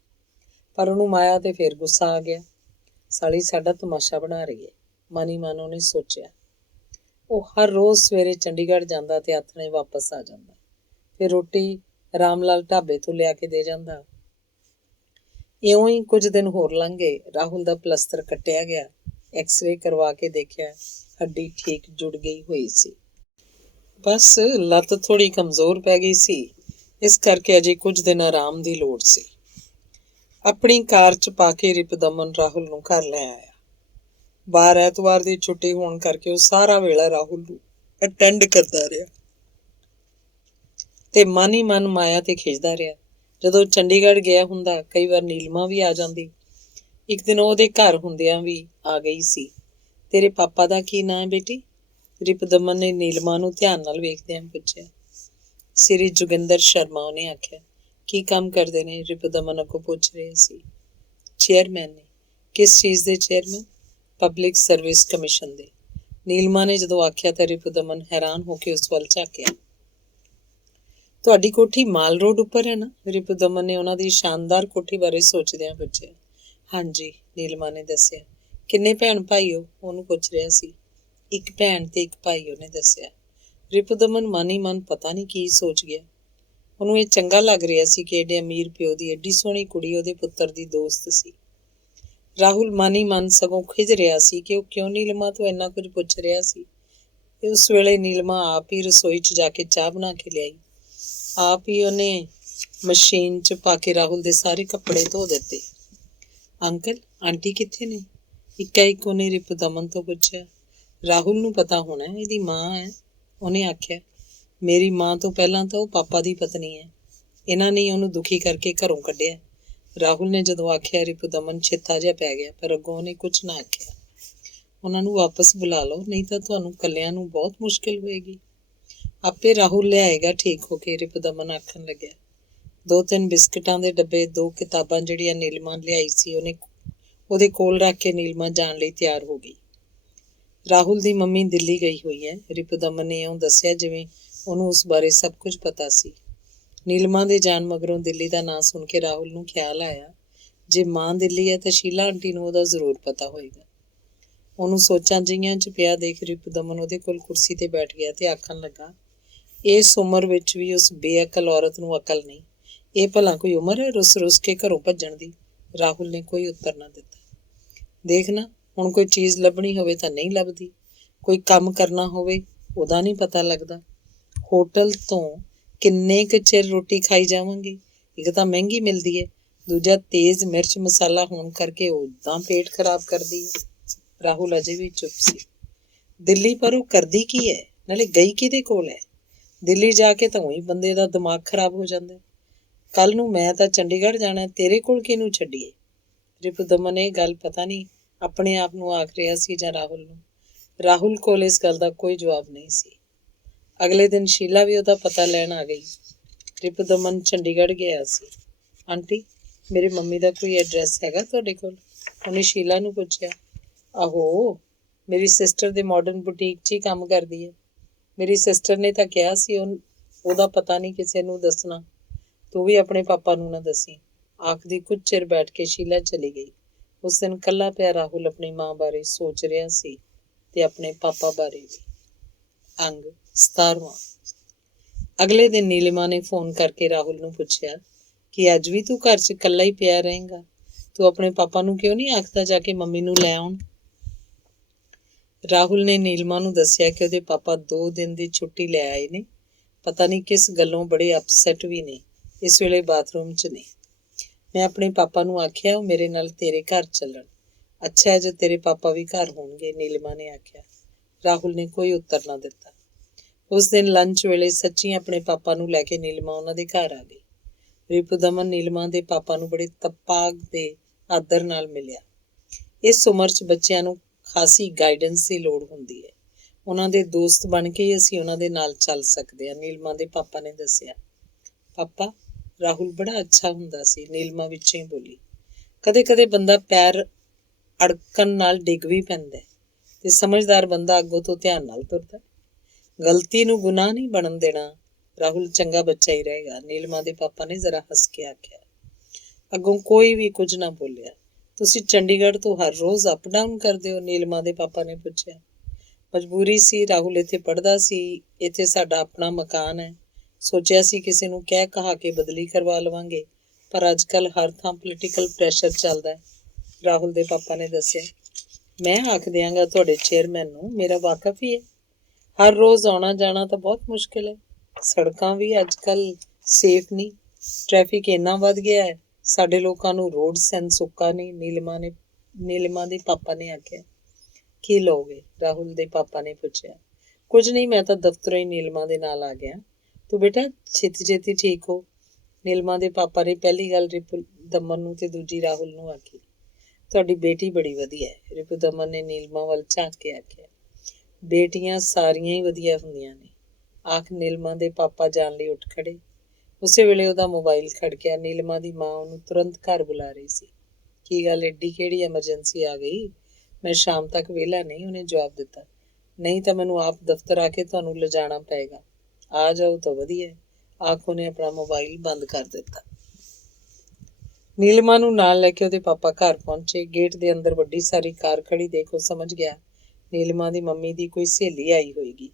ਪਰ ਉਹਨੂੰ ਮਾਇਆ ਤੇ ਫਿਰ ਗੁੱਸਾ ਆ ਗਿਆ। ਸਾਲੀ ਸਾਡਾ ਤਮਾਸ਼ਾ ਬਣਾ ਰਹੀ ਹੈ, ਮਨ ਹੀ ਮਨ ਉਹਨੇ ਸੋਚਿਆ। ਉਹ ਹਰ ਰੋਜ਼ ਸਵੇਰੇ ਚੰਡੀਗੜ੍ਹ ਜਾਂਦਾ ਤੇ ਆਥਣੇ ਵਾਪਸ ਆ ਜਾਂਦਾ। ਫਿਰ ਰੋਟੀ ਰਾਮ ਲਾਲ ਢਾਬੇ ਤੋਂ ਲਿਆ ਕੇ ਦੇ ਜਾਂਦਾ। ਇਉਂ ਹੀ ਕੁਝ ਦਿਨ ਹੋਰ ਲੰਘ ਗਏ। ਰਾਹੁਲ ਦਾ ਪਲਸਤਰ ਕੱਟਿਆ ਗਿਆ। ਐਕਸਰੇ ਕਰਵਾ ਕੇ ਦੇਖਿਆ, ਹੱਡੀ ਠੀਕ ਜੁੜ ਗਈ ਹੋਈ ਸੀ। ਬਸ ਲੱਤ ਥੋੜ੍ਹੀ ਕਮਜ਼ੋਰ ਪੈ ਗਈ ਸੀ, ਇਸ ਕਰਕੇ ਅਜੇ ਕੁਝ ਦਿਨ ਆਰਾਮ ਦੀ ਲੋੜ ਸੀ। ਆਪਣੀ ਕਾਰ 'ਚ ਪਾ ਕੇ ਰਿਪੁਦਮਨ ਰਾਹੁਲ ਨੂੰ ਘਰ ਲੈ ਆਇਆ। ਬਾਹਰ ਐਤਵਾਰ ਦੀ ਛੁੱਟੀ ਹੋਣ ਕਰਕੇ ਉਹ ਸਾਰਾ ਵੇਲਾ ਰਾਹੁਲ ਨੂੰ ਅਟੈਂਡ ਕਰਦਾ ਰਿਹਾ ਤੇ ਮਨ ਹੀ ਮਨ ਮਾਇਆ ਤੇ ਖਿੱਚਦਾ ਰਿਹਾ। ਜਦੋਂ ਚੰਡੀਗੜ੍ਹ ਗਿਆ ਹੁੰਦਾ, ਕਈ ਵਾਰ ਨੀਲਮਾ ਵੀ ਆ ਜਾਂਦੀ। ਇੱਕ ਦਿਨ ਉਹਦੇ ਘਰ ਹੁੰਦਿਆਂ ਵੀ ਆ ਗਈ ਸੀ। ਤੇਰੇ ਪਾਪਾ ਦਾ ਕੀ ਨਾਂ ਹੈ ਬੇਟੀ? ਰਿਪੁਦਮਨ ਨੇ ਨੀਲਮਾ ਨੂੰ ਧਿਆਨ ਨਾਲ ਵੇਖਦਿਆਂ ਪੁੱਛਿਆ। ਸ੍ਰੀ ਜੋਗਿੰਦਰ ਸ਼ਰਮਾ, ਉਹਨੇ ਆਖਿਆ। ਕੀ ਕੰਮ ਕਰਦੇ ਨੇ? ਰਿਪੁਦਮਨ ਅੱਗੋਂ ਪੁੱਛ ਰਹੇ ਸੀ। ਚੇਅਰਮੈਨ ਨੇ। ਕਿਸ ਚੀਜ਼ ਦੇ ਚੇਅਰਮੈਨ? ਪਬਲਿਕ ਸਰਵਿਸ ਕਮਿਸ਼ਨ ਦੇ। ਨੀਲਮਾ ਨੇ ਜਦੋਂ ਆਖਿਆ ਤਾਂ ਰਿਪੁਦਮਨ ਹੈਰਾਨ ਹੋ ਕੇ ਉਸ ਵੱਲ ਝਾਕਿਆ। ਤੁਹਾਡੀ ਕੋਠੀ ਮਾਲ ਰੋਡ ਉੱਪਰ ਹੈ ਨਾ? ਰਿਪੁਦਮਨ ਨੇ ਉਹਨਾਂ ਦੀ ਸ਼ਾਨਦਾਰ ਕੋਠੀ ਬਾਰੇ ਸੋਚਦਿਆਂ ਪੁੱਛਿਆ। ਹਾਂਜੀ, ਨੀਲਮਾ ਨੇ ਦੱਸਿਆ। ਕਿੰਨੇ ਭੈਣ ਭਾਈ ਹੋ? ਉਹਨੂੰ ਪੁੱਛ ਰਿਹਾ ਸੀ। ਇੱਕ ਭੈਣ ਤੇ ਇੱਕ ਭਾਈ, ਉਹਨੇ ਦੱਸਿਆ। ਰਿਪੁਦਮਨ ਮਨ ਹੀ ਮਨ ਪਤਾ ਨਹੀਂ ਕੀ ਸੋਚ ਗਿਆ। ਉਹਨੂੰ ਇਹ ਚੰਗਾ ਲੱਗ ਰਿਹਾ ਸੀ ਕਿ ਏਡੇ ਅਮੀਰ ਪਿਓ ਦੀ ਏਡੀ ਸੋਹਣੀ ਕੁੜੀ ਉਹਦੇ ਪੁੱਤਰ ਦੀ ਦੋਸਤ ਸੀ। ਰਾਹੁਲ ਮਨ ਹੀ ਮਨ ਸਗੋਂ ਖਿਝ ਰਿਹਾ ਸੀ ਕਿ ਉਹ ਕਿਉਂ ਨੀਲਮਾ ਤੋਂ ਇੰਨਾ ਕੁਝ ਪੁੱਛ ਰਿਹਾ ਸੀ। ਤੇ ਉਸ ਵੇਲੇ ਨੀਲਮਾ ਆਪ ਹੀ ਰਸੋਈ 'ਚ ਜਾ ਕੇ ਚਾਹ ਬਣਾ ਕੇ ਲਿਆਈ। ਆਪ ਹੀ ਉਹਨੇ ਮਸ਼ੀਨ 'ਚ ਪਾ ਕੇ ਰਾਹੁਲ ਦੇ ਸਾਰੇ ਕੱਪੜੇ ਧੋ ਦਿੱਤੇ। ਅੰਕਲ, ਆਂਟੀ ਕਿੱਥੇ ਨੇ? ਇੱਕ ਉਹਨੇ ਰਿਪੁਦਮਨ ਤੋਂ ਪੁੱਛਿਆ। ਰਾਹੁਲ ਨੂੰ ਪਤਾ ਹੋਣਾ, ਇਹਦੀ ਮਾਂ ਹੈ, ਉਹਨੇ ਆਖਿਆ। ਮੇਰੀ ਮਾਂ ਤੋਂ ਪਹਿਲਾਂ ਤਾਂ ਉਹ ਪਾਪਾ ਦੀ ਪਤਨੀ ਹੈ। ਇਹਨਾਂ ਨੇ ਉਹਨੂੰ ਦੁਖੀ ਕਰਕੇ ਘਰੋਂ ਕੱਢਿਆ। ਰਾਹੁਲ ਨੇ ਜਦੋਂ ਆਖਿਆ, ਰਿਪੁਦਮਨ ਚਿੱਤਾ ਜਿਹਾ ਪੈ ਗਿਆ, ਪਰ ਅੱਗੋਂ ਉਹਨੇ ਕੁਝ ਨਾ ਆਖਿਆ। ਉਹਨਾਂ ਨੂੰ ਵਾਪਸ ਬੁਲਾ ਲਓ, ਨਹੀਂ ਤਾਂ ਤੁਹਾਨੂੰ ਇਕੱਲਿਆਂ ਨੂੰ ਬਹੁਤ ਮੁਸ਼ਕਿਲ ਹੋਏਗੀ। ਆਪੇ ਰਾਹੁਲ ਲਿਆਏਗਾ ਠੀਕ ਹੋ ਕੇ, ਰਿਪੁਦਮਨ ਆਖਣ ਲੱਗਿਆ। 2-3 ਬਿਸਕਟਾਂ ਦੇ ਡੱਬੇ, 2 ਕਿਤਾਬਾਂ ਜਿਹੜੀਆਂ ਨੀਲਮਾ ਲਿਆਈ ਸੀ, ਉਹਦੇ ਕੋਲ ਰੱਖ ਕੇ ਨੀਲਮਾ ਜਾਣ ਲਈ ਤਿਆਰ ਹੋ ਗਈ। ਰਾਹੁਲ ਦੀ ਮੰਮੀ ਦਿੱਲੀ ਗਈ ਹੋਈ ਹੈ। ਰਿਪੁਦਮਨ ਨੇ ਇਉਂ ਦੱਸਿਆ ਜਿਵੇਂ ਉਹਨੂੰ ਉਸ ਬਾਰੇ ਸਭ ਕੁਝ ਪਤਾ ਸੀ। ਨੀਲਮਾ ਦੇ ਜਾਣ ਮਗਰੋਂ ਦਿੱਲੀ ਦਾ ਨਾਂ ਸੁਣ ਕੇ ਰਾਹੁਲ ਨੂੰ ਖਿਆਲ ਆਇਆ, ਜੇ ਮਾਂ ਦਿੱਲੀ ਹੈ ਤਾਂ ਸ਼ੀਲਾ ਆਂਟੀ ਨੂੰ ਉਹਦਾ ਜ਼ਰੂਰ ਪਤਾ ਹੋਏਗਾ। ਉਹਨੂੰ ਸੋਚਾਂ ਜਿਹੀਆਂ 'ਚ ਪਿਆ ਦੇਖ ਰਿਪੁਦਮਨ ਉਹਦੇ ਕੋਲ ਕੁਰਸੀ ਤੇ ਬੈਠ ਗਿਆ ਤੇ ਆਖਣ ਲੱਗਾ, ਇਸ ਉਮਰ ਵਿੱਚ ਵੀ ਉਸ ਬੇਅਕਲ ਔਰਤ ਨੂੰ ਅਕਲ ਨਹੀਂ। ਇਹ ਭਲਾ ਕੋਈ ਉਮਰ ਹੈ ਰੁੱਸ ਕੇ ਘਰੋਂ ਭੱਜਣ ਦੀ? ਰਾਹੁਲ ਨੇ ਕੋਈ ਉੱਤਰ ਨਾ ਦਿੱਤਾ। ਦੇਖ ਨਾ, ਹੁਣ ਕੋਈ ਚੀਜ਼ ਲੱਭਣੀ ਹੋਵੇ ਤਾਂ ਨਹੀਂ ਲੱਭਦੀ, ਕੋਈ ਕੰਮ ਕਰਨਾ ਹੋਵੇ ਉਹਦਾ ਨਹੀਂ ਪਤਾ ਲੱਗਦਾ। ਹੋਟਲ ਤੋਂ ਕਿੰਨੇ ਕੁ ਚਿਰ ਰੋਟੀ ਖਾਈ ਜਾਵਾਂਗੇ? ਇੱਕ ਤਾਂ ਮਹਿੰਗੀ ਮਿਲਦੀ ਹੈ, ਦੂਜਾ ਤੇਜ਼ ਮਿਰਚ ਮਸਾਲਾ ਹੋਣ ਕਰਕੇ ਉਦਾਂ ਪੇਟ ਖਰਾਬ ਕਰਦੀ ਹੈ। ਰਾਹੁਲ ਅਜੇ ਵੀ ਚੁੱਪ ਸੀ। ਦਿੱਲੀ ਪਰ ਉਹ ਕਰਦੀ ਕੀ ਹੈ, ਨਾਲੇ ਗਈ ਕਿਹਦੇ ਕੋਲ ਹੈ? ਦਿੱਲੀ ਜਾ ਕੇ ਤਾਂ ਉਹੀ ਬੰਦੇ ਦਾ ਦਿਮਾਗ ਖਰਾਬ ਹੋ ਜਾਂਦਾ। ਕੱਲ ਨੂੰ ਮੈਂ ਤਾਂ ਚੰਡੀਗੜ੍ਹ ਜਾਣਾ, ਤੇਰੇ ਕੋਲ ਕਿਹਨੂੰ ਛੱਡੀਏ? ਰਿਪੁਦਮਨ ਇਹ ਗੱਲ ਪਤਾ ਨਹੀਂ ਆਪਣੇ ਆਪ ਨੂੰ ਆਖ ਰਿਹਾ ਸੀ ਜਾਂ ਰਾਹੁਲ ਨੂੰ। ਰਾਹੁਲ ਕੋਲ ਇਸ ਗੱਲ ਦਾ ਕੋਈ ਜਵਾਬ ਨਹੀਂ ਸੀ। ਅਗਲੇ ਦਿਨ ਸ਼ੀਲਾ ਵੀ ਉਹਦਾ ਪਤਾ ਲੈਣ ਆ ਗਈ। ਰਿਪੁਦਮਨ ਚੰਡੀਗੜ੍ਹ ਗਿਆ ਸੀ। ਆਂਟੀ, ਮੇਰੀ ਮੰਮੀ ਦਾ ਕੋਈ ਐਡਰੈਸ ਹੈਗਾ ਤੁਹਾਡੇ ਕੋਲ? ਉਹਨੇ ਸ਼ੀਲਾ ਨੂੰ ਪੁੱਛਿਆ। ਆਹੋ, ਮੇਰੀ ਸਿਸਟਰ ਦੇ ਮਾਡਰਨ ਬੁਟੀਕ 'ਚ ਹੀ ਕੰਮ ਕਰਦੀ ਹੈ। ਮੇਰੀ ਸਿਸਟਰ ਨੇ ਤਾਂ ਕਿਹਾ ਸੀ ਉਹਦਾ ਪਤਾ ਨਹੀਂ ਕਿਸੇ ਨੂੰ ਦੱਸਣਾ। ਤੂੰ ਵੀ ਆਪਣੇ ਪਾਪਾ ਨੂੰ ਨਾ ਦੱਸੀ। ਆਖਦੀ ਕੁਝ ਚਿਰ ਬੈਠ ਕੇ ਸ਼ੀਲਾ ਚਲੀ ਗਈ। ਉਸ ਦਿਨ ਇਕੱਲਾ ਪਿਆ ਰਾਹੁਲ ਆਪਣੀ ਮਾਂ ਬਾਰੇ ਸੋਚ ਰਿਹਾ ਸੀ ਤੇ ਆਪਣੇ ਪਾਪਾ ਬਾਰੇ ਵੀ। ਅੰਗ 17ਵਾਂ। ਅਗਲੇ ਦਿਨ ਨੀਲਿਮਾ ਨੇ ਫੋਨ ਕਰਕੇ ਰਾਹੁਲ ਨੂੰ ਪੁੱਛਿਆ ਕਿ ਅੱਜ ਵੀ ਤੂੰ ਘਰ 'ਚ ਇਕੱਲਾ ਹੀ ਪਿਆ ਰਹੇਂਗਾ? ਤੂੰ ਆਪਣੇ ਪਾਪਾ ਨੂੰ ਕਿਉਂ ਨਹੀਂ ਆਖਦਾ ਜਾ ਕੇ ਮੰਮੀ ਨੂੰ ਲੈ ਆਉਣ? ਰਾਹੁਲ ਨੇ ਨੀਲਿਮਾ ਨੂੰ ਦੱਸਿਆ ਕਿ ਉਹਦੇ ਪਾਪਾ 2 ਦਿਨ ਦੀ ਛੁੱਟੀ ਲੈ ਆਏ ਨੇ। ਪਤਾ ਨਹੀਂ ਕਿਸ ਗੱਲੋਂ ਬੜੇ ਅਪਸੈਟ ਵੀ ਨੇ। ਇਸ ਵੇਲੇ ਬਾਥਰੂਮ 'ਚ ਨੇ। ਮੈਂ ਆਪਣੇ ਪਾਪਾ ਨੂੰ ਆਖਿਆ ਉਹ ਮੇਰੇ ਨਾਲ ਤੇਰੇ ਘਰ ਚੱਲਣ। ਅੱਛਾ ਹੈ ਜੇ ਤੇਰੇ ਪਾਪਾ ਵੀ ਘਰ ਹੋਣਗੇ, ਨੀਲਿਮਾ ਨੇ ਆਖਿਆ। ਰਾਹੁਲ ਨੇ ਕੋਈ ਉੱਤਰ ਨਾ ਦਿੱਤਾ। ਉਸ ਦਿਨ ਲੰਚ ਵੇਲੇ ਸੱਚੀ ਆਪਣੇ ਪਾਪਾ ਨੂੰ ਲੈ ਕੇ ਨੀਲਿਮਾ ਉਹਨਾਂ ਦੇ ਘਰ ਆ ਗਈ। ਰਿਪੁਦਮਨ ਨੀਲਿਮਾ ਦੇ ਪਾਪਾ ਨੂੰ ਬੜੇ ਤਪਾਗ ਦੇ ਆਦਰ ਨਾਲ ਮਿਲਿਆ। ਇਸ ਉਮਰ 'ਚ ਬੱਚਿਆਂ ਨੂੰ ਖਾਸੀ ਗਾਈਡੈਂਸ ਦੀ ਲੋੜ ਹੁੰਦੀ ਹੈ। ਉਹਨਾਂ ਦੇ ਦੋਸਤ ਬਣ ਕੇ ਹੀ ਅਸੀਂ ਉਹਨਾਂ ਦੇ ਨਾਲ ਚੱਲ ਸਕਦੇ ਹਾਂ, ਨੀਲਿਮਾ ਦੇ ਪਾਪਾ ਨੇ ਦੱਸਿਆ। ਪਾਪਾ, ਰਾਹੁਲ ਬੜਾ ਅੱਛਾ ਹੁੰਦਾ ਸੀ, ਨੀਲਿਮਾ ਵਿੱਚੋਂ ਹੀ ਬੋਲੀ। ਕਦੇ ਕਦੇ ਬੰਦਾ ਪੈਰ ਅੜਕਣ ਨਾਲ ਡਿੱਗ ਵੀ ਪੈਂਦਾ ਤੇ ਸਮਝਦਾਰ ਬੰਦਾ ਅੱਗੋਂ ਤੋਂ ਧਿਆਨ ਨਾਲ ਤੁਰਦਾ। ਗਲਤੀ ਨੂੰ ਗੁਨਾਹ ਨਹੀਂ ਬਣਨ ਦੇਣਾ। ਰਾਹੁਲ ਚੰਗਾ ਬੱਚਾ ਹੀ ਰਹੇਗਾ, ਨੀਲਿਮਾ ਦੇ ਪਾਪਾ ਨੇ ਜ਼ਰਾ ਹੱਸ ਕੇ ਆਖਿਆ। ਅੱਗੋਂ ਕੋਈ ਵੀ ਕੁਝ ਨਾ ਬੋਲਿਆ। ਤੁਸੀਂ ਚੰਡੀਗੜ੍ਹ ਤੋਂ ਹਰ ਰੋਜ਼ ਅਪ ਡਾਊਨ ਕਰਦੇ ਹੋ? ਨੀਲਿਮਾ ਦੇ ਪਾਪਾ ਨੇ ਪੁੱਛਿਆ। ਮਜਬੂਰੀ ਸੀ, ਰਾਹੁਲ ਇੱਥੇ ਪੜ੍ਹਦਾ ਸੀ। ਇੱਥੇ ਸਾਡਾ ਆਪਣਾ ਮਕਾਨ ਹੈ। ਸੋਚਿਆ ਸੀ ਕਿਸੇ ਨੂੰ ਕਹਿ ਕਹਾ ਕੇ ਬਦਲੀ ਕਰਵਾ ਲਵਾਂਗੇ, ਪਰ ਅੱਜ ਕੱਲ੍ਹ ਹਰ ਥਾਂ ਪੋਲੀਟੀਕਲ ਪ੍ਰੈਸ਼ਰ ਚੱਲਦਾ ਹੈ, ਰਾਹੁਲ ਦੇ ਪਾਪਾ ਨੇ ਦੱਸਿਆ। ਮੈਂ ਆਖ ਦਿਆਂਗਾ ਤੁਹਾਡੇ ਚੇਅਰਮੈਨ ਨੂੰ, ਮੇਰਾ ਵਾਕਫ ਹੀ ਹੈ। ਹਰ ਰੋਜ਼ ਆਉਣਾ ਜਾਣਾ ਤਾਂ ਬਹੁਤ ਮੁਸ਼ਕਿਲ ਹੈ। ਸੜਕਾਂ ਵੀ ਅੱਜ ਕੱਲ੍ਹ ਸੇਫ ਨਹੀਂ, ਟ੍ਰੈਫਿਕ ਇੰਨਾ ਵੱਧ ਗਿਆ ਹੈ। ਸਾਡੇ ਲੋਕਾਂ ਨੂੰ ਰੋਡ ਸੈਂਸ ਉੱਕਾ ਨਹੀਂ, ਨੀਲਿਮਾ ਦੇ ਪਾਪਾ ਨੇ ਆਖਿਆ। ਕੀ ਲਓਗੇ? ਰਾਹੁਲ ਦੇ ਪਾਪਾ ਨੇ ਪੁੱਛਿਆ। ਕੁਝ ਨਹੀਂ, ਮੈਂ ਤਾਂ ਦਫ਼ਤਰੋਂ ਹੀ ਨੀਲਿਮਾ ਦੇ ਨਾਲ ਆ ਗਿਆ। ਤੂੰ ਬੇਟਾ ਛੇਤੀ ਛੇਤੀ ਠੀਕ ਹੋ, ਨੀਲਿਮਾ ਦੇ ਪਾਪਾ ਨੇ ਪਹਿਲੀ ਗੱਲ ਰਿਪੁਦਮਨ ਨੂੰ ਤੇ ਦੂਜੀ ਰਾਹੁਲ ਨੂੰ ਆਖੀ। ਤੁਹਾਡੀ ਬੇਟੀ ਬੜੀ ਵਧੀਆ ਹੈ, ਰਿਪੁਦਮਨ ਨੇ ਨੀਲਿਮਾ ਵੱਲ ਝਾਕ ਕੇ ਆਖਿਆ। ਬੇਟੀਆਂ ਸਾਰੀਆਂ ਹੀ ਵਧੀਆ ਹੁੰਦੀਆਂ ਨੇ, ਆਖ ਨੀਲਿਮਾ ਦੇ ਪਾਪਾ ਜਾਣ ਲਈ ਉੱਠ ਖੜੇ। ਉਸੇ ਵੇਲੇ ਉਹਦਾ ਮੋਬਾਈਲ ਖੜਕਿਆ। ਨੀਲਿਮਾ ਦੀ ਮਾਂ ਉਹਨੂੰ ਤੁਰੰਤ ਘਰ ਬੁਲਾ ਰਹੀ ਸੀ। ਕੀ ਗੱਲ, ਏਡੀ ਕਿਹੜੀ ਐਮਰਜੈਂਸੀ ਆ ਗਈ? ਮੈਂ ਸ਼ਾਮ ਤੱਕ ਵਿਹਲਾ ਨਹੀਂ, ਉਹਨੇ ਜਵਾਬ ਦਿੱਤਾ। ਨਹੀਂ ਤਾਂ ਮੈਨੂੰ ਆਪ ਦਫ਼ਤਰ ਆ ਕੇ ਤੁਹਾਨੂੰ ਲਿਜਾਣਾ ਪਏਗਾ। ਆ ਜਾਓ ਤਾਂ ਵਧੀਆ, ਆਖ ਉਹਨੇ ਆਪਣਾ ਮੋਬਾਈਲ ਬੰਦ ਕਰ ਦਿੱਤਾ। ਨੀਲਿਮਾ ਨੂੰ ਨਾਲ ਲੈ ਕੇ ਉਹਦੇ ਪਾਪਾ ਘਰ ਪਹੁੰਚੇ। ਗੇਟ ਦੇ ਅੰਦਰ ਵੱਡੀ ਸਾਰੀ ਕਾਰ ਖੜੀ ਦੇਖ ਉਹ ਸਮਝ ਗਿਆ ਨੀਲਿਮਾ ਦੀ ਮੰਮੀ ਦੀ ਕੋਈ ਸਹੇਲੀ ਆਈ ਹੋਏਗੀ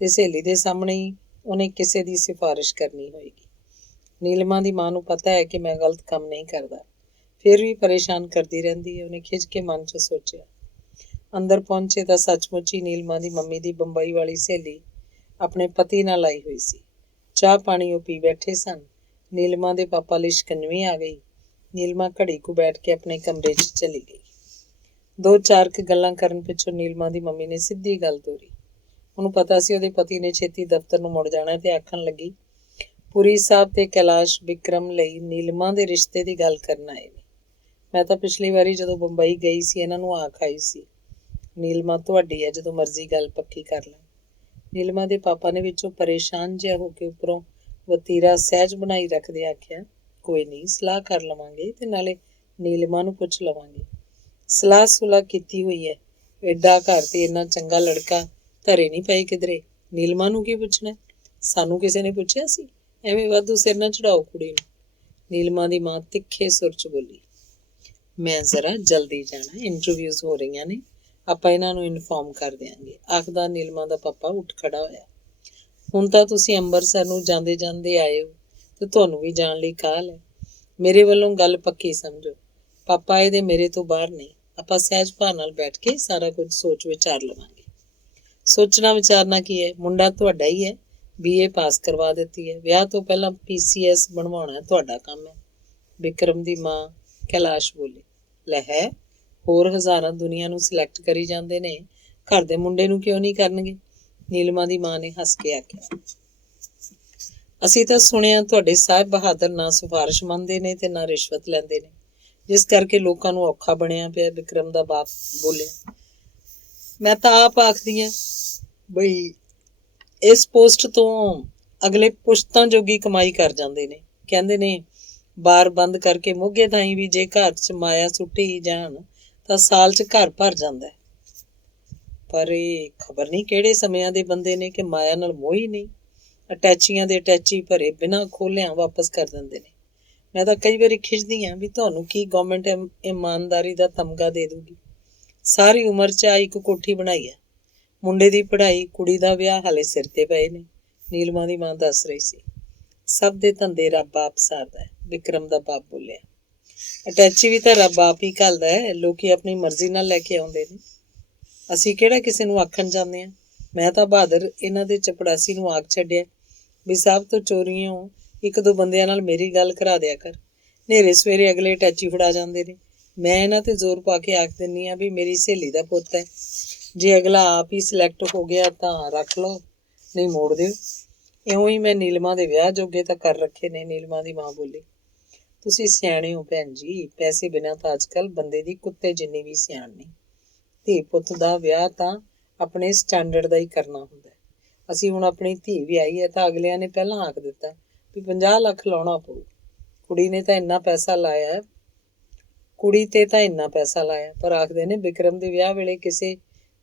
ਤੇ ਸਹੇਲੀ ਦੇ ਸਾਹਮਣੇ ਹੀ ਉਹਨੇ ਕਿਸੇ ਦੀ ਸਿਫਾਰਿਸ਼ ਕਰਨੀ ਹੋਏਗੀ। ਨੀਲਿਮਾ ਦੀ ਮਾਂ ਨੂੰ ਪਤਾ ਹੈ ਕਿ ਮੈਂ ਗਲਤ ਕੰਮ ਨਹੀਂ ਕਰਦਾ, ਫਿਰ ਵੀ ਪਰੇਸ਼ਾਨ ਕਰਦੀ ਰਹਿੰਦੀ ਹੈ, ਉਹਨੇ ਖਿੱਚ ਕੇ ਮਨ 'ਚ ਸੋਚਿਆ। ਅੰਦਰ ਪਹੁੰਚੇ ਤਾਂ ਸੱਚਮੁੱਚ ਹੀ ਨੀਲਿਮਾ ਦੀ ਮੰਮੀ ਦੀ ਬੰਬਈ ਵਾਲੀ ਸਹੇਲੀ ਆਪਣੇ ਪਤੀ ਨਾਲ ਆਈ ਹੋਈ ਸੀ। ਚਾਹ ਪਾਣੀ ਉਹ ਪੀ ਬੈਠੇ ਸਨ। ਨੀਲਿਮਾ ਦੇ ਪਾਪਾ ਲਈ ਸ਼ਿਕੰਜਵੀ ਆ ਗਈ। ਨੀਲਿਮਾ ਘੜੀ ਕੁ ਬੈਠ ਕੇ ਆਪਣੇ ਕਮਰੇ 'ਚ ਚਲੀ ਗਈ। 2-4 ਗੱਲਾਂ ਕਰਨ ਪਿੱਛੋਂ ਨੀਲਿਮਾ ਦੀ ਮੰਮੀ ਨੇ ਸਿੱਧੀ ਗੱਲ ਤੋਰੀ। ਉਹਨੂੰ ਪਤਾ ਸੀ ਉਹਦੇ ਪਤੀ ਨੇ ਛੇਤੀ ਦਫ਼ਤਰ ਨੂੰ ਮੁੜ ਜਾਣਾ ਤੇ ਆਖਣ ਲੱਗੀ, ਪੁਰੀ ਸਾਹਿਬ ਤੇ ਕੈਲਾਸ਼ ਵਿਕਰਮ ਲਈ ਨੀਲਿਮਾ ਦੇ ਰਿਸ਼ਤੇ ਦੀ ਗੱਲ ਕਰਨ ਆਏ ਨੇ। ਮੈਂ ਤਾਂ ਪਿਛਲੀ ਵਾਰੀ ਜਦੋਂ ਬੰਬਈ ਗਈ ਸੀ ਇਹਨਾਂ ਨੂੰ ਆਖ ਆਈ ਸੀ, ਨੀਲਿਮਾ ਤੁਹਾਡੀ ਹੈ, ਜਦੋਂ ਮਰਜ਼ੀ ਗੱਲ ਪੱਕੀ ਕਰ ਲੈ। ਨੀਲਿਮਾ ਦੇ ਪਾਪਾ ਨੇ ਵਿੱਚੋਂ ਪਰੇਸ਼ਾਨ ਜਿਹਾ ਹੋ ਕੇ ਉੱਪਰੋਂ ਵਤੀਰਾ ਸਹਿਜ ਬਣਾਈ ਰੱਖਦੇ ਆਖਿਆ, ਕੋਈ ਨਹੀਂ, ਸਲਾਹ ਕਰ ਲਵਾਂਗੇ ਤੇ ਨਾਲੇ ਨੀਲਿਮਾ ਨੂੰ ਪੁੱਛ ਲਵਾਂਗੇ। ਸਲਾਹ ਸੁਲਾਹ ਕੀਤੀ ਹੋਈ ਹੈ, ਐਡਾ ਘਰ ਤੇ ਇੰਨਾ ਚੰਗਾ ਲੜਕਾ ਧਰੇ ਨਹੀਂ ਪਏ ਕਿਧਰੇ। ਨੀਲਿਮਾ ਨੂੰ ਕੀ ਪੁੱਛਣਾ? ਸਾਨੂੰ ਕਿਸੇ ਨੇ ਪੁੱਛਿਆ ਸੀ? ਐਵੇਂ ਵਾਧੂ ਸਿਰ ਨਾ ਚੜਾਓ ਕੁੜੀ ਨੂੰ, ਨੀਲਿਮਾ ਦੀ ਮਾਂ ਤਿੱਖੇ ਸੁਰ 'ਚ ਬੋਲੀ। ਮੈਂ ਜ਼ਰਾ ਜਲਦੀ ਜਾਣਾ, ਇੰਟਰਵਿਊਜ਼ ਹੋ ਰਹੀਆਂ ਨੇ, ਆਪਾਂ ਇਹਨਾਂ ਨੂੰ ਇਨਫੋਰਮ ਕਰ ਦਿਆਂਗੇ, ਆਖਦਾ ਨੀਲਿਮਾ ਦਾ ਪਾਪਾ ਉੱਠ ਖੜਾ ਹੋਇਆ। ਹੁਣ ਤਾਂ ਤੁਸੀਂ ਅੰਮ੍ਰਿਤਸਰ ਨੂੰ ਜਾਂਦੇ ਜਾਂਦੇ ਆਏ ਹੋ ਤੇ ਤੁਹਾਨੂੰ ਵੀ ਜਾਣ ਲਈ ਕਾਹਲ ਹੈ। ਮੇਰੇ ਵੱਲੋਂ ਗੱਲ ਪੱਕੀ ਸਮਝੋ, ਪਾਪਾ ਇਹਦੇ ਮੇਰੇ ਤੋਂ ਬਾਹਰ ਨਹੀਂ। ਆਪਾਂ ਸਹਿਜ ਭਾਅ ਨਾਲ ਬੈਠ ਕੇ ਸਾਰਾ ਕੁਝ ਸੋਚ ਵਿਚਾਰ ਲਵਾਂਗੇ। ਸੋਚਣਾ ਵਿਚਾਰਨਾ ਕੀ ਹੈ, ਮੁੰਡਾ ਤੁਹਾਡਾ ਹੀ ਹੈ, BA ਪਾਸ ਕਰਵਾ ਦਿੱਤੀ ਹੈ, ਵਿਆਹ ਤੋਂ ਪਹਿਲਾਂ PCS ਬਣਵਾਉਣਾ ਤੁਹਾਡਾ ਕੰਮ ਹੈ, ਵਿਕਰਮ ਦੀ ਮਾਂ ਕੈਲਾਸ਼ ਬੋਲੀ। ਲੈ ਹੈ, ਹੋਰ ਹਜ਼ਾਰਾਂ ਦੁਨੀਆ ਨੂੰ ਸਿਲੈਕਟ ਕਰੀ ਜਾਂਦੇ ਨੇ, ਘਰ ਦੇ ਮੁੰਡੇ ਨੂੰ ਕਿਉਂ ਨਹੀਂ ਕਰਨਗੇ? ਨੀਲਿਮਾ ਦੀ ਮਾਂ ਨੇ ਹੱਸ ਕੇ ਆਖਿਆ। ਅਸੀਂ ਤਾਂ ਸੁਣਿਆ ਤੁਹਾਡੇ ਸਾਹਿਬ ਬਹਾਦਰ ਨਾ ਸਿਫਾਰਿਸ਼ ਮੰਨਦੇ ਨੇ ਤੇ ਨਾ ਰਿਸ਼ਵਤ ਲੈਂਦੇ ਨੇ, ਜਿਸ ਕਰਕੇ ਲੋਕਾਂ ਨੂੰ ਔਖਾ ਬਣਿਆ ਪਿਆ, ਵਿਕਰਮ ਦਾ ਬਾਪ ਬੋਲਿਆ। ਮੈਂ ਤਾਂ ਆਪ ਆਖਦੀ ਹਾਂ ਬਈ ਇਸ ਪੋਸਟ ਤੋਂ ਅਗਲੇ ਪੁਸ਼ਤਾਂ ਜੋਗੀ ਕਮਾਈ ਕਰ ਜਾਂਦੇ ਨੇ। ਕਹਿੰਦੇ ਨੇ ਬਾਰ ਬੰਦ ਕਰਕੇ ਮੋਗੇ ਥਾਈ ਵੀ ਜੇ ਘਰ 'ਚ ਮਾਇਆ ਸੁੱਟੀ ਹੀ ਜਾਣ ਤਾਂ ਸਾਲ 'ਚ ਘਰ ਭਰ ਜਾਂਦਾ। ਪਰ ਇਹ ਖਬਰ ਨਹੀਂ ਕਿਹੜੇ ਸਮਿਆਂ ਦੇ ਬੰਦੇ ਨੇ ਕਿ ਮਾਇਆ ਨਾਲ ਮੋਹ ਹੀ ਨਹੀਂ, ਅਟੈਚੀਆਂ ਦੇ ਅਟੈਚੀ ਭਰੇ ਬਿਨਾਂ ਖੋਲਿਆਂ ਵਾਪਸ ਕਰ ਦਿੰਦੇ ਨੇ। ਮੈਂ ਤਾਂ ਕਈ ਵਾਰੀ ਖਿੱਚਦੀ ਹਾਂ ਵੀ ਤੁਹਾਨੂੰ ਕੀ ਗਵਰਨਮੈਂਟ ਇਮਾਨਦਾਰੀ ਦਾ ਤਮਗਾ ਦੇ ਦੂਗੀ। ਸਾਰੀ ਉਮਰ 'ਚ ਇੱਕ ਕੋਠੀ ਬਣਾਈ ਹੈ, ਮੁੰਡੇ ਦੀ ਪੜ੍ਹਾਈ, ਕੁੜੀ ਦਾ ਵਿਆਹ ਹਾਲੇ ਸਿਰ ਤੇ ਪਏ ਨੇ। ਨੀਲਮਾ ਦੀ ਮਾਂ ਦੱਸ ਰਹੀ ਸੀ। ਸਭ ਦੇ ਧੰਦੇ ਰੱਬ ਆਪ ਸਾਰਦਾ ਹੈ, ਵਿਕਰਮ ਦਾ ਬਾਪ ਬੋਲਿਆ। ਅਟੈਚੀ ਵੀ ਤਾਂ ਰੱਬ ਆਪ ਹੀ ਘੱਲਦਾ ਹੈ, ਲੋਕੀ ਆਪਣੀ ਮਰਜ਼ੀ ਨਾਲ ਲੈ ਕੇ ਆਉਂਦੇ ਨੇ। ਅਸੀਂ ਕਿਹੜਾ ਕਿਸੇ ਨੂੰ ਆਖਣ ਜਾਂਦੇ ਹਾਂ। ਮੈਂ ਤਾਂ ਬਹਾਦਰ ਇਹਨਾਂ ਦੇ ਚਪੜਾਸੀ ਨੂੰ ਆਖ ਛੱਡਿਆ ਵੀ ਸਾਹਿਬ ਤੋਂ ਚੋਰੀਆਂ ਇੱਕ ਦੋ ਬੰਦਿਆਂ ਨਾਲ ਮੇਰੀ ਗੱਲ ਕਰਾ ਦਿਆ ਕਰ। ਨੇਰੇ ਸਵੇਰੇ ਅਗਲੇ ਅਟੈਚੀ ਫੜਾ ਜਾਂਦੇ ਨੇ। ਮੈਂ ਇਹਨਾਂ ਤੇ ਜ਼ੋਰ ਪਾ ਕੇ ਆਖ ਦਿੰਦੀ ਹਾਂ ਵੀ ਮੇਰੀ ਸਹੇਲੀ ਦਾ ਪੁੱਤ ਹੈ, ਜੇ ਅਗਲਾ ਆਪ ਹੀ ਸਿਲੈਕਟ ਹੋ ਗਿਆ ਤਾਂ ਰੱਖ ਲਓ, ਨਹੀਂ ਮੋੜ ਦਿਓ। ਇਉਂ ਹੀ ਮੈਂ ਨੀਲਮਾ ਦੇ ਵਿਆਹ ਜੋਗੇ ਤਾਂ ਕਰ ਰੱਖੇ ਨੇ। ਨੀਲਮਾ ਦੀ ਮਾਂ ਬੋਲੀ। ਤੁਸੀਂ ਸਿਆਣੇ ਹੋ ਭੈਣ ਜੀ, ਪੈਸੇ ਬਿਨਾਂ ਤਾਂ ਅੱਜ ਕੱਲ੍ਹ ਬੰਦੇ ਦੀ ਕੁੱਤੇ ਜਿੰਨੀ ਵੀ ਸਿਆਣ ਨਹੀਂ। ਧੀ ਪੁੱਤ ਦਾ ਵਿਆਹ ਤਾਂ ਆਪਣੇ ਸਟੈਂਡਰਡ ਦਾ ਹੀ ਕਰਨਾ ਹੁੰਦਾ। ਅਸੀਂ ਹੁਣ ਆਪਣੀ ਧੀ ਵਿਆਹੀ ਹੈ ਤਾਂ ਅਗਲਿਆਂ ਨੇ ਪਹਿਲਾਂ ਆਖ ਦਿੱਤਾ ਵੀ 50 ਲੱਖ ਲਾਉਣਾ ਪਊ। ਕੁੜੀ ਤੇ ਤਾਂ ਇੰਨਾ ਪੈਸਾ ਲਾਇਆ, ਪਰ ਆਖਦੇ ਨੇ ਵਿਕਰਮ ਦੇ ਵਿਆਹ ਵੇਲੇ ਕਿਸੇ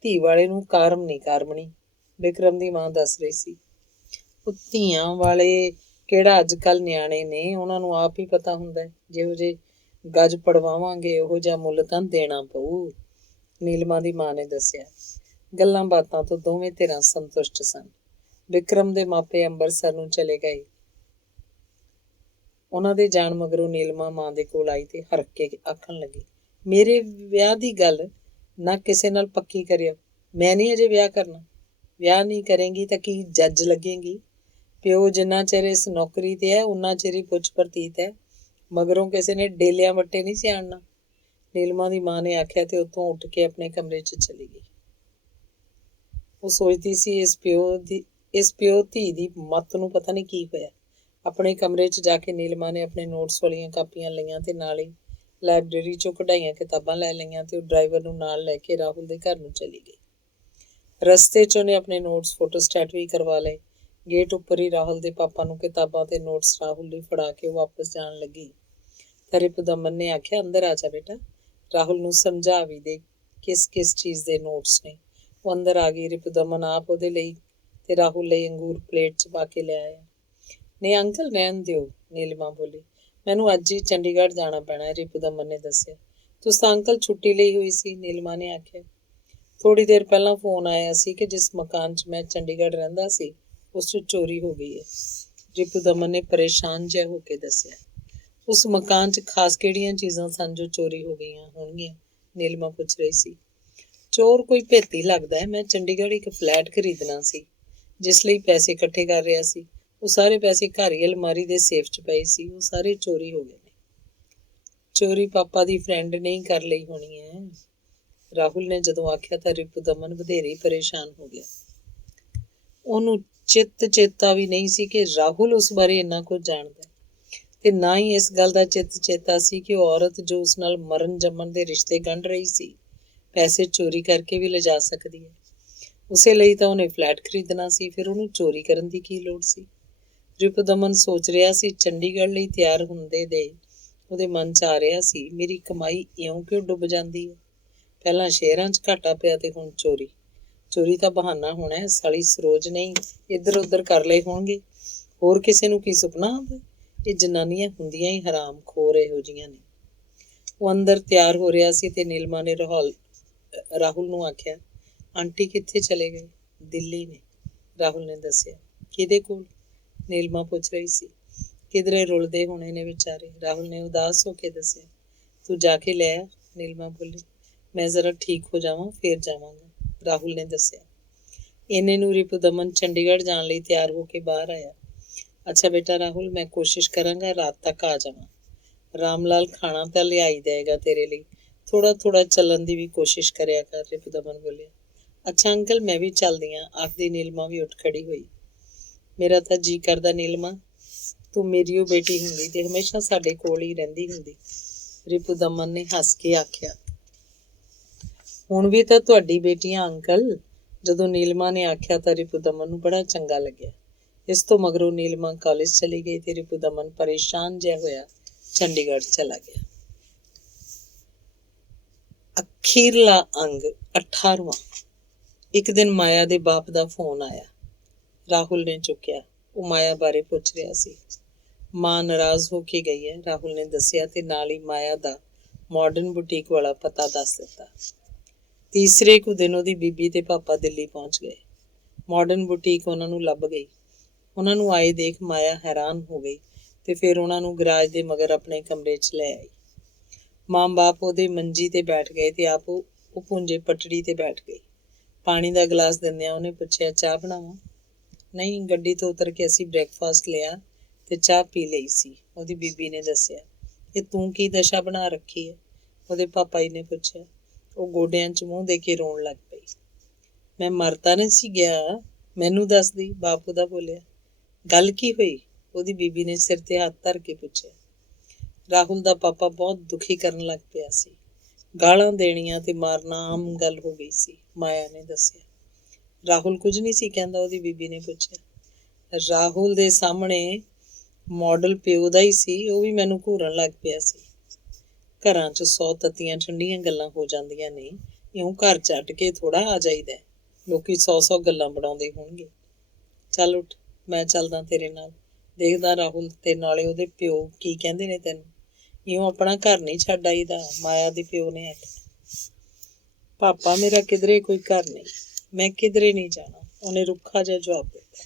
ਧੀ ਵਾਲੇ ਨੂੰ ਕਾਰਮ ਨਹੀਂ ਕਾਰਮਣੀ। ਵਿਕਰਮ ਦੀ ਮਾਂ ਦੱਸ ਰਹੀ ਸੀ। ਉਹ ਧੀਆਂ ਵਾਲੇ ਕਿਹੜਾ ਅੱਜ ਕੱਲ੍ਹ ਨਿਆਣੇ ਨੇ, ਉਹਨਾਂ ਨੂੰ ਆਪ ਹੀ ਪਤਾ ਹੁੰਦਾ ਜਿਹੋ ਜਿਹੇ ਗੱਜ ਪੜਵਾਵਾਂਗੇ ਉਹੋ ਜਿਹਾ ਮੁੱਲ ਤਾਂ ਦੇਣਾ ਪਊ। ਨੀਲਮਾ ਦੀ ਮਾਂ ਨੇ ਦੱਸਿਆ। ਗੱਲਾਂ ਬਾਤਾਂ ਤੋਂ ਦੋਵੇਂ ਧਿਰਾਂ ਸੰਤੁਸ਼ਟ ਸਨ। ਵਿਕਰਮ ਦੇ ਮਾਪੇ ਅੰਮ੍ਰਿਤਸਰ ਨੂੰ ਚਲੇ ਗਏ। ਉਹਨਾਂ ਦੇ ਜਾਣ ਮਗਰੋਂ ਨੀਲਮਾ ਮਾਂ ਦੇ ਕੋਲ ਆਈ ਤੇ ਹਰਕ ਕੇ ਆਖਣ ਲੱਗੀ, ਮੇਰੇ ਵਿਆਹ ਦੀ ਗੱਲ ਨਾ ਕਿਸੇ ਨਾਲ ਪੱਕੀ ਕਰਿਓ। ਮੈਂ ਨਹੀਂ ਅਜੇ ਵਿਆਹ ਕਰਨਾ। ਵਿਆਹ ਨਹੀਂ ਕਰੇਂਗੀ ਤਾਂ ਕੀ ਜੱਜ ਲੱਗੇਗੀ? ਪਿਓ ਜਿੰਨਾ ਚਿਰ ਇਸ ਨੌਕਰੀ ਤੇ ਹੈ ਉਨਾ ਚਿਰ ਹੀ ਪੁੱਛ ਪ੍ਰਤੀਤ ਹੈ, ਮਗਰੋਂ ਕਿਸੇ ਨੇ ਡੇਲਿਆਂ ਵੱਟੇ ਨਹੀਂ ਸਿਆਣਨਾ। ਨੀਲਮਾ ਦੀ ਮਾਂ ਨੇ ਆਖਿਆ ਤੇ ਉੱਥੋਂ ਉੱਠ ਕੇ ਆਪਣੇ ਕਮਰੇ 'ਚ ਚਲੀ ਗਈ। ਉਹ ਸੋਚਦੀ ਸੀ ਇਸ ਪਿਓ ਧੀ ਦੀ ਮੱਤ ਨੂੰ ਪਤਾ ਨਹੀਂ ਕੀ ਹੋਇਆ। ਆਪਣੇ ਕਮਰੇ 'ਚ ਜਾ ਕੇ ਨੀਲਮਾ ਨੇ ਆਪਣੇ ਨੋਟਸ ਵਾਲੀਆਂ ਕਾਪੀਆਂ ਲਈਆਂ ਤੇ ਨਾਲ ਹੀ ਲਾਇਬ੍ਰੇਰੀ 'ਚੋਂ ਕਢਾਈਆਂ ਕਿਤਾਬਾਂ ਲੈ ਲਈਆਂ ਤੇ ਉਹ ਡਰਾਈਵਰ ਨੂੰ ਨਾਲ ਲੈ ਕੇ ਰਾਹੁਲ ਦੇ ਘਰ ਨੂੰ ਚਲੀ ਗਈ। ਰਸਤੇ 'ਚ ਉਹਨੇ ਆਪਣੇ ਨੋਟਸ ਫੋਟੋਸਟੇਟ ਵੀ ਕਰਵਾ ਲਏ। ਗੇਟ ਉੱਪਰ ਹੀ ਰਾਹੁਲ ਦੇ ਪਾਪਾ ਨੂੰ ਕਿਤਾਬਾਂ ਤੇ ਨੋਟਸ ਰਾਹੁਲ ਲਈ ਫੜਾ ਕੇ ਉਹ ਵਾਪਸ ਜਾਣ ਲੱਗੀ ਤਾਂ ਰਿਪੁਦਮਨ ਨੇ ਆਖਿਆ, ਅੰਦਰ ਆ ਜਾ ਬੇਟਾ, ਰਾਹੁਲ ਨੂੰ ਸਮਝਾ ਵੀ ਦੇ ਕਿਸ ਕਿਸ ਚੀਜ਼ ਦੇ ਨੋਟਸ ਨੇ। ਉਹ ਅੰਦਰ ਆ ਗਈ। ਰਿਪੁਦਮਨ ਆਪ ਉਹਦੇ ਲਈ ਤੇ ਰਾਹੁਲ ਲਈ ਅੰਗੂਰ ਪਲੇਟ 'ਚ ਪਾ ਕੇ ਲੈ ਆਇਆ। ਨਹੀਂ ਅੰਕਲ ਰਹਿਣ ਦਿਓ, ਨੀਲਮਾ ਬੋਲੀ। ਮੈਨੂੰ ਅੱਜ ਹੀ ਚੰਡੀਗੜ੍ਹ ਜਾਣਾ ਪੈਣਾ, ਰਿਪੁਦਮਨ ਨੇ ਦੱਸਿਆ। ਤੁਸੀਂ ਤਾਂ ਅੰਕਲ ਛੁੱਟੀ ਲਈ ਹੋਈ ਸੀ, ਨੀਲਮਾ ਨੇ ਆਖਿਆ। ਥੋੜ੍ਹੀ ਦੇਰ ਪਹਿਲਾਂ ਫੋਨ ਆਇਆ ਸੀ ਕਿ ਜਿਸ ਮਕਾਨ 'ਚ ਮੈਂ ਚੰਡੀਗੜ੍ਹ ਰਹਿੰਦਾ ਸੀ ਉਸ 'ਚ ਚੋਰੀ ਹੋ ਗਈ ਹੈ, ਰਿਪੁਦਮਨ ਨੇ ਪਰੇਸ਼ਾਨ ਜਿਹਾ ਹੋ ਕੇ ਦੱਸਿਆ। ਉਸ ਮਕਾਨ 'ਚ ਖਾਸ ਕਿਹੜੀਆਂ ਚੀਜ਼ਾਂ ਸਨ ਜੋ ਚੋਰੀ ਹੋ ਗਈਆਂ ਹੋਣਗੀਆਂ? ਨੀਲਮਾ ਪੁੱਛ ਰਹੀ ਸੀ। ਚੋਰ ਕੋਈ ਭੇਤੀ ਲੱਗਦਾ ਹੈ। ਮੈਂ ਚੰਡੀਗੜ੍ਹ ਇੱਕ ਫਲੈਟ ਖਰੀਦਣਾ ਸੀ, ਜਿਸ ਲਈ ਪੈਸੇ ਇਕੱਠੇ ਕਰ ਰਿਹਾ ਸੀ। ਉਹ ਸਾਰੇ ਪੈਸੇ ਘਰ ਹੀ ਅਲਮਾਰੀ ਦੇ ਸੇਫ 'ਚ ਪਏ ਸੀ, ਉਹ ਸਾਰੇ ਚੋਰੀ ਹੋ ਗਏ ਨੇ। ਚੋਰੀ ਪਾਪਾ ਦੀ ਫਰੈਂਡ ਨੇ ਹੀ ਕਰ ਲਈ ਹੋਣੀ ਹੈ, ਰਾਹੁਲ ਨੇ ਜਦੋਂ ਆਖਿਆ ਤਾਂ ਰਿਪੁਦਮਨ ਵਧੇਰੇ ਹੀ ਪਰੇਸ਼ਾਨ ਹੋ ਗਿਆ। ਉਹਨੂੰ ਚੇਤਾ ਵੀ ਨਹੀਂ ਸੀ ਕਿ ਰਾਹੁਲ ਉਸ ਬਾਰੇ ਇੰਨਾ ਕੁਝ ਜਾਣਦਾ, ਤੇ ਨਾ ਹੀ ਇਸ ਗੱਲ ਦਾ ਚੇਤਾ ਸੀ ਕਿ ਉਹ ਔਰਤ ਜੋ ਉਸ ਨਾਲ ਮਰਨ ਜੰਮਣ ਦੇ ਰਿਸ਼ਤੇ ਗੰਢ ਰਹੀ ਸੀ ਪੈਸੇ ਚੋਰੀ ਕਰਕੇ ਵੀ ਲਿਜਾ ਸਕਦੀ ਹੈ। ਉਸੇ ਲਈ ਤਾਂ ਉਹਨੇ ਫਲੈਟ ਖਰੀਦਣਾ ਸੀ, ਫਿਰ ਉਹਨੂੰ ਚੋਰੀ ਕਰਨ ਦੀ ਕੀ ਲੋੜ ਸੀ? ਰਿਪੁਦਮਨ ਸੋਚ ਰਿਹਾ ਸੀ। ਚੰਡੀਗੜ੍ਹ ਲਈ ਤਿਆਰ ਹੁੰਦੇ ਦੇ ਉਹਦੇ ਮਨ 'ਚ ਆ ਰਿਹਾ ਸੀ, ਮੇਰੀ ਕਮਾਈ ਇਉਂ ਕਿਉਂ ਡੁੱਬ ਜਾਂਦੀ ਹੈ? ਪਹਿਲਾਂ ਸ਼ਹਿਰਾਂ 'ਚ ਘਾਟਾ ਪਿਆ ਤੇ ਹੁਣ ਚੋਰੀ ਤਾਂ ਬਹਾਨਾ ਹੋਣਾ ਹੈ। ਸਾਲੀ ਸਰੋਜ ਨਹੀਂ ਇੱਧਰ ਉੱਧਰ ਕਰ ਲਏ ਹੋਣਗੇ, ਹੋਰ ਕਿਸੇ ਨੂੰ ਕੀ ਸੁਪਨਾ ਆਉਂਦਾ? ਇਹ ਜਨਾਨੀਆਂ ਹੁੰਦੀਆਂ ਹੀ ਹਰਾਮ ਖੋਰ ਇਹੋ ਜਿਹੀਆਂ ਨੇ। ਉਹ ਅੰਦਰ ਤਿਆਰ ਹੋ ਰਿਹਾ ਸੀ ਤੇ ਨੀਲਮਾ ਨੇ ਰਾਹੁਲ ਨੂੰ ਆਖਿਆ, ਆਂਟੀ ਕਿੱਥੇ ਚਲੇ ਗਏ? ਦਿੱਲੀ ਨੇ, ਰਾਹੁਲ ਨੇ ਦੱਸਿਆ। ਕਿਹਦੇ ਕੋਲ? ਨੀਲਮਾ ਪੁੱਛ ਰਹੀ ਸੀ। ਕਿਧਰੇ ਰੁਲਦੇ ਹੋਣੇ ਨੇ ਵਿਚਾਰੇ, ਰਾਹੁਲ ਨੇ ਉਦਾਸ ਹੋ ਕੇ ਦੱਸਿਆ। ਤੂੰ ਜਾ ਕੇ ਲੈ ਆ, ਨੀਲਮਾ ਬੋਲੀ। ਮੈਂ ਜ਼ਰਾ ਠੀਕ ਹੋ ਜਾਵਾਂ ਫੇਰ ਜਾਵਾਂਗਾ, ਰਾਹੁਲ ਨੇ ਦੱਸਿਆ। ਇੰਨੇ ਨੂੰ ਰਿਪੁਦਮਨ ਚੰਡੀਗੜ੍ਹ ਜਾਣ ਲਈ ਤਿਆਰ ਹੋ ਕੇ ਬਾਹਰ ਆਇਆ। ਅੱਛਾ ਬੇਟਾ ਰਾਹੁਲ, ਮੈਂ ਕੋਸ਼ਿਸ਼ ਕਰਾਂਗਾ ਰਾਤ ਤੱਕ ਆ ਜਾਵਾਂ। ਰਾਮ ਲਾਲ ਖਾਣਾ ਤਾਂ ਲਿਆਈ ਦੇਗਾ ਤੇਰੇ ਲਈ, ਥੋੜਾ ਥੋੜਾ ਚੱਲਣ ਦੀ ਵੀ ਕੋਸ਼ਿਸ਼ ਕਰਿਆ ਕਰ, ਰਿਪੁਦਮਨ ਬੋਲਿਆ। ਅੱਛਾ ਅੰਕਲ, ਮੈਂ ਵੀ ਚੱਲਦੀ ਹਾਂ, ਆਖਦੀ ਨੀਲਮਾ ਵੀ ਉੱਠ ਖੜੀ ਹੋਈ। ਮੇਰਾ ਤਾਂ ਜੀ ਕਰਦਾ ਨੀਲਮਾ, ਤੂੰ ਮੇਰੀ ਉਹ ਬੇਟੀ ਹੁੰਦੀ ਤੇ ਹਮੇਸ਼ਾ ਸਾਡੇ ਕੋਲ ਹੀ ਰਹਿੰਦੀ ਹੁੰਦੀ, ਰਿਪੁਦਮਨ ਨੇ ਹੱਸ ਕੇ ਆਖਿਆ। ਹੁਣ ਵੀ ਤਾਂ ਤੁਹਾਡੀ ਬੇਟੀਆਂ ਅੰਕਲ, ਜਦੋਂ ਨੀਲਮਾ ਨੇ ਆਖਿਆ ਤਾਂ ਰਿਪੁਦਮਨ ਨੂੰ ਬੜਾ ਚੰਗਾ ਲੱਗਿਆ। ਇਸ ਤੋਂ ਮਗਰੋਂ ਨੀਲਮਾ ਕਾਲਜ ਚਲੀ ਗਈ ਤੇ ਰਿਪੁਦਮਨ ਪਰੇਸ਼ਾਨ ਜਿਹਾ ਹੋਇਆ ਚੰਡੀਗੜ੍ਹ ਚਲਾ ਗਿਆ। ਅਖੀਰਲਾ ਅੰਗ 18ਵਾਂ। ਇੱਕ ਦਿਨ ਮਾਇਆ ਦੇ ਬਾਪ ਦਾ ਫੋਨ ਆਇਆ। ਰਾਹੁਲ ਨੇ ਚੁੱਕਿਆ। ਉਹ ਮਾਇਆ ਬਾਰੇ ਪੁੱਛ ਰਿਹਾ ਸੀ। ਮਾਂ ਨਾਰਾਜ਼ ਹੋ ਕੇ ਗਈ ਹੈ, ਰਾਹੁਲ ਨੇ ਦੱਸਿਆ ਤੇ ਨਾਲ ਹੀ ਮਾਇਆ ਦਾ ਮਾਡਰਨ ਬੁਟੀਕ ਵਾਲਾ ਪਤਾ ਦੱਸ ਦਿੱਤਾ। ਤੀਸਰੇ ਕੁ ਦਿਨ ਉਹਦੀ ਬੀਬੀ ਤੇ ਪਾਪਾ ਦਿੱਲੀ ਪਹੁੰਚ ਗਏ। ਮਾਡਰਨ ਬੁਟੀਕ ਉਹਨਾਂ ਨੂੰ ਲੱਭ ਗਈ। ਉਹਨਾਂ ਨੂੰ ਆਏ ਦੇਖ ਮਾਇਆ ਹੈਰਾਨ ਹੋ ਗਈ ਤੇ ਫਿਰ ਉਹਨਾਂ ਨੂੰ ਗਰਾਜ ਦੇ ਮਗਰ ਆਪਣੇ ਕਮਰੇ 'ਚ ਲੈ ਆਈ। ਮਾਂ ਬਾਪ ਉਹਦੇ ਮੰਜੀ ਤੇ ਬੈਠ ਗਏ ਤੇ ਆਪ ਉਹ ਪੁੰਜੇ ਪਟੜੀ ਤੇ ਬੈਠ ਗਈ। ਪਾਣੀ ਦਾ ਗਲਾਸ ਦਿੰਦਿਆਂ ਉਹਨੇ ਪੁੱਛਿਆ, ਚਾਹ ਬਣਾਵਾਂ? ਨਹੀਂ, ਗੱਡੀ ਤੋਂ ਉਤਰ ਕੇ ਅਸੀਂ ਬ੍ਰੇਕਫਾਸਟ ਲਿਆ ਤੇ ਚਾਹ ਪੀ ਲਈ ਸੀ, ਉਹਦੀ ਬੀਬੀ ਨੇ ਦੱਸਿਆ। ਇਹ ਤੂੰ ਕੀ ਦਸ਼ਾ ਬਣਾ ਰੱਖੀ ਹੈ? ਉਹਦੇ ਪਾਪਾ ਜੀ ਨੇ ਪੁੱਛਿਆ। ਉਹ ਗੋਡਿਆਂ 'ਚ ਮੂੰਹ ਦੇ ਕੇ ਰੋਣ ਲੱਗ ਪਈ। ਮੈਂ ਮਰ ਤਾਂ ਨਹੀਂ ਸੀ ਗਿਆ, ਮੈਨੂੰ ਦੱਸਦੀ, ਬਾਪ ਉਹਦਾ ਬੋਲਿਆ। ਗੱਲ ਕੀ ਹੋਈ? ਉਹਦੀ ਬੀਬੀ ਨੇ ਸਿਰ ਤੇ ਹੱਥ ਧਰ ਕੇ ਪੁੱਛਿਆ। ਰਾਹੁਲ ਦਾ ਪਾਪਾ ਬਹੁਤ ਦੁਖੀ ਕਰਨ ਲੱਗ ਪਿਆ ਸੀ। ਗਾਲਾਂ ਦੇਣੀਆਂ ਤੇ ਮਾਰਨਾ ਆਮ ਗੱਲ ਹੋ ਗਈ ਸੀ, ਮਾਇਆ ਨੇ ਦੱਸਿਆ। ਰਾਹੁਲ ਕੁਝ ਨਹੀਂ ਸੀ ਕਹਿੰਦਾ, ਉਹਦੀ ਬੀਬੀ ਨੇ ਪੁੱਛਿਆ। ਰਾਹੁਲ ਦੇ ਸਾਹਮਣੇ ਮਾਡਲ ਪਿਓ ਦਾ ਹੀ ਸੀ, ਉਹ ਵੀ ਮੈਨੂੰ ਘੂਰਨ ਲੱਗ ਪਿਆ ਸੀ। ਘਰਾਂ 'ਚ 100 ਤੱਤੀਆਂ ਠੰਡੀਆਂ ਗੱਲਾਂ ਹੋ ਜਾਂਦੀਆਂ ਨੇ, ਇਉਂ ਘਰ ਛੱਡ ਕੇ ਥੋੜਾ ਆ ਜਾਈਦਾ। ਲੋਕੀ 100 ਗੱਲਾਂ ਬਣਾਉਂਦੇ ਹੋਣਗੇ। ਚੱਲ ਉੱਠ, ਮੈਂ ਚੱਲਦਾ ਤੇਰੇ ਨਾਲ, ਦੇਖਦਾ ਰਾਹੁਲ ਤੇ ਨਾਲੇ ਉਹਦੇ ਪਿਓ ਕੀ ਕਹਿੰਦੇ ਨੇ ਤੈਨੂੰ। ਇਉਂ ਆਪਣਾ ਘਰ ਨਹੀਂ ਛੱਡ ਆਈਦਾ, ਮਾਇਆ ਦੇ ਪਿਓ ਨੇ ਆਖਿਆ। ਪਾਪਾ ਮੇਰਾ ਕਿਧਰੇ ਕੋਈ ਘਰ ਨਹੀਂ, ਮੈਂ ਕਿਧਰੇ ਨਹੀਂ ਜਾਣਾ, ਉਹਨੇ ਰੁੱਖਾ ਜਿਹਾ ਜਵਾਬ ਦਿੱਤਾ।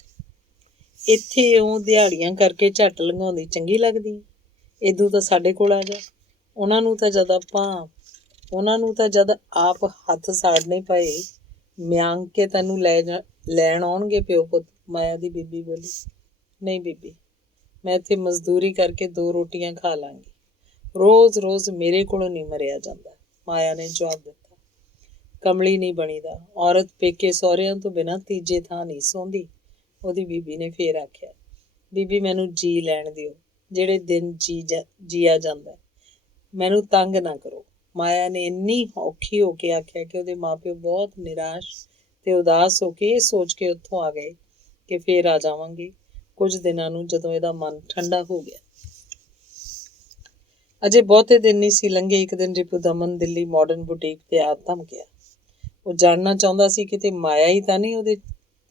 ਇੱਥੇ ਉਹ ਦਿਹਾੜੀਆਂ ਕਰਕੇ ਝੱਟ ਲੰਘਾਉਂਦੀ ਚੰਗੀ ਲੱਗਦੀ, ਇਦੋਂ ਤਾਂ ਸਾਡੇ ਕੋਲ ਆ ਜਾ। ਉਹਨਾਂ ਨੂੰ ਤਾਂ ਜਦ ਆਪ ਹੱਥ ਸਾੜਨੇ ਪਏ ਮਿਆਂਗ ਕੇ ਤੈਨੂੰ ਲੈਣ ਆਉਣਗੇ ਪਿਓ ਪੁੱਤ, ਮਾਇਆ ਦੀ ਬੀਬੀ ਬੋਲੀ। ਨਹੀਂ ਬੀਬੀ, ਮੈਂ ਇੱਥੇ ਮਜ਼ਦੂਰੀ ਕਰਕੇ 2 ਰੋਟੀਆਂ ਖਾ ਲਾਂਗੀ, ਰੋਜ਼ ਮੇਰੇ ਕੋਲੋਂ ਨਹੀਂ ਮਰਿਆ ਜਾਂਦਾ, ਮਾਇਆ ਨੇ ਜਵਾਬ ਦਿੱਤਾ। ਕਮਲੀ ਨਹੀਂ ਬਣੀਦਾ, ਔਰਤ ਪੇਕੇ ਸਹੁਰਿਆਂ ਤੋਂ ਬਿਨਾਂ ਤੀਜੇ ਥਾਂ ਨਹੀਂ ਸੌਂਦੀ, ਉਹਦੀ ਬੀਬੀ ਨੇ ਫੇਰ ਆਖਿਆ। ਬੀਬੀ ਮੈਨੂੰ ਜੀ ਲੈਣ ਦਿਓ, ਜਿਹੜੇ ਦਿਨ ਜੀਆ ਜਾਂਦਾ, ਮੈਨੂੰ ਤੰਗ ਨਾ ਕਰੋ, ਮਾਇਆ ਨੇ ਇੰਨੀ ਔਖੀ ਹੋ ਕੇ ਆਖਿਆ ਕਿ ਉਹਦੇ ਮਾਪਿਓ ਬਹੁਤ ਨਿਰਾਸ਼ ਤੇ ਉਦਾਸ ਹੋ ਕੇ ਇਹ ਸੋਚ ਕੇ ਉੱਥੋਂ ਆ ਗਏ ਕਿ ਫੇਰ ਆ ਜਾਵਾਂਗੇ ਕੁਝ ਦਿਨਾਂ ਨੂੰ, ਜਦੋਂ ਇਹਦਾ ਮਨ ਠੰਡਾ ਹੋ ਗਿਆ। ਅਜੇ ਬਹੁਤੇ ਦਿਨ ਨਹੀਂ ਸੀ ਲੰਘੇ, ਇੱਕ ਦਿਨ ਰਿਪੁਦਮਨ ਦਿੱਲੀ ਮਾਡਰਨ ਬੁਟੀਕ ਤੇ ਆ ਧਮਕਿਆ। ਉਹ ਜਾਣਨਾ ਚਾਹੁੰਦਾ ਸੀ ਕਿਤੇ ਮਾਇਆ ਹੀ ਤਾਂ ਨਹੀਂ ਉਹਦੇ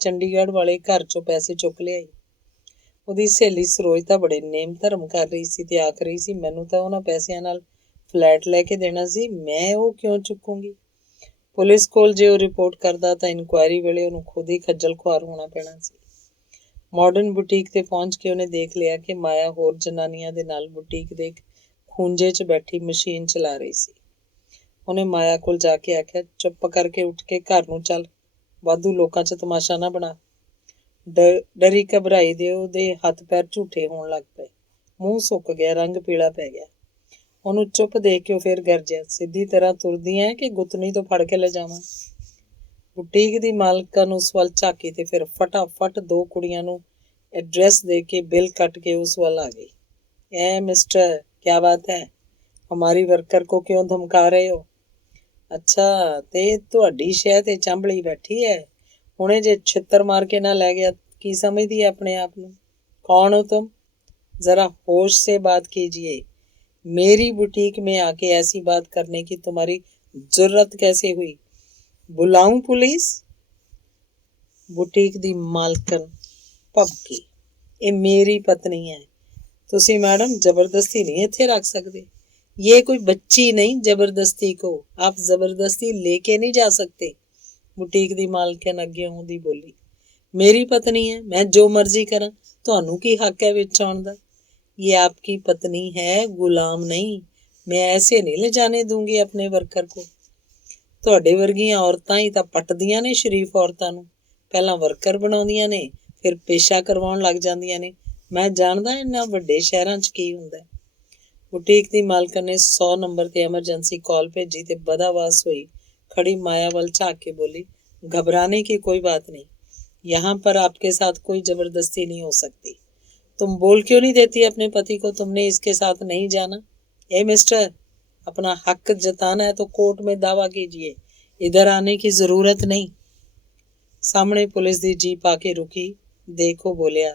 ਚੰਡੀਗੜ੍ਹ ਵਾਲੇ ਘਰ 'ਚੋਂ ਪੈਸੇ ਚੁੱਕ ਲਿਆਈ। ਉਹਦੀ ਸਹੇਲੀ ਸਰੋਜ ਤਾਂ ਬੜੇ ਨੇਮ ਧਰਮ ਕਰ ਰਹੀ ਸੀ ਤੇ ਆਖ ਰਹੀ ਸੀ, ਮੈਨੂੰ ਤਾਂ ਉਹਨਾਂ ਪੈਸਿਆਂ ਨਾਲ ਫਲੈਟ ਲੈ ਕੇ ਦੇਣਾ ਸੀ, ਮੈਂ ਉਹ ਕਿਉਂ ਚੁੱਕੂੰਗੀ। ਪੁਲਿਸ ਕੋਲ ਜੇ ਉਹ ਰਿਪੋਰਟ ਕਰਦਾ ਤਾਂ ਇਨਕੁਆਇਰੀ ਵੇਲੇ ਉਹਨੂੰ ਖੁਦ ਹੀ ਖੱਜਲ ਖੁਆਰ ਹੋਣਾ ਪੈਣਾ ਸੀ। ਮਾਡਰਨ ਬੁਟੀਕ ਤੇ ਪਹੁੰਚ ਕੇ ਉਹਨੇ ਦੇਖ ਲਿਆ ਕਿ ਮਾਇਆ ਹੋਰ ਜਨਾਨੀਆਂ ਦੇ ਨਾਲ ਬੁਟੀਕ ਦੇ ਖੂੰਜੇ 'ਚ ਬੈਠੀ ਮਸ਼ੀਨ ਚਲਾ ਰਹੀ ਸੀ। ਉਹਨੇ ਮਾਇਆ ਕੋਲ ਜਾ ਕੇ ਆਖਿਆ, ਚੁੱਪ ਕਰਕੇ ਉੱਠ ਕੇ ਘਰ ਨੂੰ ਚੱਲ, ਵਾਧੂ ਲੋਕਾਂ 'ਚ ਤਮਾਸ਼ਾ ਨਾ ਬਣਾ। ਡਰੀ ਘਬਰਾਈ ਦੇ ਉਹਦੇ ਹੱਥ ਪੈਰ ਝੂਠੇ ਹੋਣ ਲੱਗ ਪਏ, ਮੂੰਹ ਸੁੱਕ ਗਿਆ, ਰੰਗ ਪੀਲਾ ਪੈ ਗਿਆ। ਉਹਨੂੰ ਚੁੱਪ ਦੇਖ ਕੇ ਉਹ ਫੇਰ ਗਰਜਿਆ, ਸਿੱਧੀ ਤਰ੍ਹਾਂ ਤੁਰਦੀ ਐ ਕਿ ਗੁੱਤਨੀ ਤੋਂ ਫੜ ਕੇ ਲਿਜਾਵਾਂ। ਬੁਟੀਕ ਦੀ ਮਾਲਕਣ ਉਸ ਵੱਲ ਝਾਕੀ ਤੇ ਫਿਰ ਫਟਾਫਟ 2 ਕੁੜੀਆਂ ਨੂੰ ਐਡਰੈਸ ਦੇ ਕੇ ਬਿੱਲ ਕੱਟ ਕੇ ਉਸ ਵੱਲ ਆ ਗਈ। ਐ ਮਿਸਟਰ, ਕਿਆ ਬਾਤ ਹੈ, ਹਮਾਰੀ ਵਰਕਰ ਕੋ ਕਿਉਂ ਧਮਕਾ ਰਹੇ ਹੋ? ਅੱਛਾ, ਤੇ ਤੁਹਾਡੀ ਸ਼ਹਿ ਤੇ ਚਾਂਬਲੀ ਬੈਠੀ ਹੈ, ਹੁਣੇ ਜੇ ਛਿੱਤਰ ਮਾਰ ਕੇ ਨਾ ਲੈ ਗਿਆ ਕੀ ਸਮਝਦੀ ਹੈ ਆਪਣੇ ਆਪ ਨੂੰ? कौन हो तुम? जरा होश से बात कीजिए, मेरी बुटीक में आके ऐसी बात करने की तुम्हारी जुर्रत कैसे हुई? बुलाऊं पुलिस? बुटीक दी मालकन भभकी, ये मेरी पत्नी है, तुसी मैडम जबरदस्ती नहीं इत्थे रख सकते, ये कोई बच्ची नहीं, जबरदस्ती को आप जबरदस्ती लेके नहीं जा सकते। बुटीक दी मालकन अगे आउंदी बोली, मेरी पत्नी है, मैं जो मर्जी करा, ਤੁਹਾਨੂੰ ਕੀ हक है विच आउण दा? ये आपकी पत्नी है, गुलाम नहीं, मैं ऐसे नहीं ले जाने दूंगी अपने वर्कर को। ਤੁਹਾਡੇ ਵਰਗੀਆਂ ਔਰਤਾਂ ਹੀ ਤਾਂ ਪੱਟਦੀਆਂ ਨੇ ਸ਼ਰੀਫ ਔਰਤਾਂ ਨੂੰ, ਪਹਿਲਾਂ ਵਰਕਰ ਬਣਾਉਂਦੀਆਂ ਨੇ, ਫਿਰ ਪੇਸ਼ਾ ਕਰਵਾਉਣ ਲੱਗ ਜਾਂਦੀਆਂ ਨੇ। ਮੈਂ ਜਾਣਦਾ ਇਹਨਾਂ ਵੱਡੇ ਸ਼ਹਿਰਾਂ 'ਚ ਕੀ ਹੁੰਦਾ। ਬੁਟੀਕ ਦੀ ਮਾਲਕਣ ਨੇ 100 ਨੰਬਰ ਤੇ ਐਮਰਜੈਂਸੀ ਕਾਲ ਭੇਜੀ ਤੇ ਬਦਾਵਾਸ ਹੋਈ खड़ी माया वल झाँक के बोली, घबराने की कोई बात नहीं, यहाँ पर आपके साथ कोई जबरदस्ती नहीं हो सकती। तुम बोल क्यों नहीं देती अपने पति को तुमने इसके साथ नहीं जाना? ए मिस्टर, अपना हक जताना है तो कोर्ट में दावा कीजिए, इधर आने की जरूरत नहीं। ਸਾਹਮਣੇ ਪੁਲਿਸ ਦੀ ਜੀਪ ਆ ਕੇ ਰੁਕੀ। ਦੇਖੋ ਬੋਲਿਆ,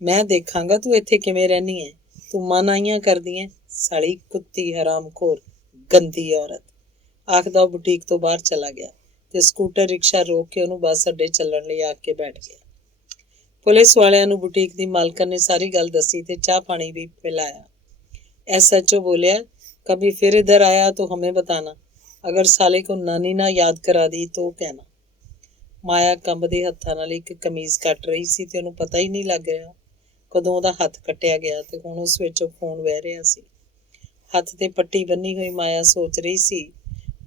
ਮੈਂ ਦੇਖਾਂਗਾ ਤੂੰ ਇੱਥੇ ਕਿਵੇਂ ਰਹਿਨੀ ਹੈ। ਤੂੰ ਮਨਾਹੀਆਂ ਕਰਦੀ ਹੈ, ਸਾਲੀ ਕੁੱਤੀ ਹਰਾਮਖੋਰ ਗੰਦੀ ਔਰਤ। ਆਖਦਾ ਉਹ ਬੁਟੀਕ ਤੋਂ ਬਾਹਰ ਚਲਾ ਗਿਆ ਤੇ ਸਕੂਟਰ ਰਿਕਸ਼ਾ ਰੋਕ ਕੇ ਉਹਨੂੰ ਬੱਸ ਅੱਡੇ ਚੱਲਣ ਲਈ ਆਖ ਕੇ ਬੈਠ ਗਿਆ। ਪੁਲਿਸ ਵਾਲਿਆਂ ਨੂੰ ਬੁਟੀਕ ਦੀ ਮਾਲਕਣ ਨੇ ਸਾਰੀ ਗੱਲ ਦੱਸੀ ਤੇ ਚਾਹ ਪਾਣੀ ਵੀ ਪਿਲਾਇਆ। SHO बोलिया, कभी फिर इधर आया तो हमें बताना, अगर साले को नानी ना याद करा दी तो कहना। ਮਾਇਆ ਕੰਬਦੇ ਹੱਥਾਂ ਨਾਲ ਇੱਕ ਕਮੀਜ਼ ਕੱਟ ਰਹੀ ਸੀ ਤੇ ਉਹਨੂੰ ਪਤਾ ਹੀ ਨਹੀਂ ਲੱਗ ਰਿਹਾ ਕਦੋਂ ਉਹਦਾ ਹੱਥ ਕੱਟਿਆ ਗਿਆ ਤੇ ਹੁਣ ਉਸ ਵਿੱਚੋਂ ਖੂਨ ਵਹਿ ਰਿਹਾ ਸੀ। ਹੱਥ ਤੇ ਪੱਟੀ ਬੰਨੀ ਹੋਈ ਮਾਇਆ ਸੋਚ ਰਹੀ ਸੀ,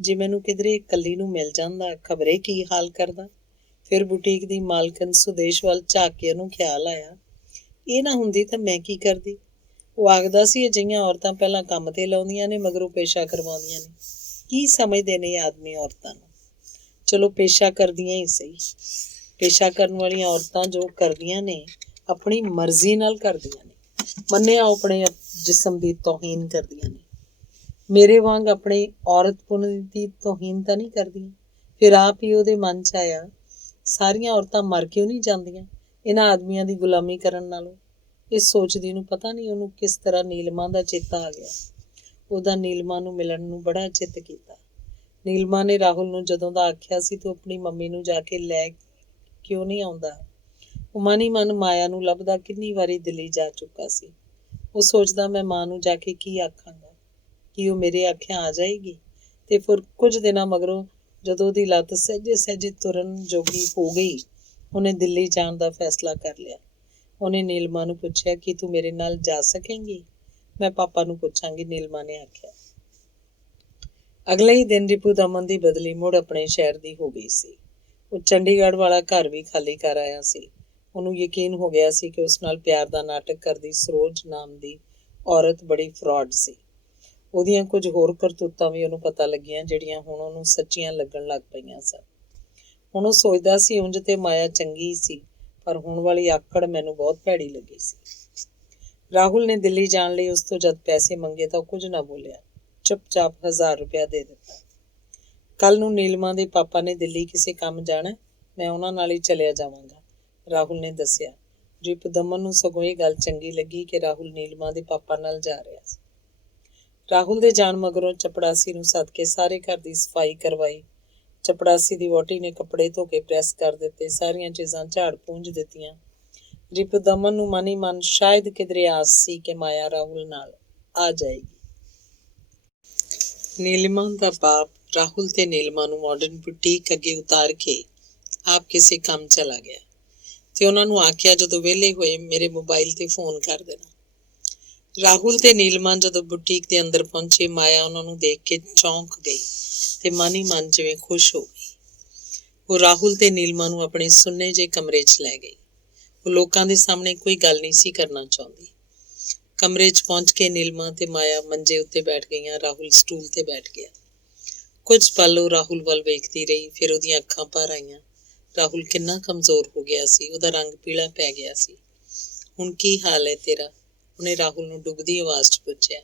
ਜੇ ਮੈਨੂੰ ਕਿਧਰੇ ਇਕੱਲੀ ਨੂੰ ਮਿਲ ਜਾਂਦਾ ਖਬਰੇ ਕੀ ਹਾਲ ਕਰਦਾ। ਫਿਰ ਬੁਟੀਕ ਦੀ ਮਾਲਕਣ ਸੁਦੇਸ਼ ਵੱਲ ਝਾਕ ਕੇ ਉਹਨੂੰ ਖਿਆਲ ਆਇਆ, ਇਹ ਨਾ ਹੁੰਦੀ ਤਾਂ ਮੈਂ ਕੀ ਕਰਦੀ। ਉਹ ਆਖਦਾ ਸੀ, ਅਜਿਹੀਆਂ ਔਰਤਾਂ ਪਹਿਲਾਂ ਕੰਮ ਤੇ ਲਾਉਂਦੀਆਂ ਨੇ, ਮਗਰੋਂ ਪੇਸ਼ਾ ਕਰਵਾਉਂਦੀਆਂ ਨੇ। ਕੀ ਸਮਝਦੇ ਨੇ ਇਹ ਆਦਮੀ ਔਰਤਾਂ ਨੂੰ। ਚਲੋ ਪੇਸ਼ਾ ਕਰਦੀਆਂ ਹੀ ਸਹੀ। ਪੇਸ਼ਾ ਕਰਨ ਵਾਲੀਆਂ ਔਰਤਾਂ ਜੋ ਕਰਦੀਆਂ ਨੇ ਆਪਣੀ ਮਰਜ਼ੀ ਨਾਲ ਕਰਦੀਆਂ ਨੇ, ਮੰਨਿਆ ਉਹ ਆਪਣੇ ਜਿਸਮ ਦੀ ਤੋਹੀਨ ਕਰਦੀਆਂ ਨੇ। ਮੇਰੇ ਵਾਂਗ ਆਪਣੇ ਔਰਤਪੁਣ ਦੀ ਤੋਹੀਨ ਤਾਂ ਨਹੀਂ ਕਰਦੀਆਂ। ਫਿਰ ਆਪ ਹੀ ਉਹਦੇ ਮਨ 'ਚ ਆਇਆ, ਸਾਰੀਆਂ ਔਰਤਾਂ ਮਰ ਕਿਉਂ ਨਹੀਂ ਜਾਂਦੀਆਂ ਇਹਨਾਂ ਆਦਮੀਆਂ ਦੀ ਗੁਲਾਮੀ ਕਰਨ ਨਾਲੋਂ। ਇਹ ਸੋਚਦੀ ਨੂੰ ਪਤਾ ਨਹੀਂ ਉਹਨੂੰ ਕਿਸ ਤਰ੍ਹਾਂ ਨੀਲਮਾ ਦਾ ਚੇਤਾ ਆ ਗਿਆ। ਉਹਦਾ ਨੀਲਮਾ ਨੂੰ ਮਿਲਣ ਨੂੰ ਬੜਾ ਚਿੱਤ ਕੀਤਾ। ਨੀਲਮਾ ਨੇ ਰਾਹੁਲ ਨੂੰ ਜਦੋਂ ਦਾ ਆਖਿਆ ਸੀ ਤੂੰ ਆਪਣੀ ਮੰਮੀ ਨੂੰ ਜਾ ਕੇ ਲੈ ਕਿਉਂ ਨਹੀਂ ਆਉਂਦਾ। ਉਹ ਮਨ ਹੀ ਮਨ ਮਾਇਆ ਨੂੰ ਲੱਭਦਾ ਕਿੰਨੀ ਵਾਰੀ ਦਿੱਲੀ ਜਾ ਚੁੱਕਾ ਸੀ। ਉਹ ਸੋਚਦਾ ਮੈਂ ਮਾਂ ਨੂੰ ਜਾ ਕੇ ਕੀ ਆਖਾਂਗਾ, ਕੀ ਉਹ ਮੇਰੇ ਆਖਿਆਂ ਆ ਜਾਏਗੀ। ਤੇ ਫਿਰ ਕੁਝ ਦਿਨਾਂ ਮਗਰੋਂ ਜਦੋਂ ਉਹਦੀ ਲੱਤ ਸਹਿਜੇ ਸਹਿਜੇ ਤੁਰਨ ਜੋਗੀ ਹੋ ਗਈ, ਉਹਨੇ ਦਿੱਲੀ ਜਾਣ ਦਾ ਫੈਸਲਾ ਕਰ ਲਿਆ। ਉਹਨੇ ਨੀਲਮਾ ਨੂੰ ਪੁੱਛਿਆ, ਕਿ ਤੂੰ ਮੇਰੇ ਨਾਲ ਜਾ ਸਕੇਂਗੀ। ਮੈਂ ਪਾਪਾ ਨੂੰ ਪੁੱਛਾਂਗੀ, ਨੀਲਮਾ ਨੇ ਆਖਿਆ। ਅਗਲੇ ਹੀ ਦਿਨ ਰਿਪੂ ਦਮਨ ਦੀ ਬਦਲੀ ਮੁੜ ਆਪਣੇ ਸ਼ਹਿਰ ਦੀ ਹੋ ਗਈ ਸੀ। ਉਹ ਚੰਡੀਗੜ੍ਹ ਵਾਲਾ ਘਰ ਵੀ ਖਾਲੀ ਕਰ ਆਇਆ ਸੀ। ਉਹਨੂੰ ਯਕੀਨ ਹੋ ਗਿਆ ਸੀ ਕਿ ਉਸ ਨਾਲ ਪਿਆਰ ਦਾ ਨਾਟਕ ਕਰਦੀ ਸਰੋਜ ਨਾਮ ਦੀ ਔਰਤ ਬੜੀ ਫਰਾਡ ਸੀ। ਉਹਦੀਆਂ ਕੁਝ ਹੋਰ ਕਰਤੂਤਾਂ ਵੀ ਉਹਨੂੰ ਪਤਾ ਲੱਗੀਆਂ ਜਿਹੜੀਆਂ ਹੁਣ ਉਹਨੂੰ ਸੱਚੀਆਂ ਲੱਗਣ ਲੱਗ ਪਈਆਂ ਸਨ। ਹੁਣ ਉਹ ਸੋਚਦਾ ਸੀ, ਉਂਝ ਤੇ ਮਾਇਆ ਚੰਗੀ ਸੀ, ਪਰ ਹੁਣ ਵਾਲੀ ਆਕੜ ਮੈਨੂੰ ਬਹੁਤ ਭੈੜੀ ਲੱਗੀ ਸੀ। ਰਾਹੁਲ ਨੇ ਦਿੱਲੀ ਜਾਣ ਲਈ ਉਸ ਤੋਂ ਜਦ ਪੈਸੇ ਮੰਗੇ ਤਾਂ ਉਹ ਕੁਝ ਨਾ ਬੋਲਿਆ, ਚੁੱਪਚਾਪ 1000 ਰੁਪਇਆ ਦੇ ਦਿੱਤਾ। ਕੱਲ ਨੂੰ ਨੀਲਮਾ ਦੇ ਪਾਪਾ ਨੇ ਦਿੱਲੀ ਕਿਸੇ ਕੰਮ ਜਾਣਾ, ਮੈਂ ਉਹਨਾਂ ਨਾਲ ਹੀ ਚਲਿਆ ਜਾਵਾਂਗਾ, ਰਾਹੁਲ ਨੇ ਦੱਸਿਆ। ਰਿਪੂ ਦਮਨ ਨੂੰ ਸਗੋਂ ਇਹ ਗੱਲ ਚੰਗੀ ਲੱਗੀ ਕਿ ਰਾਹੁਲ ਨੀਲਮਾ ਦੇ ਪਾਪਾ ਨਾਲ ਜਾ ਰਿਹਾ ਸੀ। ਰਾਹੁਲ ਦੇ ਜਾਣ ਮਗਰੋਂ ਚਪੜਾਸੀ ਨੂੰ ਸੱਦ ਕੇ ਸਾਰੇ ਘਰ ਦੀ ਸਫਾਈ ਕਰਵਾਈ। ਚਪੜਾਸੀ ਦੀ ਵਹੁਟੀ ਨੇ ਕੱਪੜੇ ਧੋ ਕੇ ਪ੍ਰੈਸ ਕਰ ਦਿੱਤੇ, ਸਾਰੀਆਂ ਚੀਜ਼ਾਂ ਝਾੜ ਪੂੰਝ ਦਿੱਤੀਆਂ। ਰਿਪੂ ਦਮਨ ਨੂੰ ਮਨ ਹੀ ਮਨ ਸ਼ਾਇਦ ਕਿਧਰੇ ਆਸ ਸੀ ਕਿ ਮਾਇਆ ਰਾਹੁਲ ਨਾਲ ਆ ਜਾਏਗੀ। ਨੀਲਿਮਾ ਦਾ ਬਾਪ ਰਾਹੁਲ ਤੇ ਨੀਲਿਮਾ ਨੂੰ ਮਾਡਰਨ ਬੁਟੀਕ ਅੱਗੇ ਉਤਾਰ ਕੇ ਆਪ ਕਿਸੇ ਕੰਮ ਚਲਾ ਗਿਆ ਤੇ ਉਹਨਾਂ ਨੂੰ ਆਖਿਆ, ਜਦੋਂ ਵਿਹਲੇ ਹੋਏ ਮੇਰੇ ਮੋਬਾਈਲ ਤੇ ਫੋਨ ਕਰ ਦੇਣਾ। ਰਾਹੁਲ ਤੇ ਨੀਲਿਮਾ ਜਦੋਂ ਬੁਟੀਕ ਦੇ ਅੰਦਰ ਪਹੁੰਚੇ, ਮਾਇਆ ਉਹਨਾਂ ਨੂੰ ਦੇਖ ਕੇ ਚੌਂਕ ਗਈ ਤੇ ਮਨ ਹੀ ਮਨ ਜਿਵੇਂ ਖੁਸ਼ ਹੋ ਗਈ। ਉਹ ਰਾਹੁਲ ਤੇ ਨੀਲਿਮਾ ਨੂੰ ਆਪਣੇ ਸੁੰਨੇ ਜਿਹੇ ਕਮਰੇ 'ਚ ਲੈ ਗਈ। ਉਹ ਲੋਕਾਂ ਦੇ ਸਾਹਮਣੇ ਕੋਈ ਗੱਲ ਨਹੀਂ ਸੀ ਕਰਨਾ ਚਾਹੁੰਦੀ। ਕਮਰੇ 'ਚ ਪਹੁੰਚ ਕੇ ਨੀਲਿਮਾ ਤੇ ਮਾਇਆ ਮੰਜੇ ਉੱਤੇ ਬੈਠ ਗਈਆਂ। ਰਾਹੁਲ ਸਟੂਲ ਤੇ ਬੈਠ ਗਿਆ। ਕੁਝ ਪਲ ਉਹ ਰਾਹੁਲ ਵੱਲ ਵੇਖਦੀ ਰਹੀ, ਫਿਰ ਉਹਦੀਆਂ ਅੱਖਾਂ ਭਰ ਆਈਆਂ। ਰਾਹੁਲ ਕਿੰਨਾ ਕਮਜ਼ੋਰ ਹੋ ਗਿਆ ਸੀ, ਉਹਦਾ ਰੰਗ ਪੀਲਾ ਪੈ ਗਿਆ ਸੀ। ਹੁਣ ਕੀ ਹਾਲ ਹੈ ਤੇਰਾ? ਉਹਨੇ ਰਾਹੁਲ ਨੂੰ ਡੁੱਬਦੀ ਆਵਾਜ਼ 'ਚ ਪੁੱਛਿਆ।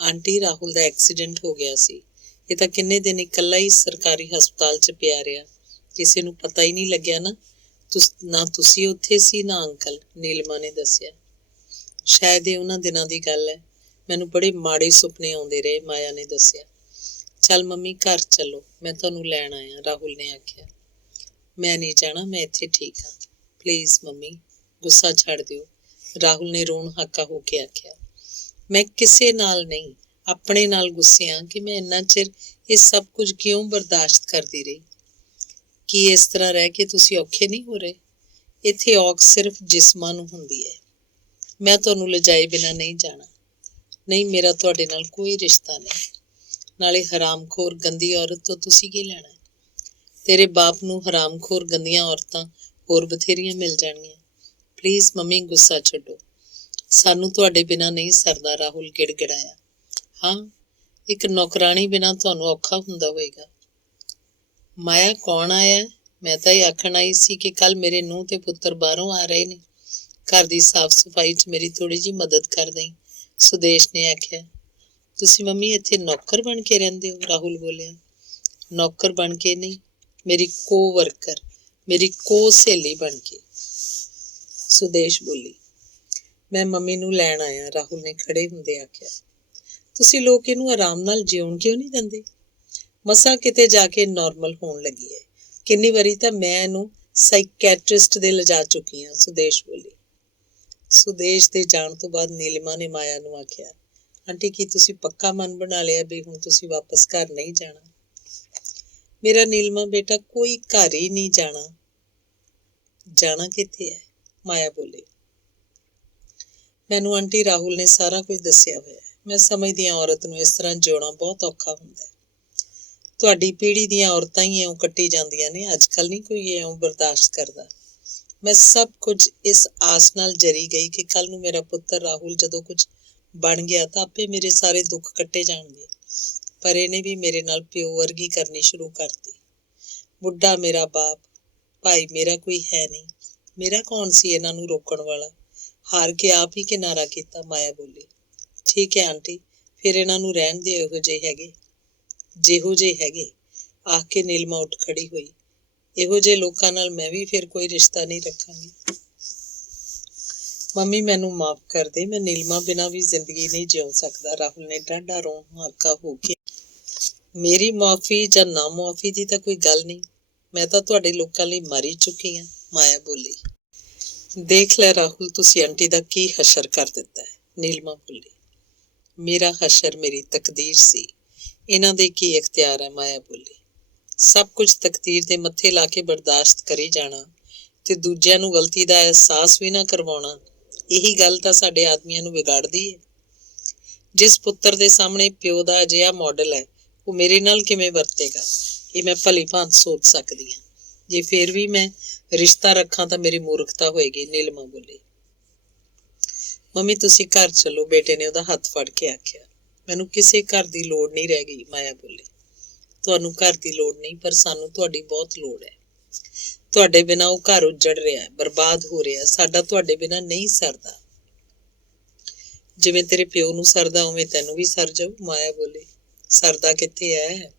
ਆਂਟੀ, ਰਾਹੁਲ ਦਾ ਐਕਸੀਡੈਂਟ ਹੋ ਗਿਆ ਸੀ। ਇਹ ਤਾਂ ਕਿੰਨੇ ਦਿਨ ਇਕੱਲਾ ਹੀ ਸਰਕਾਰੀ ਹਸਪਤਾਲ 'ਚ ਪਿਆ ਰਿਹਾ, ਕਿਸੇ ਨੂੰ ਪਤਾ ਹੀ ਨਹੀਂ ਲੱਗਿਆ ਨਾ ਤੁਸੀਂ ਉੱਥੇ ਸੀ ਨਾ ਅੰਕਲ, ਨੀਲਿਮਾ ਨੇ ਦੱਸਿਆ। ਸ਼ਾਇਦ ਇਹ ਉਹਨਾਂ ਦਿਨਾਂ ਦੀ ਗੱਲ ਹੈ, ਮੈਨੂੰ ਬੜੇ ਮਾੜੇ ਸੁਪਨੇ ਆਉਂਦੇ ਰਹੇ, ਮਾਇਆ ਨੇ ਦੱਸਿਆ। ਚੱਲ ਮੰਮੀ ਘਰ ਚੱਲੋ, ਮੈਂ ਤੁਹਾਨੂੰ ਲੈਣ ਆਇਆ, ਰਾਹੁਲ ਨੇ ਆਖਿਆ। ਮੈਂ ਨਹੀਂ ਜਾਣਾ, ਮੈਂ ਇੱਥੇ ਠੀਕ ਹਾਂ। ਪਲੀਜ਼ ਮੰਮੀ, ਗੁੱਸਾ ਛੱਡ ਦਿਓ, ਰਾਹੁਲ ਨੇ ਰੋਣ ਹਾਕਾ ਹੋ ਕੇ ਆਖਿਆ। ਮੈਂ ਕਿਸੇ ਨਾਲ ਨਹੀਂ, ਆਪਣੇ ਨਾਲ ਗੁੱਸੇ ਹਾਂ ਕਿ ਮੈਂ ਇੰਨਾ ਚਿਰ ਇਹ ਸਭ ਕੁਝ ਕਿਉਂ ਬਰਦਾਸ਼ਤ ਕਰਦੀ ਰਹੀ। ਕੀ ਇਸ ਤਰ੍ਹਾਂ ਰਹਿ ਕੇ ਤੁਸੀਂ ਔਖੇ ਨਹੀਂ ਹੋ ਰਹੇ? ਇੱਥੇ ਔਖ ਸਿਰਫ ਜਿਸਮਾਂ ਨੂੰ ਹੁੰਦੀ ਹੈ। ਮੈਂ ਤੁਹਾਨੂੰ ਲਿਜਾਏ ਬਿਨਾਂ ਨਹੀਂ ਜਾਣਾ। ਨਹੀਂ, ਮੇਰਾ ਤੁਹਾਡੇ ਨਾਲ ਕੋਈ ਰਿਸ਼ਤਾ ਨਹੀਂ। ਨਾਲੇ ਹਰਾਮਖੋਰ ਗੰਦੀ ਔਰਤ ਤੋਂ ਤੁਸੀਂ ਕੀ ਲੈਣਾ? ਤੇਰੇ ਬਾਪ ਨੂੰ ਹਰਾਮਖੋਰ ਗੰਦੀਆਂ ਔਰਤਾਂ ਹੋਰ ਬਥੇਰੀਆਂ ਮਿਲ ਜਾਣਗੀਆਂ। ਪਲੀਜ਼ ਮੰਮੀ, ਗੁੱਸਾ ਛੱਡੋ, ਸਾਨੂੰ ਤੁਹਾਡੇ ਬਿਨਾਂ ਨਹੀਂ ਸਰਦਾ, ਰਾਹੁਲ ਗਿੜਗਿੜਾਇਆ। ਹਾਂ, ਇੱਕ ਨੌਕਰਾਣੀ ਬਿਨਾਂ ਤੁਹਾਨੂੰ ਔਖਾ ਹੁੰਦਾ ਹੋਵੇਗਾ। ਮਾਇਆ, ਕੌਣ ਆਇਆ? ਮੈਂ ਤਾਂ ਇਹ ਆਖਣ ਆਈ ਸੀ ਕਿ ਕੱਲ ਮੇਰੇ ਨੂੰਹ ਤੇ ਪੁੱਤਰ ਬਾਹਰੋਂ ਆ ਰਹੇ ਨੇ, ਘਰ ਦੀ ਸਾਫ਼ ਸਫਾਈ 'ਚ ਮੇਰੀ ਥੋੜ੍ਹੀ ਜਿਹੀ ਮਦਦ ਕਰ ਦੇਈਂ, ਸੁਦੇਸ਼ ਨੇ ਆਖਿਆ। ਤੁਸੀਂ ਮੰਮੀ ਇੱਥੇ ਨੌਕਰ ਬਣ ਕੇ ਰਹਿੰਦੇ ਹੋ? ਰਾਹੁਲ ਬੋਲਿਆ। ਨੌਕਰ ਬਣ ਕੇ ਨਹੀਂ, ਮੇਰੀ ਕੋ ਵਰਕਰ, ਮੇਰੀ ਕੋ ਸਹੇਲੀ ਬਣ ਕੇ। ਸੁਦੇਸ਼ ਬੋਲੀ। ਮੈਂ ਮੰਮੀ ਨੂੰ ਲੈਣ ਆਇਆ, ਰਾਹੁਲ ਨੇ ਖੜੇ ਹੁੰਦੇ ਆਖਿਆ। ਤੁਸੀਂ ਲੋਕ ਇਹਨੂੰ ਆਰਾਮ ਨਾਲ ਜਿਉਣ ਕਿਉਂ ਨਹੀਂ ਦਿੰਦੇ? ਮਸਾਂ ਕਿਤੇ ਜਾ ਕੇ ਨਾਰਮਲ ਹੋਣ ਲੱਗੀ ਹੈ। ਕਿੰਨੀ ਵਾਰੀ ਤਾਂ ਮੈਂ ਇਹਨੂੰ ਸਾਈਕੈਟਰਿਸਟ ਦੇ ਲਿਜਾ ਚੁੱਕੀ ਹਾਂ, ਸੁਦੇਸ਼ ਬੋਲੀ। ਸੁਦੇਸ਼ ਦੇ ਜਾਣ ਤੋਂ ਬਾਅਦ ਨੀਲਿਮਾ ਨੇ ਮਾਇਆ ਨੂੰ ਆਖਿਆ, ਆਂਟੀ ਕੀ ਤੁਸੀਂ ਪੱਕਾ ਮਨ ਬਣਾ ਲਿਆ ਵੀ ਹੁਣ ਤੁਸੀਂ ਵਾਪਸ ਘਰ ਨਹੀਂ ਜਾਣਾ? ਮੇਰਾ ਨੀਲਿਮਾ ਬੇਟਾ, ਕੋਈ ਘਰ ਹੀ ਨਹੀਂ ਜਾਣਾ। ਜਾਣਾ ਕਿੱਥੇ ਹੈ? ਮਾਇਆ ਬੋਲੀ। ਮੈਨੂੰ ਆਂਟੀ ਰਾਹੁਲ ਨੇ ਸਾਰਾ ਕੁਝ ਦੱਸਿਆ ਹੋਇਆ। ਮੈਂ ਸਮਝਦੀ ਹਾਂ ਔਰਤ ਨੂੰ ਇਸ ਤਰ੍ਹਾਂ ਜਿਉਣਾ ਬਹੁਤ ਔਖਾ ਹੁੰਦਾ ਹੈ। ਤੁਹਾਡੀ ਪੀੜ੍ਹੀ ਦੀਆਂ ਔਰਤਾਂ ਹੀ ਇਉਂ ਕੱਟੀ ਜਾਂਦੀਆਂ ਨੇ, ਅੱਜ ਕੱਲ੍ਹ ਨਹੀਂ ਕੋਈ ਇਉਂ ਬਰਦਾਸ਼ਤ ਕਰਦਾ। ਮੈਂ ਸਭ ਕੁਝ ਇਸ ਆਸ ਨਾਲ ਜਰੀ ਗਈ ਕਿ ਕੱਲ੍ਹ ਨੂੰ ਮੇਰਾ ਪੁੱਤਰ ਰਾਹੁਲ ਜਦੋਂ ਕੁਝ ਬਣ ਗਿਆ ਤਾਂ ਆਪੇ ਮੇਰੇ ਸਾਰੇ ਦੁੱਖ ਕੱਟੇ ਜਾਣਗੇ। ਪਰ ਇਹਨੇ ਵੀ ਮੇਰੇ ਨਾਲ ਪਿਓ ਵਰਗੀ ਕਰਨੀ ਸ਼ੁਰੂ ਕਰਤੀ। ਬੁੱਢਾ ਮੇਰਾ ਬਾਪ, ਭਾਈ ਮੇਰਾ ਕੋਈ ਹੈ ਨਹੀਂ। ਮੇਰਾ ਕੌਣ ਸੀ ਇਹਨਾਂ ਨੂੰ ਰੋਕਣ ਵਾਲਾ? ਹਾਰ ਕੇ ਆਪ ਹੀ ਕਿਨਾਰਾ ਕੀਤਾ, ਮਾਇਆ ਬੋਲੀ। ਠੀਕ ਹੈ ਆਂਟੀ, ਫਿਰ ਇਹਨਾਂ ਨੂੰ ਰਹਿਣ ਦੇ ਇਹੋ ਜਿਹੇ ਹੈਗੇ ਜਿਹੋ ਜਿਹੇ ਹੈਗੇ, ਆਖ ਕੇ ਨੀਲਿਮਾ ਉੱਠ ਖੜੀ ਹੋਈ। ਇਹੋ ਜਿਹੇ ਲੋਕਾਂ ਨਾਲ ਮੈਂ ਵੀ ਫਿਰ ਕੋਈ ਰਿਸ਼ਤਾ ਨਹੀਂ ਰੱਖਾਂਗੀ। ਮੰਮੀ ਮੈਨੂੰ ਮਾਫ਼ ਕਰ ਦੇ, ਮੈਂ ਨੀਲਿਮਾ ਬਿਨਾਂ ਵੀ ਜ਼ਿੰਦਗੀ ਨਹੀਂ ਜਿਉ ਸਕਦਾ, ਰਾਹੁਲ ਨੇ ਡਾਢਾ ਰੋਣਾ ਹੋ ਕੇ। ਮੇਰੀ ਮੁਆਫ਼ੀ ਜਾਂ ਨਾ ਮੁਆਫ਼ੀ ਦੀ ਤਾਂ ਕੋਈ ਗੱਲ ਨਹੀਂ, ਮੈਂ ਤਾਂ ਤੁਹਾਡੇ ਲੋਕਾਂ ਲਈ ਮਰ ਹੀ ਚੁੱਕੀ ਹਾਂ, ਮਾਇਆ ਬੋਲੀ। ਦੇਖ ਲੈ ਰਾਹੁਲ, ਤੁਸੀਂ ਆਂਟੀ ਦਾ ਕੀ ਹਸ਼ਰ ਕਰ ਦਿੱਤਾ ਹੈ, ਨੀਲਿਮਾ ਬੋਲੀ। ਮੇਰਾ ਹਸ਼ਰ ਮੇਰੀ ਤਕਦੀਰ ਸੀ, ਇਹਨਾਂ ਦੇ ਕੀ ਇਖਤਿਆਰ ਹੈ, ਮਾਇਆ ਬੋਲੀ। ਸਭ ਕੁਝ ਤਕਦੀਰ ਦੇ ਮੱਥੇ ਲਾ ਕੇ ਬਰਦਾਸ਼ਤ ਕਰੀ ਜਾਣਾ ਤੇ ਦੂਜਿਆਂ ਨੂੰ ਗਲਤੀ ਦਾ ਅਹਿਸਾਸ ਵੀ ਨਾ ਕਰਵਾਉਣਾ, ਇਹੀ ਗੱਲ ਤਾਂ ਸਾਡੇ ਆਦਮੀਆਂ ਨੂੰ ਵਿਗਾੜਦੀ ਹੈ। ਜਿਸ ਪੁੱਤਰ ਦੇ ਸਾਹਮਣੇ ਪਿਓ ਦਾ ਅਜਿਹਾ ਮਾਡਲ ਹੈ, ਉਹ ਮੇਰੇ ਨਾਲ ਕਿਵੇਂ ਵਰਤੇਗਾ, ਇਹ ਮੈਂ ਭਲੀ ਭਾਂਤ ਸੋਚ ਸਕਦੀ ਹਾਂ। ਜੇ ਫਿਰ ਵੀ ਮੈਂ ਰਿਸ਼ਤਾ ਰੱਖਾਂ ਤਾਂ ਮੇਰੀ ਮੂਰਖਤਾ ਹੋਏਗੀ, ਨੀਲਿਮਾ ਬੋਲੀ। ਮੰਮੀ ਤੁਸੀਂ ਘਰ ਚੱਲੋ, ਬੇਟੇ ਨੇ ਉਹਦਾ ਹੱਥ ਫੜ ਕੇ ਆਖਿਆ। ਮੈਨੂੰ ਕਿਸੇ ਘਰ ਦੀ ਲੋੜ ਨਹੀਂ ਰਹਿ ਗਈ, ਮਾਇਆ ਬੋਲੀ। ਤੁਹਾਨੂੰ ਘਰ ਦੀ ਲੋੜ ਨਹੀਂ, ਪਰ ਸਾਨੂੰ ਤੁਹਾਡੀ ਬਹੁਤ ਲੋੜ ਹੈ। ਤੁਹਾਡੇ ਬਿਨਾਂ ਉਹ ਘਰ ਉੱਜੜ ਰਿਹਾ, ਬਰਬਾਦ ਹੋ ਰਿਹਾ। ਸਾਡਾ ਤੁਹਾਡੇ ਬਿਨਾਂ ਨਹੀਂ ਸਰਦਾ। ਜਿਵੇਂ ਤੇਰੇ ਪਿਓ ਨੂੰ ਸਰਦਾ ਉਵੇਂ ਤੈਨੂੰ ਵੀ ਸਰ ਜਾਊ, ਮਾਇਆ ਬੋਲੀ। ਸਰਦਾ ਕਿੱਥੇ ਹੈ?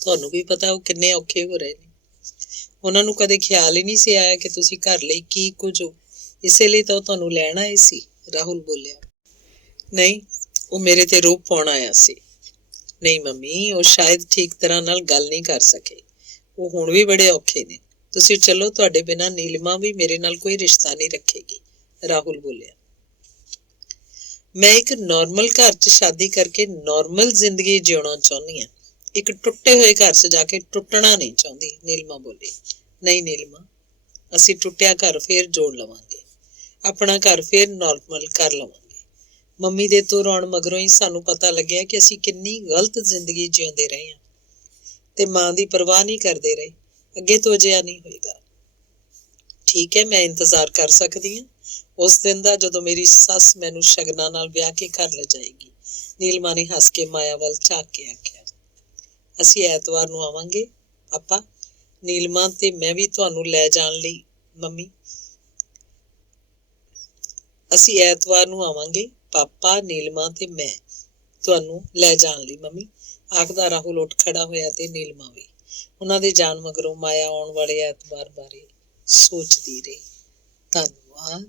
ਤੁਹਾਨੂੰ ਵੀ ਪਤਾ ਉਹ ਕਿੰਨੇ ਔਖੇ ਹੋ ਰਹੇ ਨੇ। ਉਹਨਾਂ ਨੂੰ ਕਦੇ ਖਿਆਲ ਹੀ ਨਹੀਂ ਸੀ ਆਇਆ ਕਿ ਤੁਸੀਂ ਘਰ ਲਈ ਕੀ ਕੁਝ ਹੋ। ਇਸੇ ਲਈ ਤਾਂ ਉਹ ਤੁਹਾਨੂੰ ਲੈਣ ਆਏ ਸੀ, ਰਾਹੁਲ ਬੋਲਿਆ। ਨਹੀਂ, ਉਹ ਮੇਰੇ ਤੇ ਰੋਬ ਪਾਉਣ ਆਇਆ ਸੀ। ਨਹੀਂ ਮੰਮੀ, ਉਹ ਸ਼ਾਇਦ ਠੀਕ ਤਰ੍ਹਾਂ ਨਾਲ ਗੱਲ ਨਹੀਂ ਕਰ ਸਕੇ। ਉਹ ਹੁਣ ਵੀ ਬੜੇ ਔਖੇ ਨੇ। ਤੁਸੀਂ ਚੱਲੋ, ਤੁਹਾਡੇ ਬਿਨਾਂ ਨੀਲਿਮਾ ਵੀ ਮੇਰੇ ਨਾਲ ਕੋਈ ਰਿਸ਼ਤਾ ਨਹੀਂ ਰੱਖੇਗੀ, ਰਾਹੁਲ ਬੋਲਿਆ। ਮੈਂ ਇੱਕ ਨਾਰਮਲ ਘਰ 'ਚ ਸ਼ਾਦੀ ਕਰਕੇ ਨਾਰਮਲ ਜ਼ਿੰਦਗੀ ਜਿਉਣਾ ਚਾਹੁੰਦੀ ਹਾਂ, ਇੱਕ ਟੁੱਟੇ ਹੋਏ ਘਰ 'ਚ ਜਾ ਕੇ ਟੁੱਟਣਾ ਨਹੀਂ ਚਾਹੁੰਦੀ, ਨੀਲਿਮਾ ਬੋਲੀ। ਨਹੀਂ ਨੀਲਿਮਾ, ਅਸੀਂ ਟੁੱਟਿਆ ਘਰ ਫੇਰ ਜੋੜ ਲਵਾਂਗੇ, ਆਪਣਾ ਘਰ ਫੇਰ ਨਾਰਮਲ ਕਰ ਲਵਾਂਗੇ। ਮੰਮੀ ਦੇ ਤੁਰ ਆਉਣ ਮਗਰੋਂ ਹੀ ਸਾਨੂੰ ਪਤਾ ਲੱਗਿਆ ਕਿ ਅਸੀਂ ਕਿੰਨੀ ਗਲਤ ਜ਼ਿੰਦਗੀ ਜਿਉਂਦੇ ਰਹੇ ਹਾਂ ਤੇ ਮਾਂ ਦੀ ਪਰਵਾਹ ਨਹੀਂ ਕਰਦੇ ਰਹੇ। ਅੱਗੇ ਤੋਂ ਅਜਿਹਾ ਨਹੀਂ ਹੋਏਗਾ। ਠੀਕ ਹੈ, ਮੈਂ ਇੰਤਜ਼ਾਰ ਕਰ ਸਕਦੀ ਹਾਂ ਉਸ ਦਿਨ ਦਾ ਜਦੋਂ ਮੇਰੀ ਸੱਸ ਮੈਨੂੰ ਸ਼ਗਨਾਂ ਨਾਲ ਵਿਆਹ ਕੇ ਘਰ ਲਿਜਾਏਗੀ, ਨੀਲਿਮਾ ਨੇ ਹੱਸ ਕੇ ਮਾਇਆ ਵੱਲ ਝਾਕ ਕੇ ਆਖਿਆ। ਅਸੀਂ ਐਤਵਾਰ ਨੂੰ ਆਵਾਂਗੇ ਪਾਪਾ, ਨੀਲਿਮਾ ਤੇ ਮੈਂ ਵੀ ਤੁਹਾਨੂੰ ਲੈ ਜਾਣ ਲਈ। ਮੰਮੀ, ਅਸੀਂ ਐਤਵਾਰ ਨੂੰ ਆਵਾਂਗੇ ਪਾਪਾ, ਨੀਲਿਮਾ ਤੇ ਮੈਂ ਤੁਹਾਨੂੰ ਲੈ ਜਾਣ ਲਈ, ਮੰਮੀ, ਆਖਦਾ ਰਾਹੁਲ ਉੱਠ ਖੜਾ ਹੋਇਆ ਤੇ ਨੀਲਿਮਾ ਵੀ। ਉਹਨਾਂ ਦੇ ਜਾਣ ਮਗਰੋਂ ਮਾਇਆ ਆਉਣ ਵਾਲੇ ਐਤਵਾਰ ਬਾਰੇ ਸੋਚਦੀ ਰਹੀ। ਧੰਨਵਾਦ।